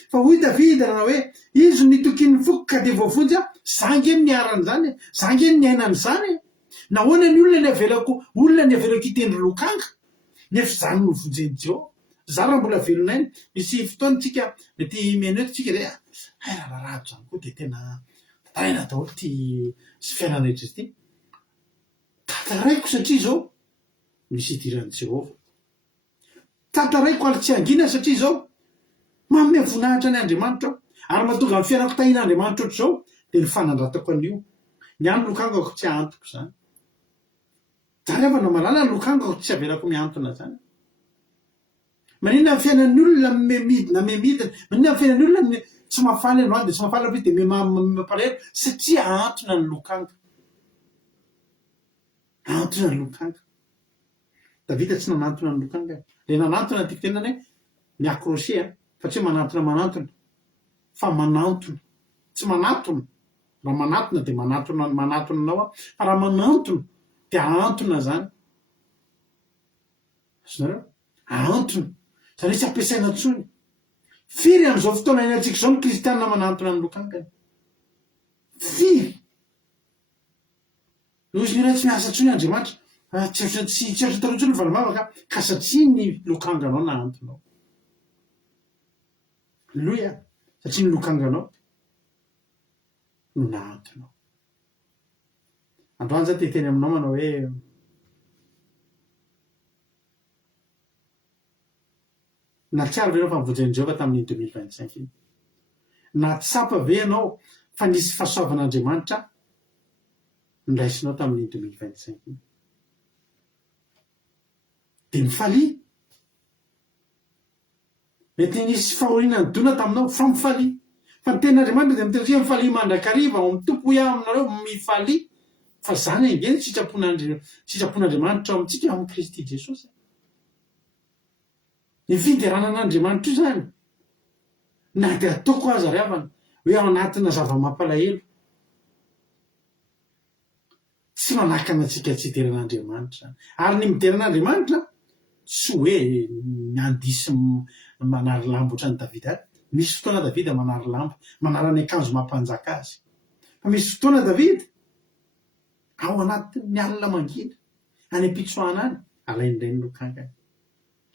Fa hoy Davida raha hoe izy nitokin'ny foko ka de voavonjy zange niarany zany, zange niainany zany. Nahoana ny olona ny avelako hitendry lokanga nefa zany no vonjeny Jehova. Za raha mbola velonainy, misy fotoana tsika mety meno eto tsika de raha zany koa de tena taraina daholo ty sy fiainana rehetra ty. Tataraiko satria zao misy idiran'i Jehova. Tataraiko ary tsy angina satria zao manome voninahitra ny Andriamanitra ary mahatonga amin'ny fiainako tahin'Andriamanitra ohatr'izao de ny fanandratako an'io. Ny lokangako tsy ahantoko zany. Jareo na malala ny lokangako tsy avelako miantona zany. Maninona ny fiainan'ny olona namemidina, maninona ny fiainan'ny olona tsy mafaly androany de tsy mafaly ampy de mampalahelo satria ahantona ny lokanga. Ahantona ny lokanga. Davida tsy nanantona ny lokanga. Le nanantona tiako tenany hoe miakrosy fa tsy manantona fa manantona. Tsy manantona. Raha manantona de manantona anao fa raha manantona de ahantona zany. Azonareo? Ahantona. Zany hoe tsy ampiasaina tsony. Firy am'izao fotoana inatsika zao ny kristianina manantona ny lokangany. Firy. Ozy nira tsy miasa tsony Andriamanitra. Tsy eritry taro tsony valimavaka ka satria ny lokanganao nahantonao. Loia, satria ny lokanganao no nahantonao. Androany za te teny aminao manao hoe na tsiaro ve ianao fa mivonjeny Jehova tamin'ny 2025 iny? Na tsapa ve ianao fa nisy fahasoavan'Andriamanitra niraisinao tamin'ny 2025 iny? De mifaly. Mety nisy fahoriana dona taminao fa mifaly. Fa ny tenin'Andriamanitra de miteny mifaly mandrakariva ao amin'ny tompo hoe aminareo mifaly. Fa zany angeny sitrapon'Andriamanitra ao amintsika amin'ny Kristy Jesosy. Ny fideranan'Andriamanitra io zany na de ataoko aza riavana hoe ao anatina zava-mampalahelo tsy manakana antsika tsy hideran'Andriamanitra zany. Ary ny mideran'Andriamanitra tsy hoe miandisy manary lambo ohatrany Davida. Misy fotoana Davida manary lambo, manarany akanjo mampanjaka azy. Fa misy fotoana Davida ao anatin'ny alina mangina any am-pitsoahana any alaindray ny lokangany.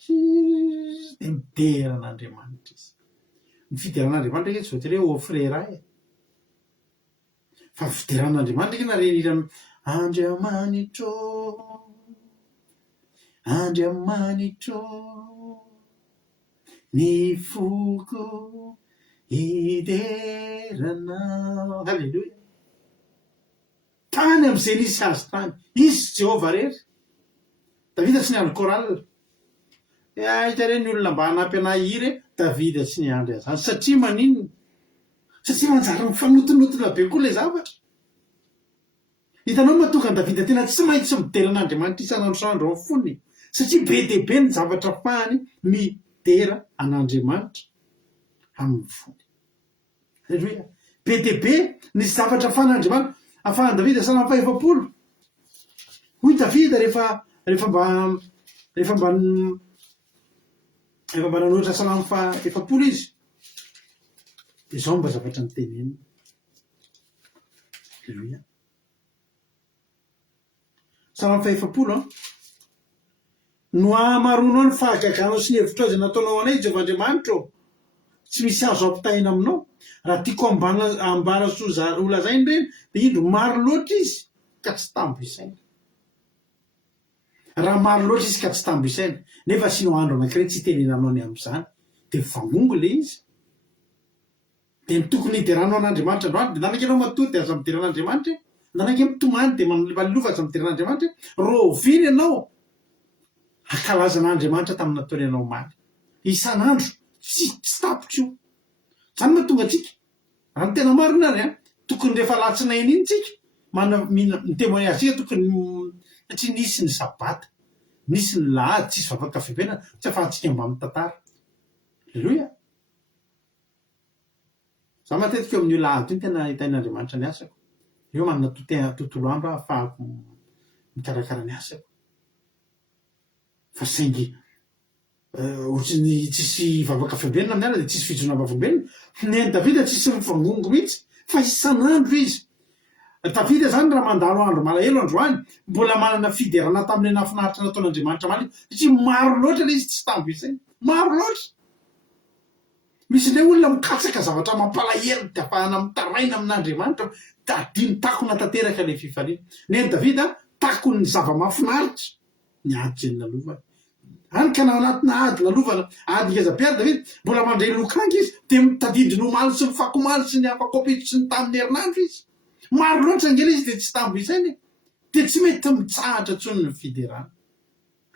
De mideran'Andriamanitra izy. Ny fideran'Andriamanitra ke tsy voatery hoe frera fa fideran'Andriamanitra ke na renirana Andriamanitro, Andriamanitro, ny foko hideranao. Halleloia. Tany am'izay nisy azy tany. Izy Jehova rery. Davida tsy niandro korala. Hitareo ny olona mba hanampy anay iry Davida tsy ny andry azany satria maninona satria manjary mifanotonotona be koa le zavatra. Hitanao mahatonga ny Davida tena tsy maintsy midera an'Andriamanitra isan'andro isan'andro amin'ny foniny satria be dia be ny zavatra fahany midera an'Andriamanitra amin'ny fony. Aleloia. Be dia be ny zavatra ahafahan'Andriamanitra ahafahan'i Davida salamy faha-efapolo. Hoy Davida rehefa mba nanoatra salamy faha-efapolo izy. Dia izao mba zavatra ny teneniny. Aleloia. Salamy faha-efapolo no hamaronao ny fahagaganao sy ny hevitra izay nataonao anay Jehovah Andriamanitra. Tsy misy azo ampitaina aminao. Raha tiako ambara soa olazainy reny dia indro maro loatra izy ka tsy tambo isaina. Raha maro loatra izy ka tsy tambo isaina nefa sino andro anankiray tsy tenenanao ny amin'izany dia vangongo le izy. Dia ny tokony hideranao an'Andriamanitra androany dia nanaiky ianao matory dia aza midera an'Andriamanitra. Nanaiky mitomany dia malilova aza midera an'Andriamanitra. Roviny ianao hakalaza an'Andriamanitra tamin'ny nataony ianao maly. Isan'andro tsy tapitra io. Zany mahatonga antsika raha ny tena marina ary tokony rehefa latsinainy iny tsika mitemony azy tokony satria nisy ny sabata, nisy ny lahady, tsisy vavaka-fiabenana, tsy ahafahantsika mba mitantara. Aleloia. Za matetika eo amin'io lahady io tena hitain'Andriamanitra ny asako. Eo manana tontolo andro ahafahako mikarakara ny asako. Fa saingy ohatrany tsisy vavaka-fiabenana amin'ny ala dia tsisy fijona vavaka-fiabenana. Ny Davida tsisy mifangongo mihitsy fa isan'andro izy. Davida zany raha mandalo andro malahelo androany mbola manana fiderana tamin'ny nafinaritra nataon'Andriamanitra maly satria maro loatra le izy tsy tambo isaina. Maro loatra. Misy le olona mikatsaka zavatra mampalahelo dia ahafahana mitaraina amin'Andriamanitra dia adiny takona tanteraka le fifaliana. Ny Davida takony ny zava-mahafinaritra ny ady izay nalovana. Hany ka na anatina ady nalovana ady ngezabeary Davida mbola mandray lokanga izy dia mitadidry ny omaly sy ny fakomaly sy ny afakopito sy ny tamin'ny herinandro izy. Maro loatra angela izy dia tsy tambo isaina dia tsy mety mitsahatra intsony ny fiderana.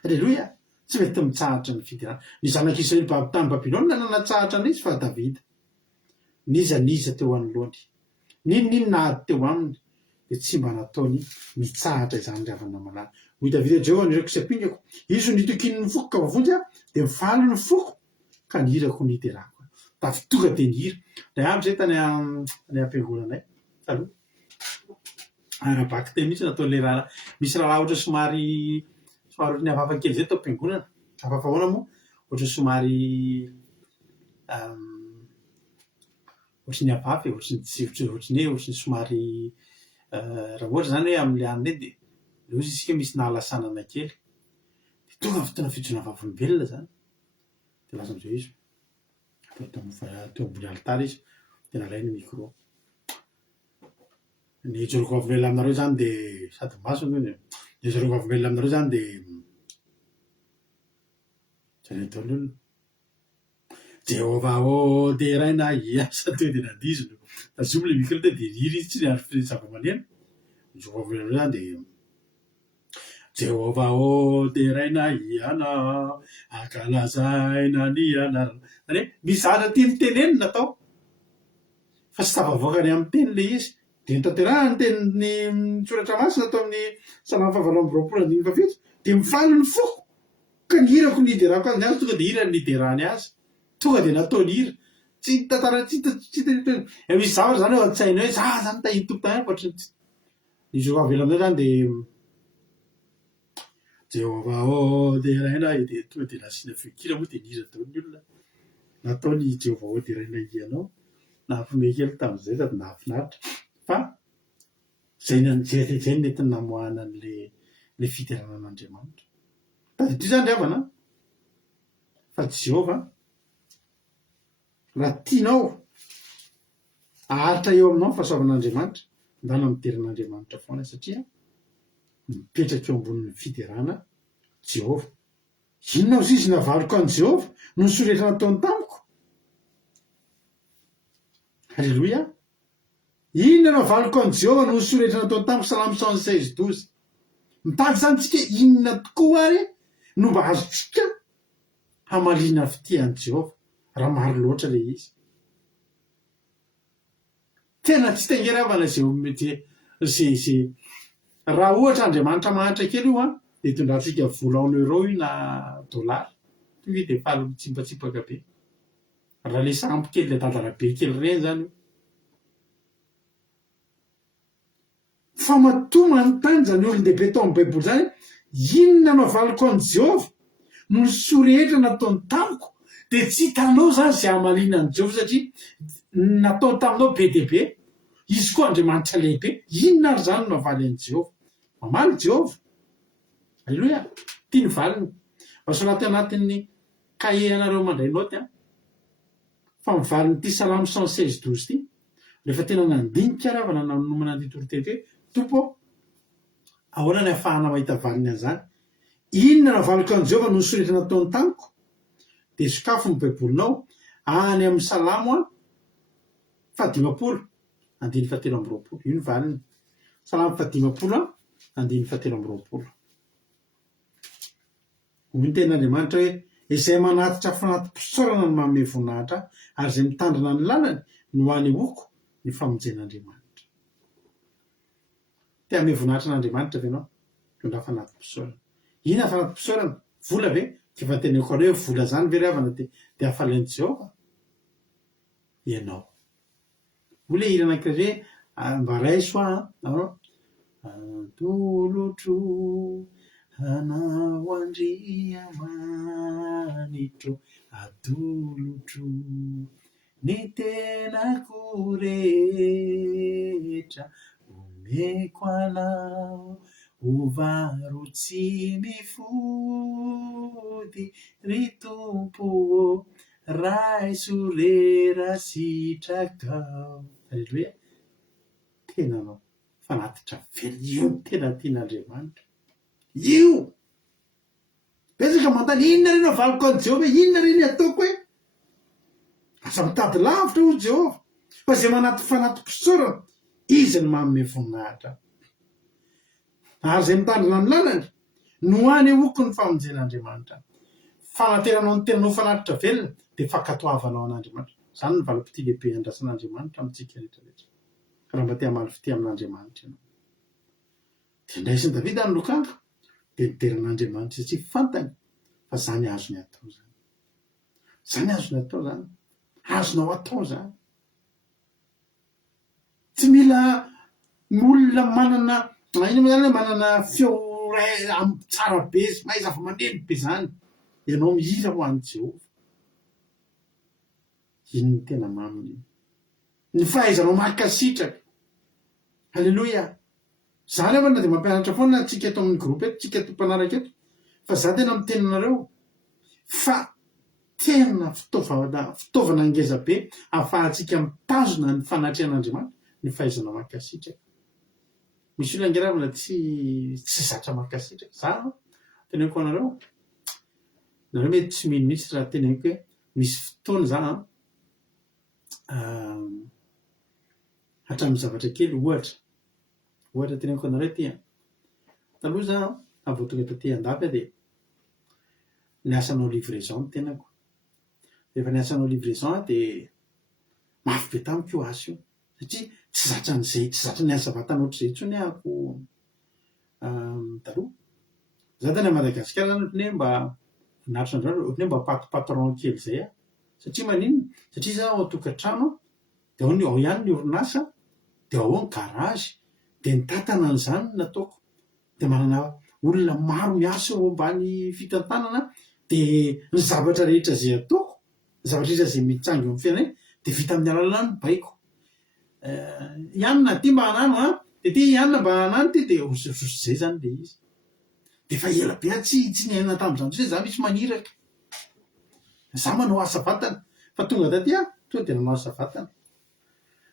Aleloia. Tsy mety mitsahatra ny fiderana. Ny zanak'Israely tamin'ny Babilôna nanatsahatra an'izy fa Davida. Niza teo anoloany. Ninona ady teo aminy dia tsy mba nataony mitsahatra izany ravana malala. Hoy Davida Jehovah nireko sy ampingako. Izy no nitokiny ny foko ka vavonjy dia mifaly ny foko ka ny hirako ny hiterako. Tavy tonga dia ny hira. Dia aby izay tany am-piangonanay. Taloha. Arabaky teny mihitsy nataon'ilay raha. Misy raha ohatra somary ny hafahafa kely izay tao am-piangonana. Hafahafa ahoana moa? Ohatra somary ohatra ny hafahafa ohatra ny somary raha ohatra zany hoe amin'ilay an'ilay dia ilay ozy isika misy nahalasanana kely. Dia tonga fotoana fijona vavolombelona zany. Dia lasa amin'izay izy. Teo ambony alitara izy. Dia nalainy micro. Ny ijoroko vavolombelona aminareo zany dia sady masony ny ijoroko vavolombelona aminareo zany dia zany ataony olona. Jehovah ô dia raina hiasa teo dia nandizony. Tazomo ilay micro dia hiry izy tsy ny andro zava-maneno. Ijoroko vavolombelona zany dia Jehovah ô dia raina hiana ankalazaina ny anarana. Zany hoe mizara tia mitenenina natao. Fa tsy tafavoaka any amin'ny teny ilay izy. Dia nitanterahany tenin'ny soratra masina atao amin'ny salamy fahavalo amby roapolo andimy fafito dia mifaly ny foko ka ny hirako ny hiderako azy. Ny azy tonga dia hira ny hiderany azy. Tonga dia nataony hira. Tsy tantara tsy misy zavatra zany eo an-tsaina hoe za zany tahiny tompotany afatry ny Jehovah avelanao zany dia Jehovah ô dia raina dia tonga dia nasiana feokira moa dia nihira daholo ny olona. Nataony Jehovah ô dia raina ianao. Nahafinaritra kely tamin'izay sady nahafinaritra. Fa zay nety namoahana an'ilay fideranan'Andriamanitra. Tadidio zany ry havana. Fa Jehovah raha tianao aharitra eo aminao ny fahasoavan'Andriamanitra ndana mideran'Andriamanitra foana satria mipetraka eo ambonin'ny fiderana Jehovah. Inona ozy izy navaliko an'i Jehovah no nisoratra nataony tamiko. Aleloia. Inona navaliko an'i Jehovah no nisoratra nataony tamiko salamy 116:12. Mitady zany tsika inona tokoa ary no mba azotsika hamarina fitian'i Jehova raha maro loatra le izy. Tena tsy tangeravana zay raha ohatra Andriamanitra mahantra kely io dia tondratsika vola en euro io na dollara to io dia faly mitsimpatsipaka be. Raha le sampy kely le dadarabe kely reny zany io. Fa matoa manontany zany olon-dehibe tao amin'ny baiboly zany, inona no avaliko an'i Jehova no ny soa rehetra nataony tamiko, dia tsy hitanao zany zay hamalina an'i Jehova satria nataony taminao be dia be. Izy koa Andriamanitra lehibe, inona ary zany no avaly an'i Jehova? Mamaly Jehova. Alleloia. Tia ny valiny. Voasoratra anatin'ny kahie anareo mandray noty fa mivaliny Salamo 116:12 ty, rehefa tena nandinika ravana nanomana an'ity Tompo, ahoana ny ahafahana mahita valiny an'izany? Inona no avaliko an'i Jehova no ny soa rehetra nataony tamiko? Dia sokafo ny baibolinao any amin'ny Salamo 50, 117. Io ny valiny. Salamo 50, 117. Hoy ny tenin'Andriamanitra hoe, izay manatitra fanati-pisaorana no manome voninahitra, ary izay mitandrina ny lalany no hany oko ny famonjen'Andriamanitra. Te hanome voninahitra n'Andriamanitra ve ianao? Tondra fanati-pisaorana. Inona fanati-pisaorana? Vola ve? Efa teneniko anao hoe vola zany ve ravana dia hafalian'i Jehova? Ianao. Hoy le hira anankiray mba raiso antolotro anao Andriamanitro, atolotro ny tenako rehetra, omeko anao ovaro tsy mifody, ry Tompo raiso rera sitrakao. Alleluia. Tena anao fanatitra velo, io tena tian'Andriamanitra. Io betsaka mantany, inona reny avaliko an'i Jehova, inona reny ataoko hoe? Asa mitady lavitra ho Jehova, fa izay fanati-pisaorana, izy no manome voninahitra. Ary izay mitandrina ny lalany no hany oko ny famonjen'Andriamanitra. Fanateranao ny tenanao fanatitra velona dia fankatoavanao an'Andriamanitra. Izany ny valam-potia lehibe andrasan'Andriamanitra amintsika rehetrarehetra. Raha mba te hamaly fitia amin'Andriamanitra ianao. Dia ndraisin'i Davida ny lokanga dia nideran'Andriamanitra satria fantany fa zany azony atao zany. Zany azony atao zany. Azonao atao zany. Tsy mila olona manana feo tsara be, mahay zava-maneno be zany. Ianao mihira ho an'i Jehova. Iny ny tena maminy. Ny fahaizanao mankasitraka. Alleluia. Zany aho na dia mampianatra foana tsika eto amin'ny groupe eto, tsika eto mpanaraka eto, fa za tena miteny anareo fa tena fitaovana ngeza be ahafahantsika mitazona ny fanatrehan'Andriamanitra ny fahaizana mankasitraka. Misy olona angeravana tsy zatra mankasitraka. Za teneniko anareo, nareo mety tsy mino mihitsy raha teneniko hoe misy fotoana za hatramin'ny zavatra kely ohatra teneniko anareo ty taloha za vao tonga taty Andafy dia niasanao livraison ny tenako. Rehefa niasanao livraison dia mafy be tamiko io asa io satria tsy zatra an'izay, tsy zatra ny asa vatana ohatr'izay intsony ahako taloha. Za tany Madagasikara zany ohatry ny hoe mba natritra andreo ohatry ny hoe mba patron kely izay satria maninona? Satria za ao an-tokantrano dia ao ihany ny orinasa, dia ao ny garage, dia ny tatana an'izany nataoko. Dia manana olona maro miasa ao ambany fitantanana, dia ny zavatra rehetra izay ataoko, ny zavatra rehetra izay mitsangy amin'ny fiainana dia vita amin'ny alalany baiko. Ianona ty mba hanano dia ty ianona mba hanano ty dia izay zany dia izy. Dia fa ela be tsy niaina tamin'izany hoe za misy maniraka. Za manao asa vatana fa tonga taty tonga dia nanao asa vatana.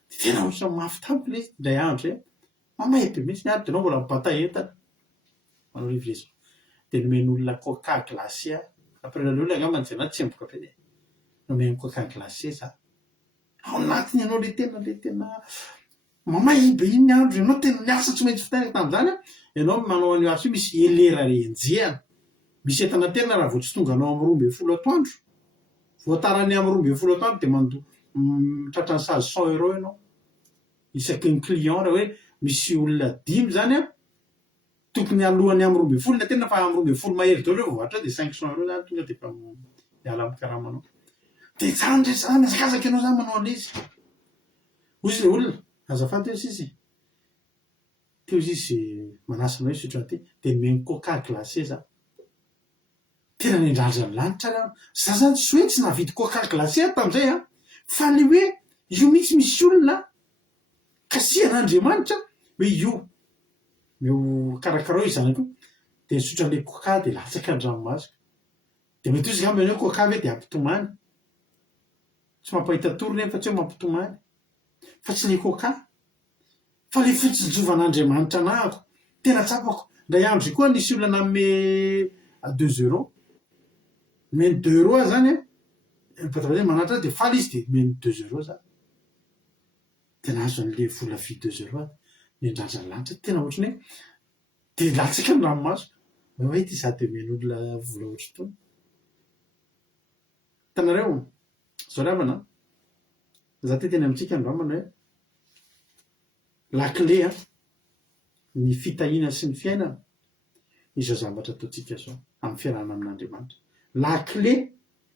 Dia tena osa mafy tamiko ilay izy indray andro zay. Mamay be mihitsy ny andro dia anao mbola mibata entana. Manao livraison. Dia nomen'olona coca glacé après le olona angamba nijery tsemboka be dia nomeny coca glacé za. Ao anatiny ianao le tena mamay be iny andro, ianao tena niasa tsy maintsy fitairaka tamin'izany ianao manao an'io asa io misy elera renjehana. misy entana tena raha vao tsy tonga anao amin'ny 12 atoandro voatarany amin'ny 12 atoandro dia mitratra ny sazy 100 € ianao isaky ny client raha hoe misy olona 5 zany a tokony alohany amin'ny 12 na tena fa amin'ny 12 mahery daholo rehefa voatra dia 500 € zany tonga dia efa miala amin'ny karamanao dia zany ndray zany azakazaka ianao zany manao an'izy ozy le olona azafady hoe sisy teo izy izy manasana hoe sotro aty dia meny coca glacé za tena nindralza ny lanitra raha za zany tsy hoe tsy navidy coca glacé tamin'izay a fa le hoe io mihitsy misy olona kasihan'Andriamanitra hoe io meo karakarao izy zany koa dia nisotro an'ilay coca dia latsaka ny ranomasika dia mety ozy gambany hoe coca ve dia ampitomany tsy mampahita torony fa tsy hoe mampitomany fa tsy le coca fa le fotsinjovan'Andriamanitra anahako tena tsapako ndray andro koa nisy olona nanome à 2 € meny 2 € zany a patron manatra dia faly izy dia meny 2 € za dia nahazo an'le vola vy 2 € nindrandra ny lanitra tena ohatrany hoe dia latsaka ny ranomasoko hoe ty za dia meny olona vola ohatry tony tanareo zao ravana za ty tena amintsika androamana hoe lakle a ny fitahina sy ny fiainana izao zavatra ataontsika zao amin'ny fiarahana amin'Andriamanitra lakle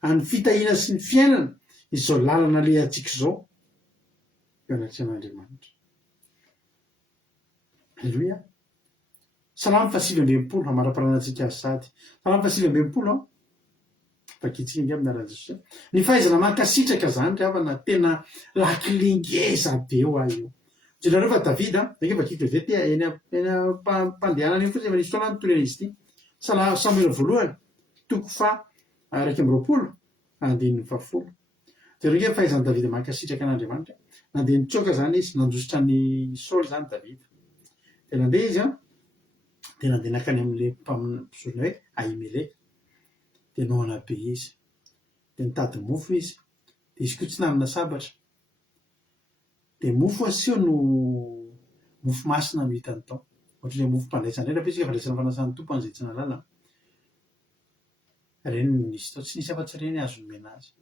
any fitahina sy ny fiainana izao lalana le atsika zao eo anaty an'Andriamanitra Alleluia salamy 720 hamara-paranantsika azy sady salamy 720 fakitsika ingy amin'ny aran'Jesosy ny fahaizana mankasitraka zany ravana tena lakle ngeza be eo ahy eo jerareo fa Davida efa kitra zay ty eny mpandehanana io fotsy efa nisy fotoana nitorena izy ity Samuel voalohany 2:20 andininy 7 jereo nge fahaizany Davida mankasitraka an'Andriamanitra nandeha nitsoka zany izy nandositra ny Saul zany Davida dia nandeha izy a dia nandeha nakany amin'le mpampisorona hoe Ahimeleka dia noana be izy dia nitady mofo izy dia izy koa tsy nanana sabatra dia mofo asio no mofo masina no hitany tao ohatrany mofo mpandraisandrena fa isika fandraisana fanasany tompo an'izay tsy nalala reny nisy tao tsy nisy afa-tsy reny azo nomena azy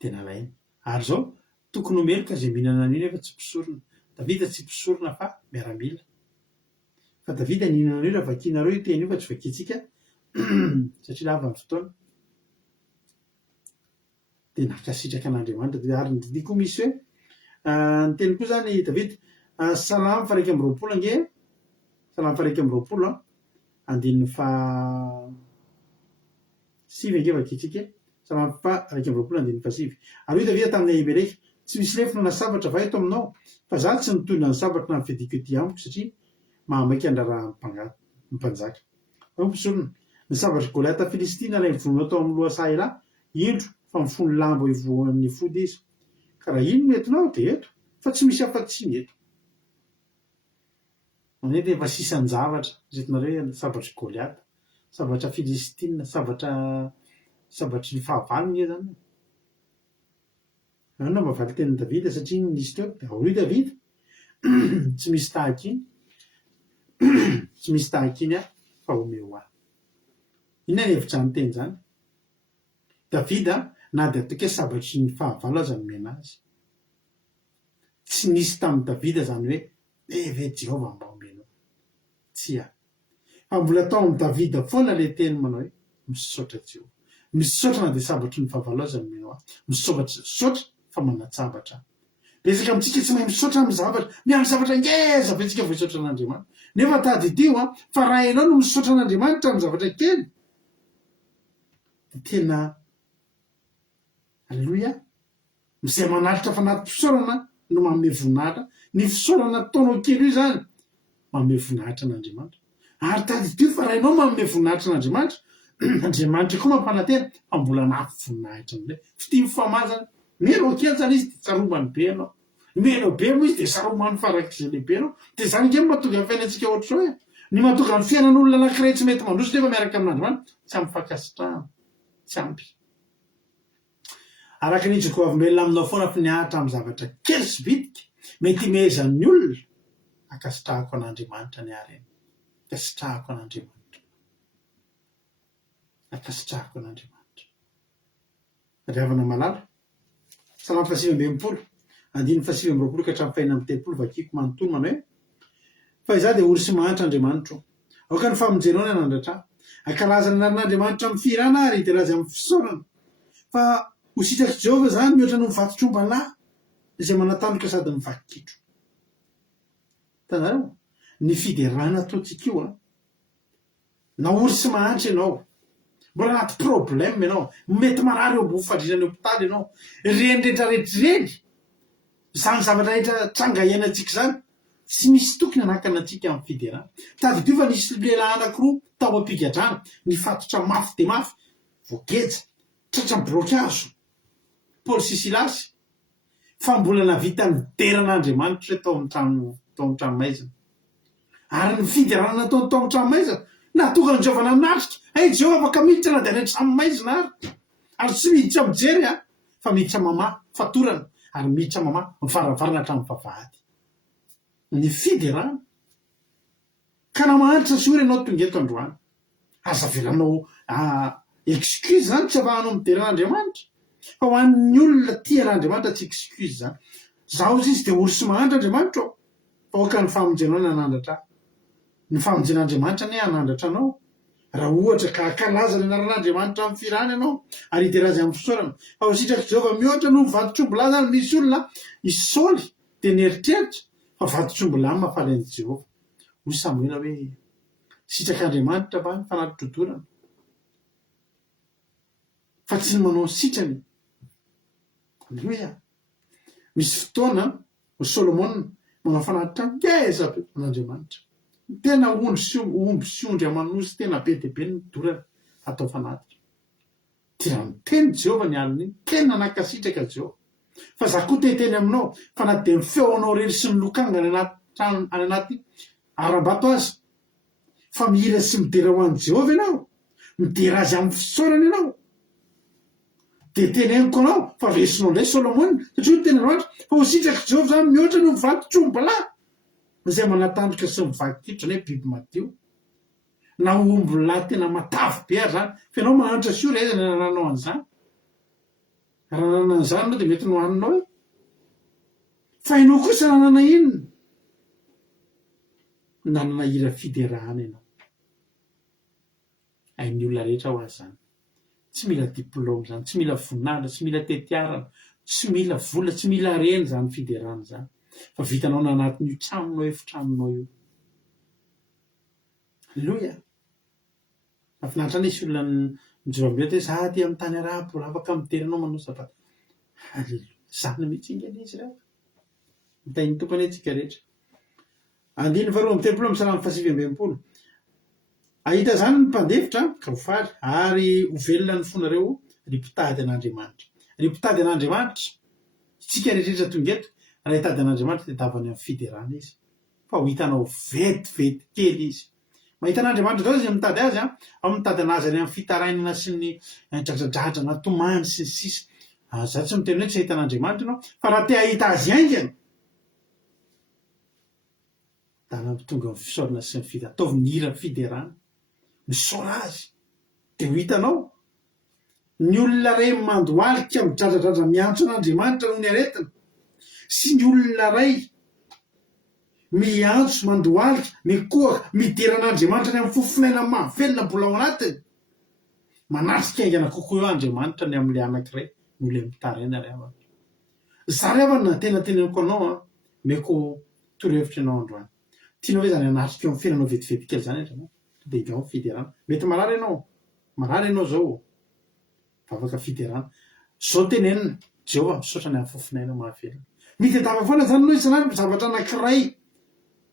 dia nalainy ary zao tokony homeloka zay mihinana an'io nefa tsy mpisorona Davida tsy mpisorona fa miaramila fa Davida nihinana an'io raha vakianareo io teny io fa tsy vakiantsika satria lava ny fotoana dia nakasitraka an'Andriamanitra dia ary ny koa misy hoe ny teny koa zany Davida salamy 120 nge salamy 120 andininy 7 nge vakiantsika salamy 120 andininy 7 ary io Davida tamin'ny Ahimeleka tsy misy lefina na sabatra va eto aminao fa za tsy nitohina ny sabatra na mifediko ety amiko satria mahamaika andraraha mpanjaka ao mpisorona ny sabatra Goliata Filistina ilay mivonona tao amin'ny loha Sahela indro fa mifono lamba ivoan'ny fody izy ka raha ino no entinao dia eto fa tsy misy afa-tsy ny eto manety efa sisan'ny zavatra zetinareo sabatra Goliata sabatra Filistina sabatra ny fahavalony zany na mavaly tenin'ny Davida satria nisy teo dia ao io Davida tsy misy tahaka iny a fa omeo ahy inona ny hevitra ny teny zany Davida na dia toke sabatry ny fahavalo aza nomena azy tsy nisy tamin'ny Davida zany hoe ve Jehova mba omeno tsy a fa mbola tao amin'ny Davida foana le teny manao hoe misaotra Jehova misaotra na dia sabatry ny fahavalo aza nomeno ahy misaotra fa manatsabatra resaka amintsika tsy mahay misaotra amin'ny zavatra miamy zavatra ngeza fa itsika voisaotra an'Andriamanitra nefa tady tio a fa raha ianao no misaotra an'Andriamanitra amin'ny zavatra kely dia tena alleluia izay manalitra fa anaty fisaorana no manome voninahitra ny fisaorana taonao kely io zany manome voninahitra an'Andriamanitra ary tady tio fa raha ianao manome voninahitra an'Andriamanitra Andriamanitra koa mampanantena fa mbola nafy voninahitra amin'ilay fity mifamazana melo kely zany izy dia tsaromany be anao melo be moa izy dia saromany farak'izay lehibe anao dia zany nge mahatonga ny fiainantsika ohatra hoe ny mahatonga ny fiainan'olona anankiray tsy mety mandroso nefa miaraka amin'Andriamanitra tsy ampy fankasitrahana tsy ampy araka ny ijoko avimbelona aminao foana fa niahatra amin'ny zavatra kely sy bitika mety mehezan'ny olona akasitrahako an'Andriamanitra ny areny akasitrahako an'Andriamanitra akasitrahako an'Andriamanitra. Riavana malala salamy fasivy amby enimpolo andiny fasivy amby roapolo ka hatramin'ny fahinina amby telopolo vakiko manontolo manao hoe fa izaho dia ory sy mahantra Andriamanitra aoka ny famonjenao ny anandratra ankalazana anaran'Andriamanitra amin'ny firana ary dia raza amin'ny fisaorana fa ho sitraky Jehova zany mihoatra no mivatotromba-lahy izay manatandroka sady mivakikitro. Tanareo ny fiderana ataontsika io na ory sy mahantra ianao mbola anaty problème ianao mety marary eo ambony fandrinany hopitaly ianao reny rehetrarehetrreny zany zavatra rehetra tranga iainantsika zany tsy misy tokony anakana antsika amin'ny fiderana. Tady fa nisy lehilahy anankiroa tao am-pigadrana nifatotra mafy de mafy voageja tratra blokazo Paoly sy Silasy fa mbola navita nideran'Andriamanitra tao amin'ny tranomaizina ary ny fiderana nataony tao amin'ny tranomaizina natonga ny Jehova nanatrika ay Jehova afaka miditra na dia any tranomaizina ary tsy miditra mijery fa miditra mamahy fatorana ary miditra mamahy mivaravarana hatramin'ny vavahady. Ny fiderana ka namahanitra sy ory ianao tonga eto androany aza velanao excuse zany tsy avahanao mideran'Andriamanitra fa ho an'ny olona tia an'Andriamanitra tsy excuse zany. Zaho izy dia ory sy mahantra Andriamanitra fa oka ny famonjenao ny anandratra ny famonjen'Andriamanitra ny anandratra anao raha ohatra ka akalaza ny anaran'Andriamanitra amin'ny firana ianao ary iderazy amin'ny fisaorana fa ho sitraky Jehova mihoatra no vatotrombo-lahy zany misy olona isaoly dia nieritreritra fa vatotrombo-lahy mahafaly an'i Jehova. Hoy Samuela hoe sitrak'Andriamanitra va ny fanatitrodorana fa tsy ny manao ny sitrany. Alleluia. Misy fotoana Solomona manao fanatitra ngeza be an'Andriamanitra tena omby sy ondry amanosy tena be dia be ny dorana atao fanatitra. Dia miteny Jehova ny alina iny tena nakasitraka Jehova fa za koa teteny aminao fa na dia ny feonao rery sy ny lokanga any anaty aram-bato azy fa mihira sy midera ho an'i Jehova ianao midera azy amin'ny fisaorana ianao dia teneniko anao fa resinao indray Solomona satria tena loatra fa ho sitraky Jehova zany mihoatra no mivatotrombo-lahy izay manatandroka sy mivakikitro zany hoe biby madio na omby-lahy tena matavy be ary zany fa ianao mahantra sy ory aiza ny anananao an'izany raha nanana an'izany anao dia mety nohaninao fa ianao kosa nanana inona nanana ira fiderahana ianao. Hain'ny olona rehetra ho azy zany tsy mila diplôme zany tsy mila voninahitra tsy mila tetiarana tsy mila vola tsy mila reny zany fiderahana zany fa vitanao na anatin'io tranonao efitranonao io. Alleluia. Mahafinaritra nisy olona mijoro-bety hoe za aty amin'ny tany arabo afaka mideranao manao sabata. Alleluia. Zany mihitsy ingany izy raha mitainy tompony antsika rehetra. Andiny faharoa amby telopolo amby salamy fasivy amby enimpolo ahita zany ny mpandefitra ka ho faly ary ho velona ny fonareo ripitady an'Andriamanitra. Ripitady an'Andriamanitra tsika rehetrarehetra tonga eto raha hitady an'Andriamanitra dia davany amin'ny fiderana izy fa ho hitanao vetivety kely izy. Mahita an'Andriamanitra zao izy mitady azy ao mitady anazy any amin'ny fitarainana sy ny dradradradrana tomany sy ny sisa. Za tsy miteny hoe tsy ahita an'Andriamanitra ianao fa raha te ahita azy aingana dana tonga amin'ny fisaorana sy ny fida ataovy ny hira fiderana misaora azy dia ho hitanao ny olona ray mandoalika midradradradra miantso an'Andriamanitra noho ny aretina sy ny olona ray miantso mandoalika mikohaka midera an'Andriamanitra ny amin'ny fofinaina mahavelona mbola ao anatiny manatrika aingana kokoa eo Andriamanitra ny amin'ilay anankiray no ilay mitaraina ray avana. Za ray avana tena teneniko anao meko torohevitra ianao androany tianao hoe zany anatrika eo amin'ny fiainanao vetivety kely zany Andriamanitra dia ingao fiderana mety marary ianao zao fa afaka fiderana zao tenenina Jehova misaotra ny amin'ny fofinaina mahavelona mitedava foana zany anao isan'andro zavatra anankiray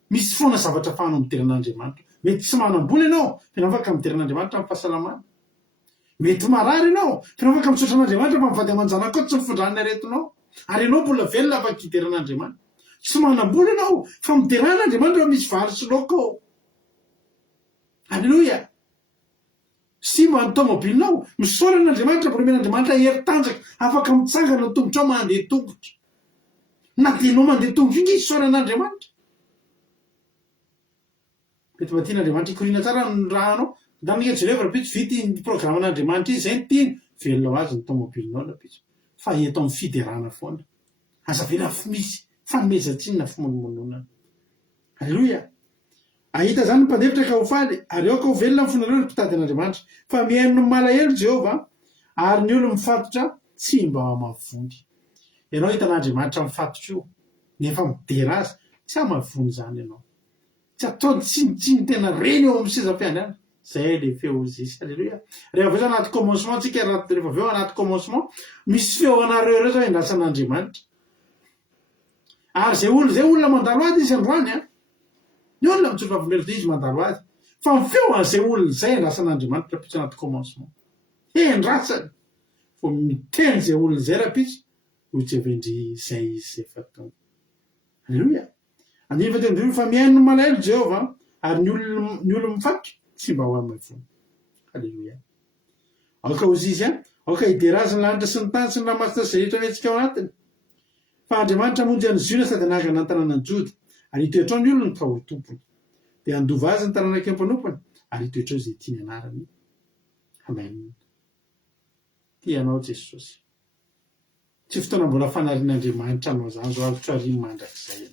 misy foana zavatra afahanao mideran'Andriamanitra mety tsy manam-bola ianao fa afaka mideran'Andriamanitra amin'ny fahasalamana mety marary ianao fa afaka misaotra an'Andriamanitra fa mivady amanjana koa tsy mifondran'ny aretinao ary ianao mbola velona afaka hideran'Andriamanitra tsy manam-bola ianao fa mideran'Andriamanitra fa misy vary sy laoka ao. Alleluia. Sy mba ny tômôbilinao misaora an'Andriamanitra mbomen'Andriamanitra hery tanjaka afaka mitsangana ny tongotra ao mandeha tongotra na dia ianao mandeha tongotra iny isaora an'Andriamanitra mety mba tian'Andriamanitra ikorina tsara ny rahanao ndanika jereva rapitso vity programme an'Andriamanitra izy zay ny tiany velona ho azy ny tômôbilinao rapitso fa eto amin'ny fiderana foana aza vela misy fanomezatsinona fimonomononana. Halleloia. Ahita zany ny mpanefitra ka ho faly ary eo ka ho velona ny fonareo ny mpitady an'Andriamanitra fa mihaino ny malahelo Jehova ary ny olo mifatotra tsy mba mavony. Ianao hitan'Andriamanitra mifatotra io nefa midera azy tsy hamavony zany ianao. Tsy atao tsinitsiny tena reny eo amin'ny sezam-pianarana. Zay le feo zisy. Halleluia. Rehefa aveo anaty commencement tsika rehefa aveo anaty commencement misy feo anareo reo zao endrasan'Andriamanitra. Ary zay olona mandalo azy izy androany a. Ny olona mitsotro avomelo izy mandalo azy. Fa ny feo an'izay olona zay endrasan'Andriamanitra rapitso anaty commencement. Endrasany. Fo miteny zay olona zay rapitso ho tsy avendry zay izy efa tonga. Halleluia. Andiny tendrony fa mihaino malahelo Jehova ary ny olo mifatotra tsy mba ho amavony. Halleluia. Aoka ozy izy a, aoka hideraziny lanitra sy ny tany sy ny ramasina sy rehetra mihetsika ao anatiny. Fa Andriamanitra monjy any Ziona sady nahaka ny tanàna Joda ary hitoetrao ny olony ka ho tompony. Dia handova azy ny tanàna kely mpanompony ary hitoetrao izay tiany anarany. Amen. Tianao Jesosy. Tsy fotoana mbola fanarian'Andriamanitra anao zany zao avy trariny mandrakizay.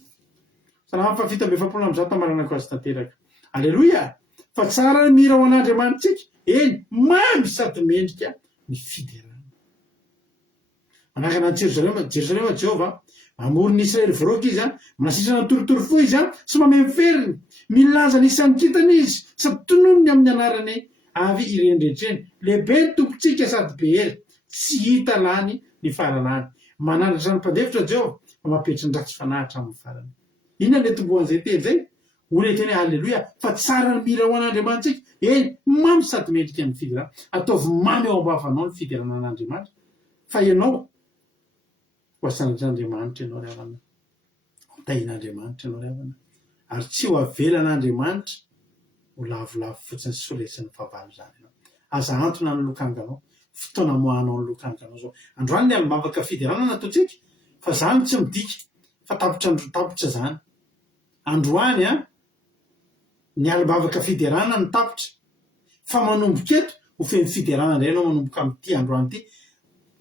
Salama fa fito amby efapolo amby zato amarana ko azy tanteraka. Alleluia. Fa tsara ny mira ho an'Andriamanitsika. Eny, mamy sady mendrika ny fiderana. Manahaka an'i Jerusalema Jehova, mamory ny Israely viroka izy, manasitrana ny torotoro fo izy, sy mamemiferiny, milaza ny isan'ny kitana izy, sady tononony amin'ny anarany avy irendretreny. Lehibe ny tompontsika sady be hery, tsy hita lany ny fahalalany. Manandratra ny mpanefitra Jehova, mamapetry ny ratsy fanahitra amin'ny farany. Inona le tomboan'izay teny zay? Olona teny halleluia, fa tsara ny mira ho an'Andriamanitsika. Eny, mamy sady mendrika ny fiderana. Ataovy mamy ao ambavanao ny fiderana an'Andriamanitra. Fa ianao ho asan'Andriamanitra ianao ry havana. Tahin'Andriamanitra ianao ry havana. Ary tsy ho avelan'Andriamanitra ho lavolavo fotsiny sy solesin'ny fahavalo zany ianao. Aza antona ny lokanganao, fotoana moanao ny lokanganao zao. Androany ny alimavaka fiderana nataontsika, fa zany tsy midika, fa tapotra zany. Androany a, ny alimavaka fiderana ny tapotra, fa manomboka eto ho feno fiderana indray ianao manomboka amin'ity androany ity.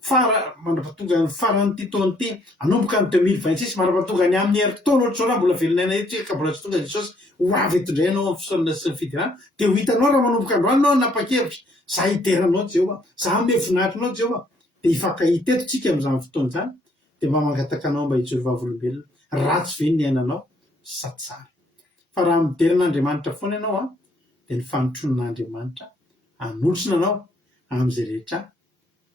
Mandrapatonga ny farany ty taona ty, anomboka ny 2026 mandrapatonga ny amin'ny herintaona ohatry zao raha mbola velonaina eto ka mbola tsy tonga Jesosy ho avy eto indray ianao amin'ny fisaonana sy ny fiderana, dia ho hitanao raha manomboka androany ianao nanapa-kevitra, za hiteranao Jehova, za hanome voninahitrinao Jehova, dia hifankahita eto tsika amin'izany fotoana izany, dia mba mangataka anao mba hitsory vavolombelona, ratsy ve ny ainanao sa tsara. Fa raha mideran'Andriamanitra foana ianao a, dia ny fanotronan'Andriamanitra hanolosona anao amin'izay rehetra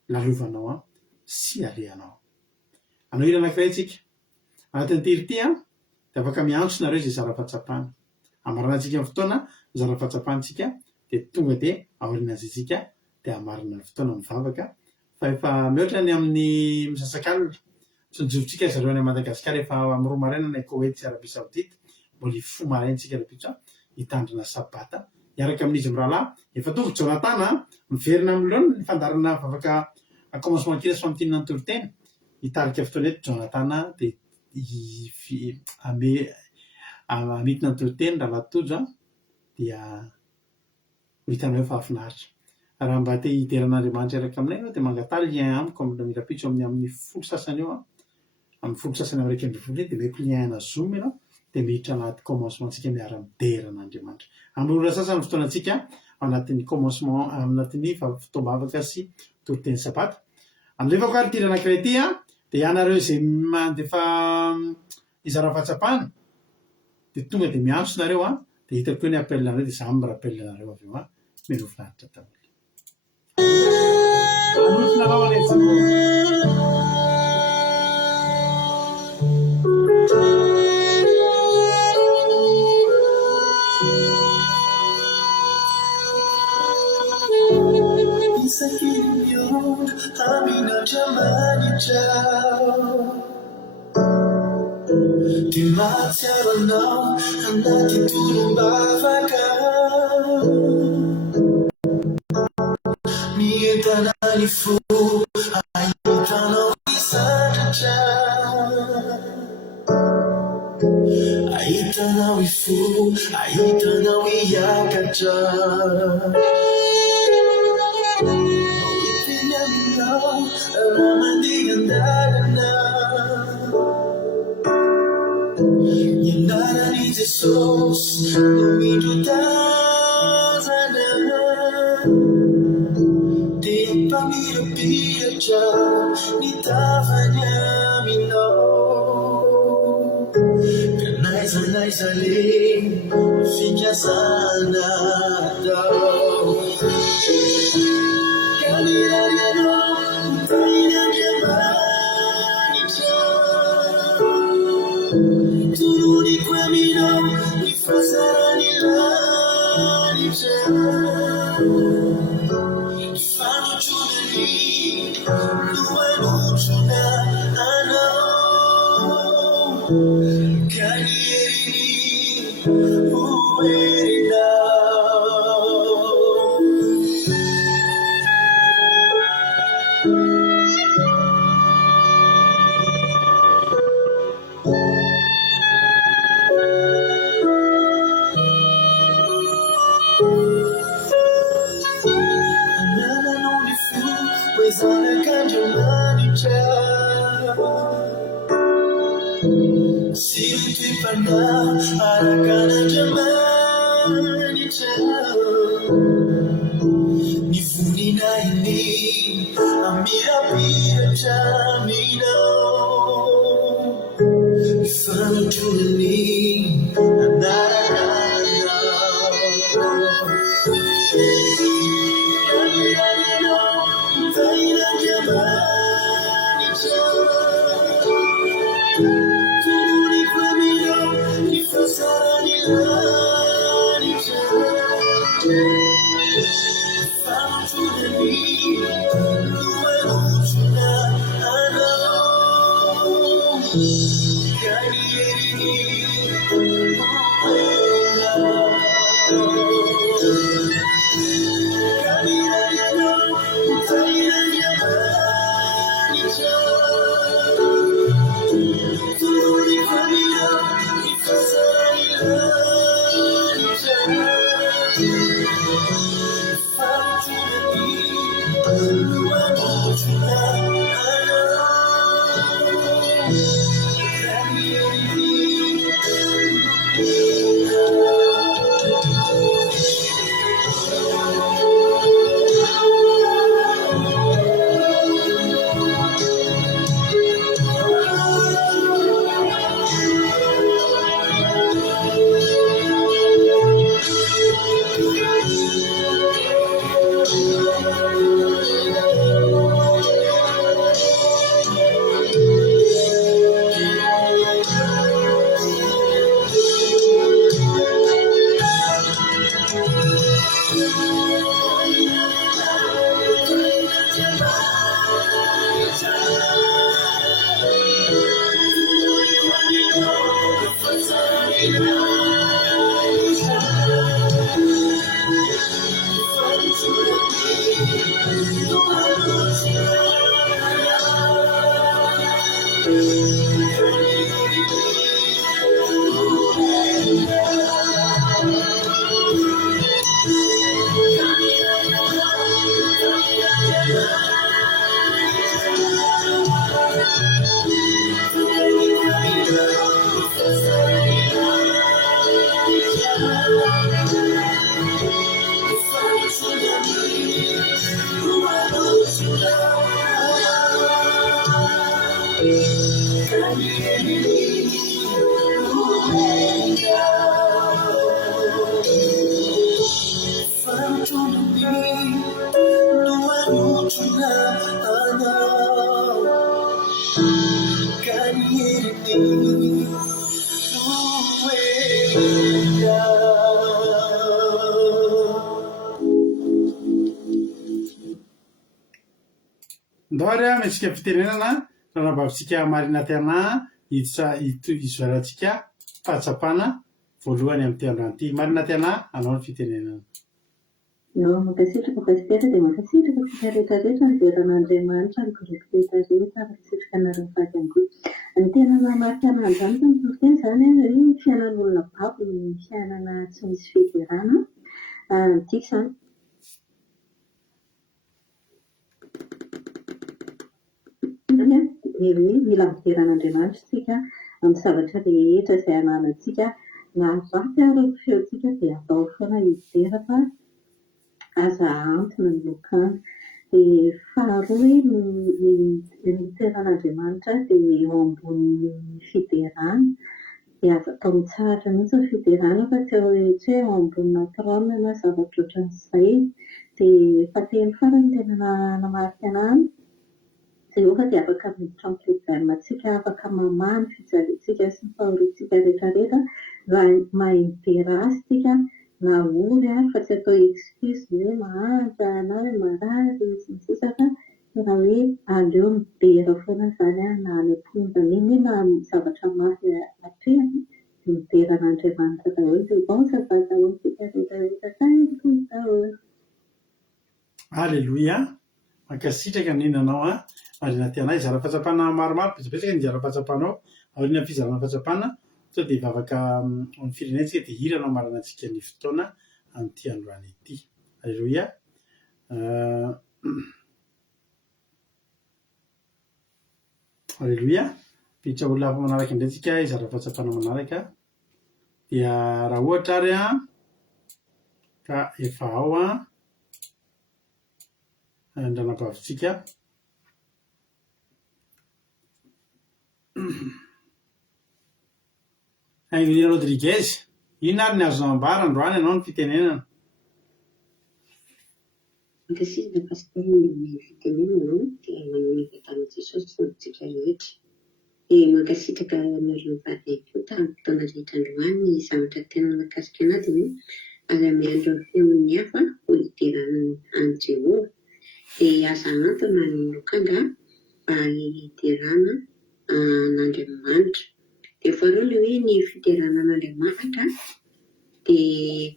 lalovanao a sy alehanao. Anao hira anankiray tsika. Anatin'ny tery ity a, dia afaka miantso nareo izay zara-pahatsapana. Amaranantsika amin'ny fotoana zara-pahatsapantsika, dia tonga dia aorianan'izy tsika, dia amarina ny fotoana mivavaka. Fa efa mihoatra ny amin'ny misasakalina. Tsy nijovotsika zareo any Madagasikara efa amin'ny roa maraina ny Koweït sy Arabia Saodita. Mbola ifo maraintsika rapitso hitandrina sabata. Miaraka amin'izy amin'ny rahalahy, efa tonga Jonathan miverina amin'ireo ny fandarana vavaka commencement kely sy famotinana ny torotena. Hitarika fotoana eto Jonathan dia amitina ny torotena raha latojo dia ho hitanao efa afinaritra. Raha mba te hideran'Andriamanitra araka aminay ianao dia mangataly lien amiko amin'ny rapitso amin'ny folo sasany eo amin'ny folo sasany amin'ny raika amby folo dia meko lien ana Zoom ianao dia miditra anaty commencementsika miara-mideran'Andriamanitra. Amin'ny ora sasany fotoanantsika anatin'ny commencement anatin'ny fotoam-bavaka sy toroteny sabata. Alefako ary tira anankiray ity dia ianareo izay mandefa izara-fahatsapana dia tonga dia miantso nareo dia hitako eo ny appelnareo dia za mirappelnareo avy eo meno finaritra daholo. Anosonareo anay Dimatiaranao anaty tolom-bavaka, mientana ny fo ahitanao isandratra, ahitanao ifo ahitanao miakatra hoentiny aminao raha mandeha andalana ianarany Jesosy no mindrotazana dia mpamirapiratra ny tavany aminao ka naiza le fikasana atao ka mirarianao tain'Andriamanitra toronico aminao ny fasarany lanitra fanotronany no anotrona anao ka ny herini ho herinao nananao ny fo hoe zanak'Andriamanitra sy ny toem-panahy araka an'Andriamanitra ny voninahiny amirapiratra aminao ny fanotronany anaranao tain'Andriamanitra toronico aminao ny fasarany lanitra fanotronany no anotrona anao ka ny herini ho herinao ka mirarianao tain'Andriamanitra toronico aminao ny fasarany lanitra fanotronany no anotrona anao ka ny herini ho Ndoary amintsika fitenenana nanambavitsika marina tiana izorantsika fahatsapana voalohany amin'ny teandroany ty marina tiana anao ny fitenenana. No makasitraka pasitera dia makasitraka tsika rehetrarehetra ny veran'Andriamanitra ny korekiteta rehetra makasitraka anareo vaky ihany koa. Ny tena namarika an'izany tamin'ny toronteny izany hoe fiainan'olona babo ny fiainana tsy misy fiheverana tiako izany zany a dia hoe mila miveran'Andriamanitra isika amin'ny zavatra rehetra izay ananantsika na ratsy ary ny feontsika dia atao foana hivera fa aza antony ny lokana. Dia faharoa hoe ny toeran'Andriamanitra dia eo ambonin'ny fiderana dia azo atao mitsahatra mihitsy ny fiderana fa tsy hoe eo ambonina trôna na zavatra ohatran'izay. Dia fateny farany tena namarika anahy Jehovah dia afaka miditra amin'ny fijanonantsika, afaka mamaha ny fijaliantsika sy ny fahoriantsika rehetrarehetra raha mahay midera azy isika na ory fa tsy atao excuse hoe mahantra na hoe marary sy ny sisa fa tena hoe aleo midera foana izany na any am-ponjany iny na zavatra mafy hatrehany dia mideran'Andriamanitra daholo dia bonsaka daholo tsika rehetrarehetra saingy daholo. Alleluia. Mankasitraka ninanao marina tianay zara-patsapana maromaro betsabetsaka ny zara-patsapanao aoriana fizarana fatsapana sao dia vavaka amin'ny firenentsika dia hiranao marina antsika ny fotoana amin'ity androany ity. Alleluia. Alleluia. Piditra olona hafa manaraka indraintsika zara-patsapana manaraka dia raha ohatra ary ka efa ao andranam-pavitsika Aingonina Rodriguez, ino ary ny azonao ambara androany ianao ny fitenenana? Ankasitraka pasitera ny fitenenana dia manome vatan'i Jesosy fontsika rehetra. Dia mankasitraka nareo vady koa tamin'ny fotoana rehetra androany ny zavatra tena nakasika anahy dia hoe aza miandro ny feon'ny hafa ho hideran'ny any Jehovah. Dia aza antony ny lokanga mba hiderana an'Andriamanitra. Dia faharoa ilay hoe ny fiderana an'Andriamanitra dia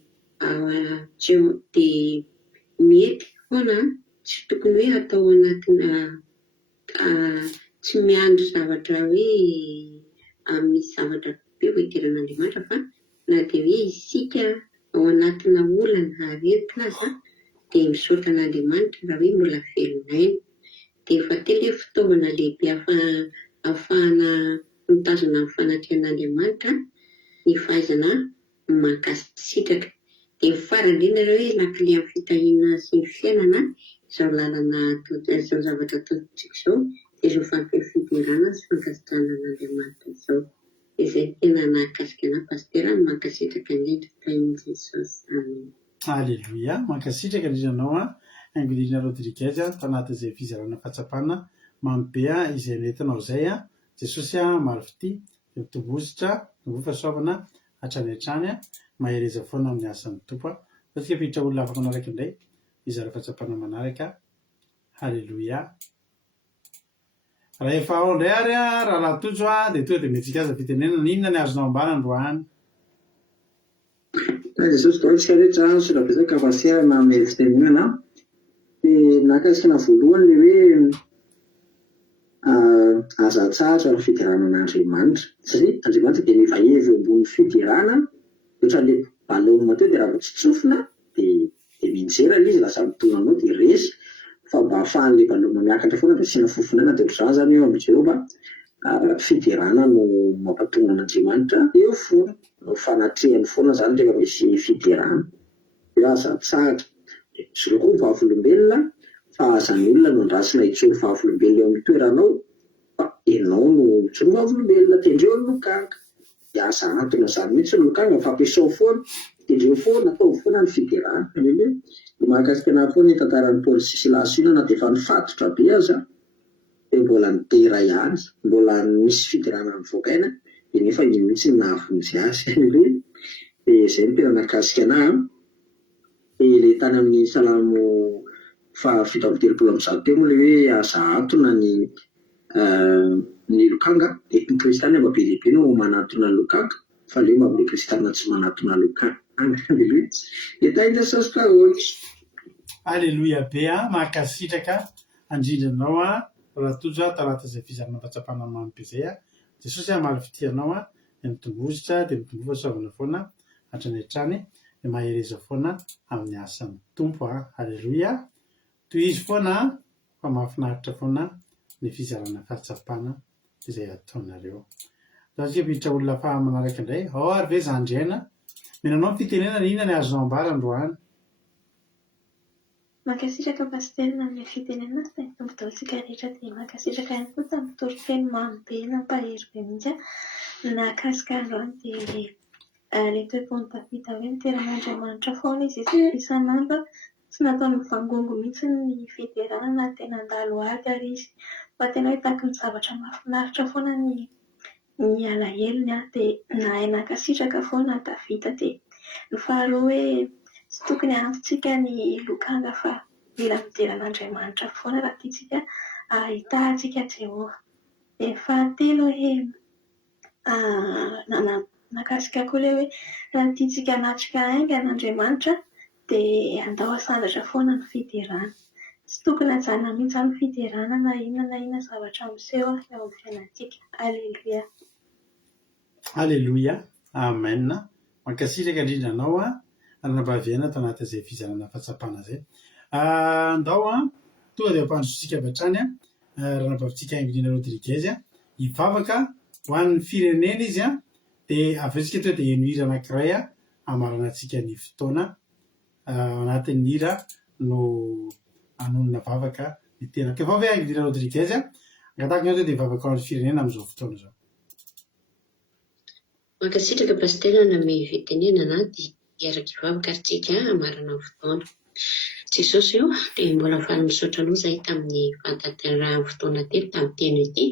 mety foana tsy tokony hoe atao anatina tsy miandry zavatra hoe misy zavatra be ho hideran'Andriamanitra fa na dia hoe isika ao anatina olana aretina aza dia misaotra an'Andriamanitra raha hoe mbola velonaina. Dia efa telo hoe fitaovana lehibe ahafahana mitazona amin'ny fanatrehan'Andriamanitra ny fahaizana mankasitraka. Dia farany indrindra hoe lakile amin'ny fitahiana sy ny fiainana izao lalana izao zavatra ataontsika izao dia izao fampifidirana sy fankasitrahana an'Andriamanitra izao. Dia izay tena nakasika anahy pasitera ny mankasitraka indrindra fitahian'i Jesosy. Alleluia. Mankasitraka indrindranao Aingonina Rodriguez tanatin'izay fizarana fahatsapana mamy be izay nentinao izay Jesosy marifity mitombozotra mitombo fahasoavana hatrany hatrany mahereza foana amin'ny asan'ny tompo. Fatsika piditra olona afaka manaraka indray izara-pahatsapana manaraka. Alleluia. Raha efa ao indray ary raha lahatojo dia tonga dia mentsika aza fitenenana inona ny azonao ambara androany? Jesosy daholo tsika rehetra sora betsaka fahaserana amin'ny fitenenana dia nakasikana voalohany le hoe aza tsara ny fiderana an'Andriamanitra satria Andriamanitra dia mivahevy eo ambony fiderana ohatran'ilay balao mateo dia raha tsy tsofina dia minjera izy lasa mitona anao dia resy fa mba ahafahan'ilay balao miakatra foana dia asiana fofonana dia ohatr'izany zany eo amin'ny Jehovah fiderana no mampatonga an'Andriamanitra eo foana no fanatrehany foana zany rehefa misy fiderana eo aza tsara. Sy koa vavolombelona fa azan'ny olona no andrasina hitsoro vavolombelona eo amin'ny toeranao fa ianao no hitsoro vavolombelona tendreo ny lokanga. Dia aza antony izany mihitsy ny lokanga fampiasao foana tendreo foana atao foana ny fiderana. Ny mahakasika anahy foana ny tantaran'ny Paoly sy Silasy io na dia efa nifatotra be aza dia mbola nitera ihany mbola misy fiderana mivoakaina dia nefa iny mihitsy nahavonjy azy. Dia izay no tena nakasika anahy. Ilay tany amin'ny Salamo 7:30 teo moa ilay hoe aza antona ny lokanga dia ny kristana mba be lehibe no manatona ny lokanga fa leo mba ilay kristana tsy manatona lokanga. Alleluia. Dia tain'ny Jesosy daholo. Alleluia be mankasitraka andrindranao raha tojo talata izay fizarana fahatsapana mamy be izay Jesosy marifity anao dia mitombozotra dia mitombo fahasoavana foana hatrany hatrany dia mahereza foana amin'ny asan'ny tompo Alleloia. Toy izy foana fa mahafinaritra foana ny fizarana fahatsapana izay ataonareo. Satria miditra olona manaraka indray, ary ve zandriana menanao ny fitenenana inona ny azonao ambara androany? Mankasitraka pasitely amin'ny fitenenana sy ny tombodaontsika rehetra dia mankasitraka ihany koa tamin'ny toroteny mamy be nampahery be mihitsy nakasika androany dia reto epon'ny tafita hoe niteran'Andriamanitra foana izy isan'andro tsy nataony mivangongo mihitsy ny fideranana tena andalo ady ary izy fa tena hoe tahaky ny zavatra mahafinaritra foana ny alahelony dia nahay nankasitraka foana tafita dia ny faharoa hoe tsy tokony antontsika ny lokanga fa mila mideran'Andriamanitra foana raha tiantsika ahitahantsika Jehova. Dia fahatelo hoe nakasika koa ilay hoe raha tiantsika hanatrika haingan'Andriamanitra dia andao asandratra foana ny fiderana. Tsy tokony hajanona mihitsy amin'ny fiderana na inona zavatra miseho eo amin'ny fiainantsika. Alleluia. Alleluia. Amen. Mankasitraka indrindra anao arana-baviana atao anatin'izay fizarana fahatsapana izay. Andao tonga dia ampandrosotsika avy hatrany ranabavitsika Aingrina Rodriguez hivavaka ho an'ny firenena izy dia avetsika toa dia heno anankiray hamarana antsika ny fotoana anatin'ny hira no anonona vavaka ny tena. Efa hoe Aingrina Rodriguez angatahaka ny dia hivavaka ho an'ny firenena amin'izao fotoana izao. Mankasitraka pasitely name fitenenana dia hiaraka hivavaka aritsika hamarana ny fotoana. Jesosy io dia mbola faly misaotra anao izahay tamin'ny fantanterahana fotoana telo tamin'ny teny ity.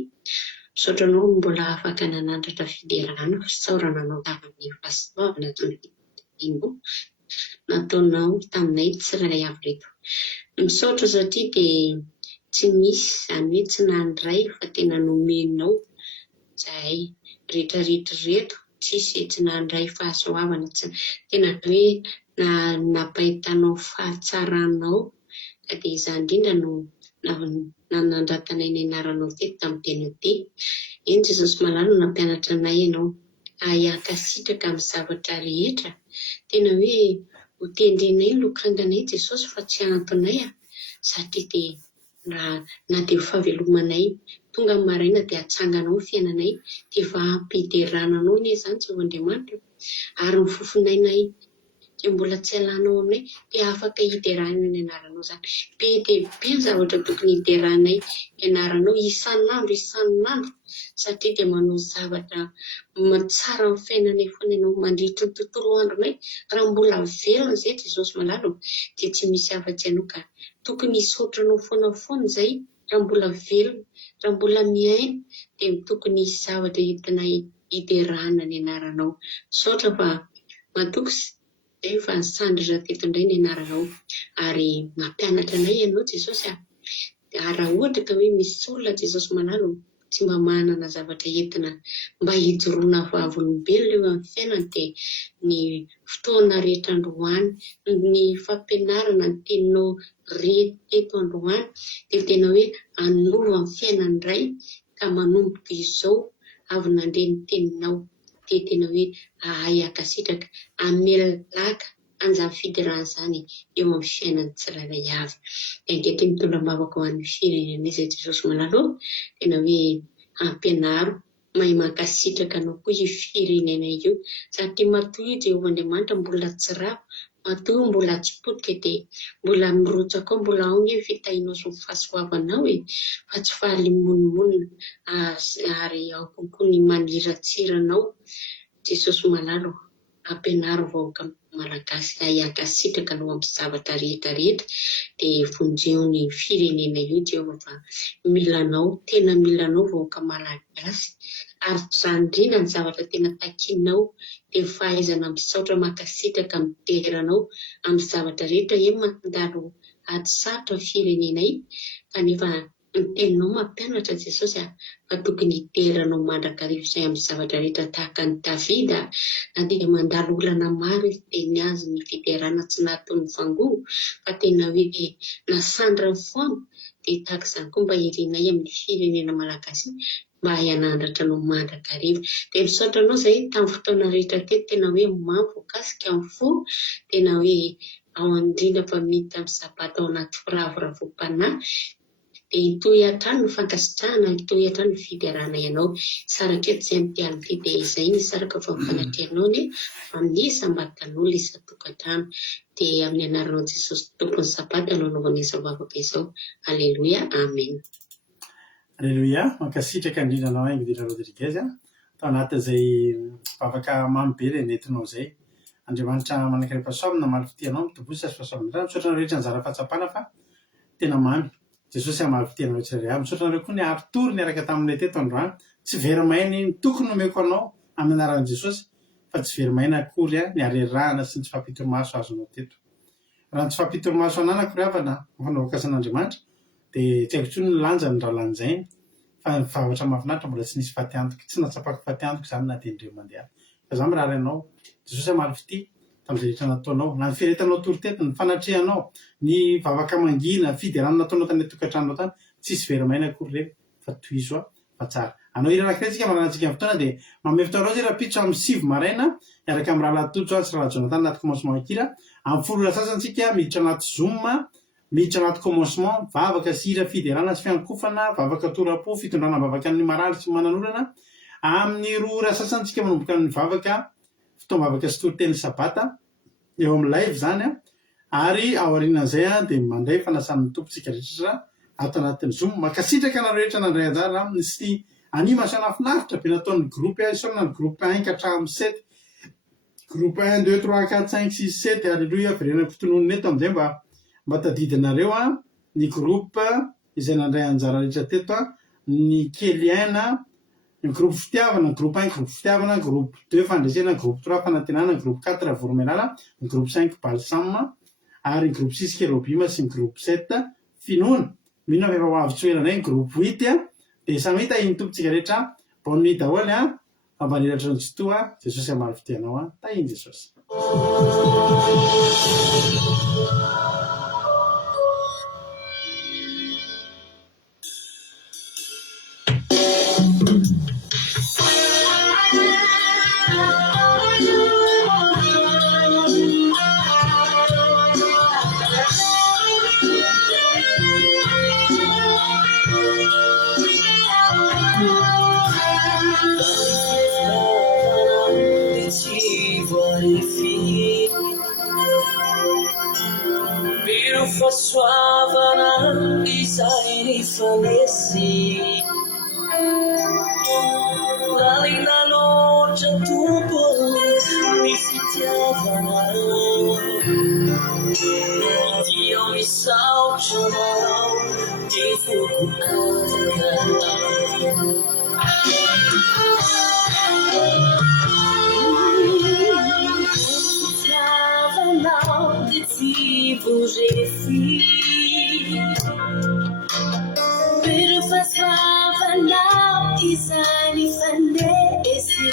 Misaotra anao mbola afaka nanandratra fiderana fisaorana anao tamin'ny fahasoavana toy nataonao taminay tsirairay avy reto. Misaotra satria dia tsy misy izany hoe tsy nandray fa tena nomenao izahay rehetrarehetra reto tsisy tsy nandray fahasoavana tena hoe nampahitanao fahatsaranao ka dia izany indrindra no nanandratanay ny anaranao teto tamin'ny teny ity. Eny Jesosy malalo nampianatra anay ianao hiankasitraka amin'ny zavatra rehetra tena hoe ho tendrenay lokanganay Jesosy fa tsy antonay satria dia na dia ho fahavelomanay tonga amin'ny maraina dia hatsanganao ny fiainanay dia efa ampiderananao ny izany Jehovahandriamanitra ary ny fofonainay dia mbola tsy alanao aminay dia afaka hiderahana ny anaranao izany. Be dia be ny zavatra tokony hideranay ny anaranao isan'andro satria dia manao zavatra tsara amin'ny fiainanay foana ianao mandritra ny tontolo andronay. Raha mbola velona izay Jesosy malalo dia tsy misy afa-tsy ianao ka tokony hisaotranao foana izay raha mbola velona, raha mbola miaina dia tokony hisy zavatra entinay hiderahana ny anaranao. Saotra fa matoky izay fa sandra teto indray ny anaranao ary mampianatra anay ianao Jesosy raha ohatra ka hoe misy olona Jesosy malalo tsy mba manana zavatra entina mba hijoroana vavolombelona eo amin'ny fiainany dia ny fotoana rehetra androany ny fampianarana ny teninao rehetra androany dia tena hoe anova amin'ny fiainany iray ka manomboka izao avy nandre ny teninao dia tena hoe hiankasitraka hamelaka anjany fiderana izany eo amin'ny fiainany tsirairay avy. Dia ankehitriny mitondra mavaka ho an'ny firenena izay Jesosy malalo tena hoe ampianaro mahay mankasitraka anao koa io firenena io satria matoa Jehovahandriamanitra mbola tsy ravo, matoa mbola tsy potika dia mbola mirotsaka ao mbola ao ny fitahinao sy ny fahasoavanao fa tsy faly monimony ary ao kokoa ny maniratsiranao. Jesosy malalo ampianaro vahoaka malagasy hiankasitraka anao amin'ny zavatra rehetra dia vonjeo ny firenena io Jehova fa milanao tena milanao vahoaka malagasy ary izany indrindra ny zavatra tena takinao dia fahaizana misaotra mankasitraka miteranao amin'ny zavatra rehetra mandalo ady sarotra firenenay kanefa ny teninao mampianatra Jesosy fa tokony hiteranao mandrakarivo izay amin'ny zavatra rehetra tahaka ny Davida na dia mandalo olana maro izy teny azy ny fiderana tsy nahataony vangoa fa tena hoe nasandra foana dia tahaka izany koa mba irinay amin'ny firenena malagasy mba hianandratra no mandrakariva. Dia misaotra anao izay tamin'ny fotoana rehetra teto tena hoe mampoakasika amin'ny fo, tena hoe ao andrindra fa miditra amin'ny sabata ao anaty firavoravoam-panahy. Dia hitohy hatrany no fankasitrahana, hitohy hatrany ny fidarana ianao. Sarakety izay mitialy ity dia izay ny saraka fa mifanatrehanao ny amin'ny isam-batan'olona isan-tokantrano. Dia amin'ny anaranao Jesosy tompony sabata no anaovana izao vavaka izao. Aleloia, amen. Aleloia, mankasitraka indrindra anao Ingrid Rodriguez tao anatin'izay vavaka mamy be ilay nentinao izay. Andriamanitra manankarem-pahasoavana mamaly fitianao, mitobosy sy fahasoavana. Misaotra anareo rehetra anjara fahatsapana fa tena mamy. Jesosy hamaly fitianareo tsirairay. Misaotra anareo koa ny aritory niaraka tamin'ilay teto androany. Tsy verimainy ny tokony nomeko anao amin'ny anaran'i Jesosy fa tsy verimaina akory ny arerahana sy ny tsy fampitoromaso azonao teto. Raha ny tsy fampitoromaso ananako ry havana fanavakasan'Andriamanitra dia tsy haiko intsony ny lanja ny rahalanjainy fa ny zavatra mahafinaritra mbola tsy nisy faty antoka, tsy natsapako faty antoka izany na dia indreo mandeha. Fa izany mirary ianao, Jesosy hamaly fity tamin'izay rehetra nataonao, na ny firetanao tory-teto, ny fanatrehanao, ny vavaka mangina, fiderana nataonao tany tokantranonao tany, tsisy verimaina akory ireny fa tohizo fa tsara. Anao hira anankiray tsika maranantsika amin'ny fotoana dia manome fotoanao zay rapitso amin'ny 7 maraina miaraka amin'ny Rahalatotso sy Rahajonathan anaty commencement akira. Amin'ny 10 sasantsika miditra anaty Zoom, miditra anaty commencement, vavaka sy hira fiderana sy fiankofana, vavaka torapo, fitondrana vavaka ny marary sy manan'olana. Amin'ny 2 sasantsika manomboka ny vavaka fotoam-bavaka sy toriteny sabata eo amin'ny live zany ary ao aorianan'izay dia mandray fanasan'ny tompontsika rehetra ato anatin'ny Zoom. Mankasitraka anareo rehetra nandray anjara sy anima sy anafinaritra be nataon'ny groupe isaona ny groupe 1 ka hatramin'ny 7, groupe 1 2 3 4 5 6 7. Aleloia, verenako fitonoana eto amin'izay mba tadidinareo ny groupe izay nandray anjara rehetra teto, ny Keliana, ny groupe fitiavana, groupe 1 groupe fitiavana, groupe 2 fandresena, groupe 3 fanantenana, groupe 4 voromenala, ny groupe 5 balsam ary ny groupe 6 kerobima sy ny groupe 7 finoana. Mino fa efa ho avy tsoelanay ny groupe 8 dia samy hita iny tompontsika rehetra bonny daholo ambaniratra ny tsotoa. Jesosy hamaly fitianao tahiny Jesosy. Soavana izay ny falesy lalina loatra tompo ny fitiavana dia misaotra manao dia foko afaka fitiavanao dia tsy voarefi. Pero faz favanao izay ny fanesy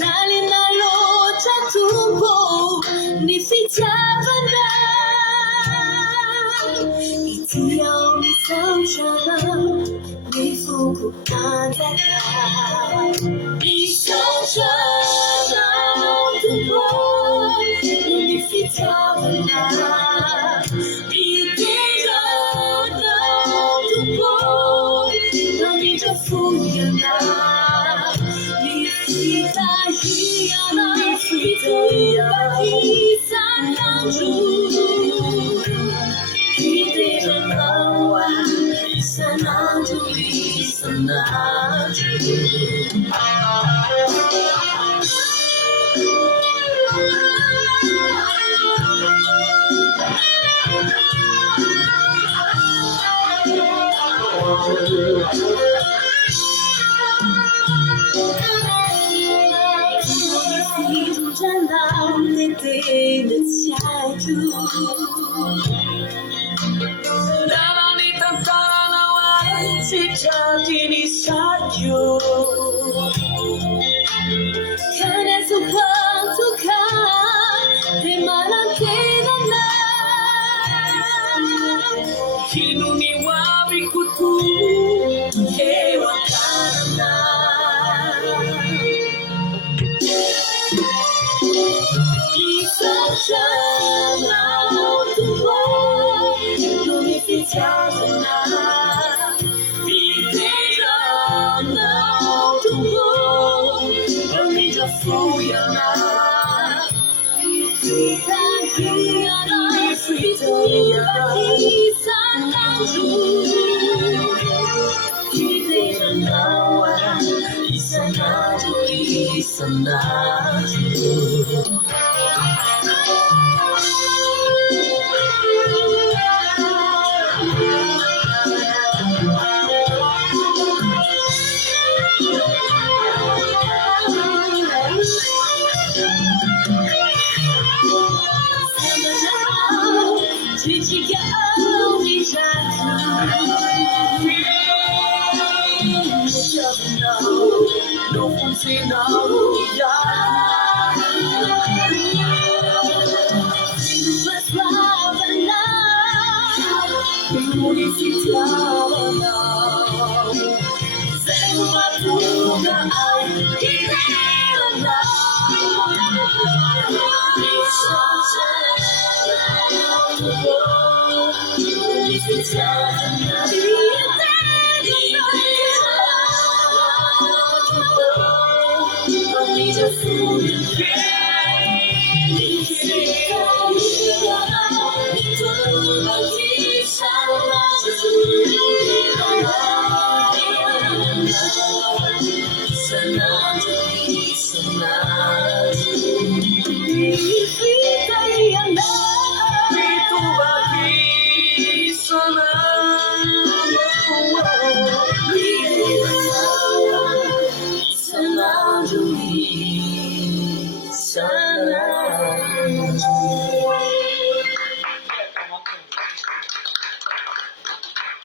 lalina loatra tompo ny fitiavana itia misaotra ny foko anjaka misaotra tompo ny fitiavana. Kinuni wabi kutu hewa kana Isachana utuwa Numifichana Biterana utuwa Numijafuyana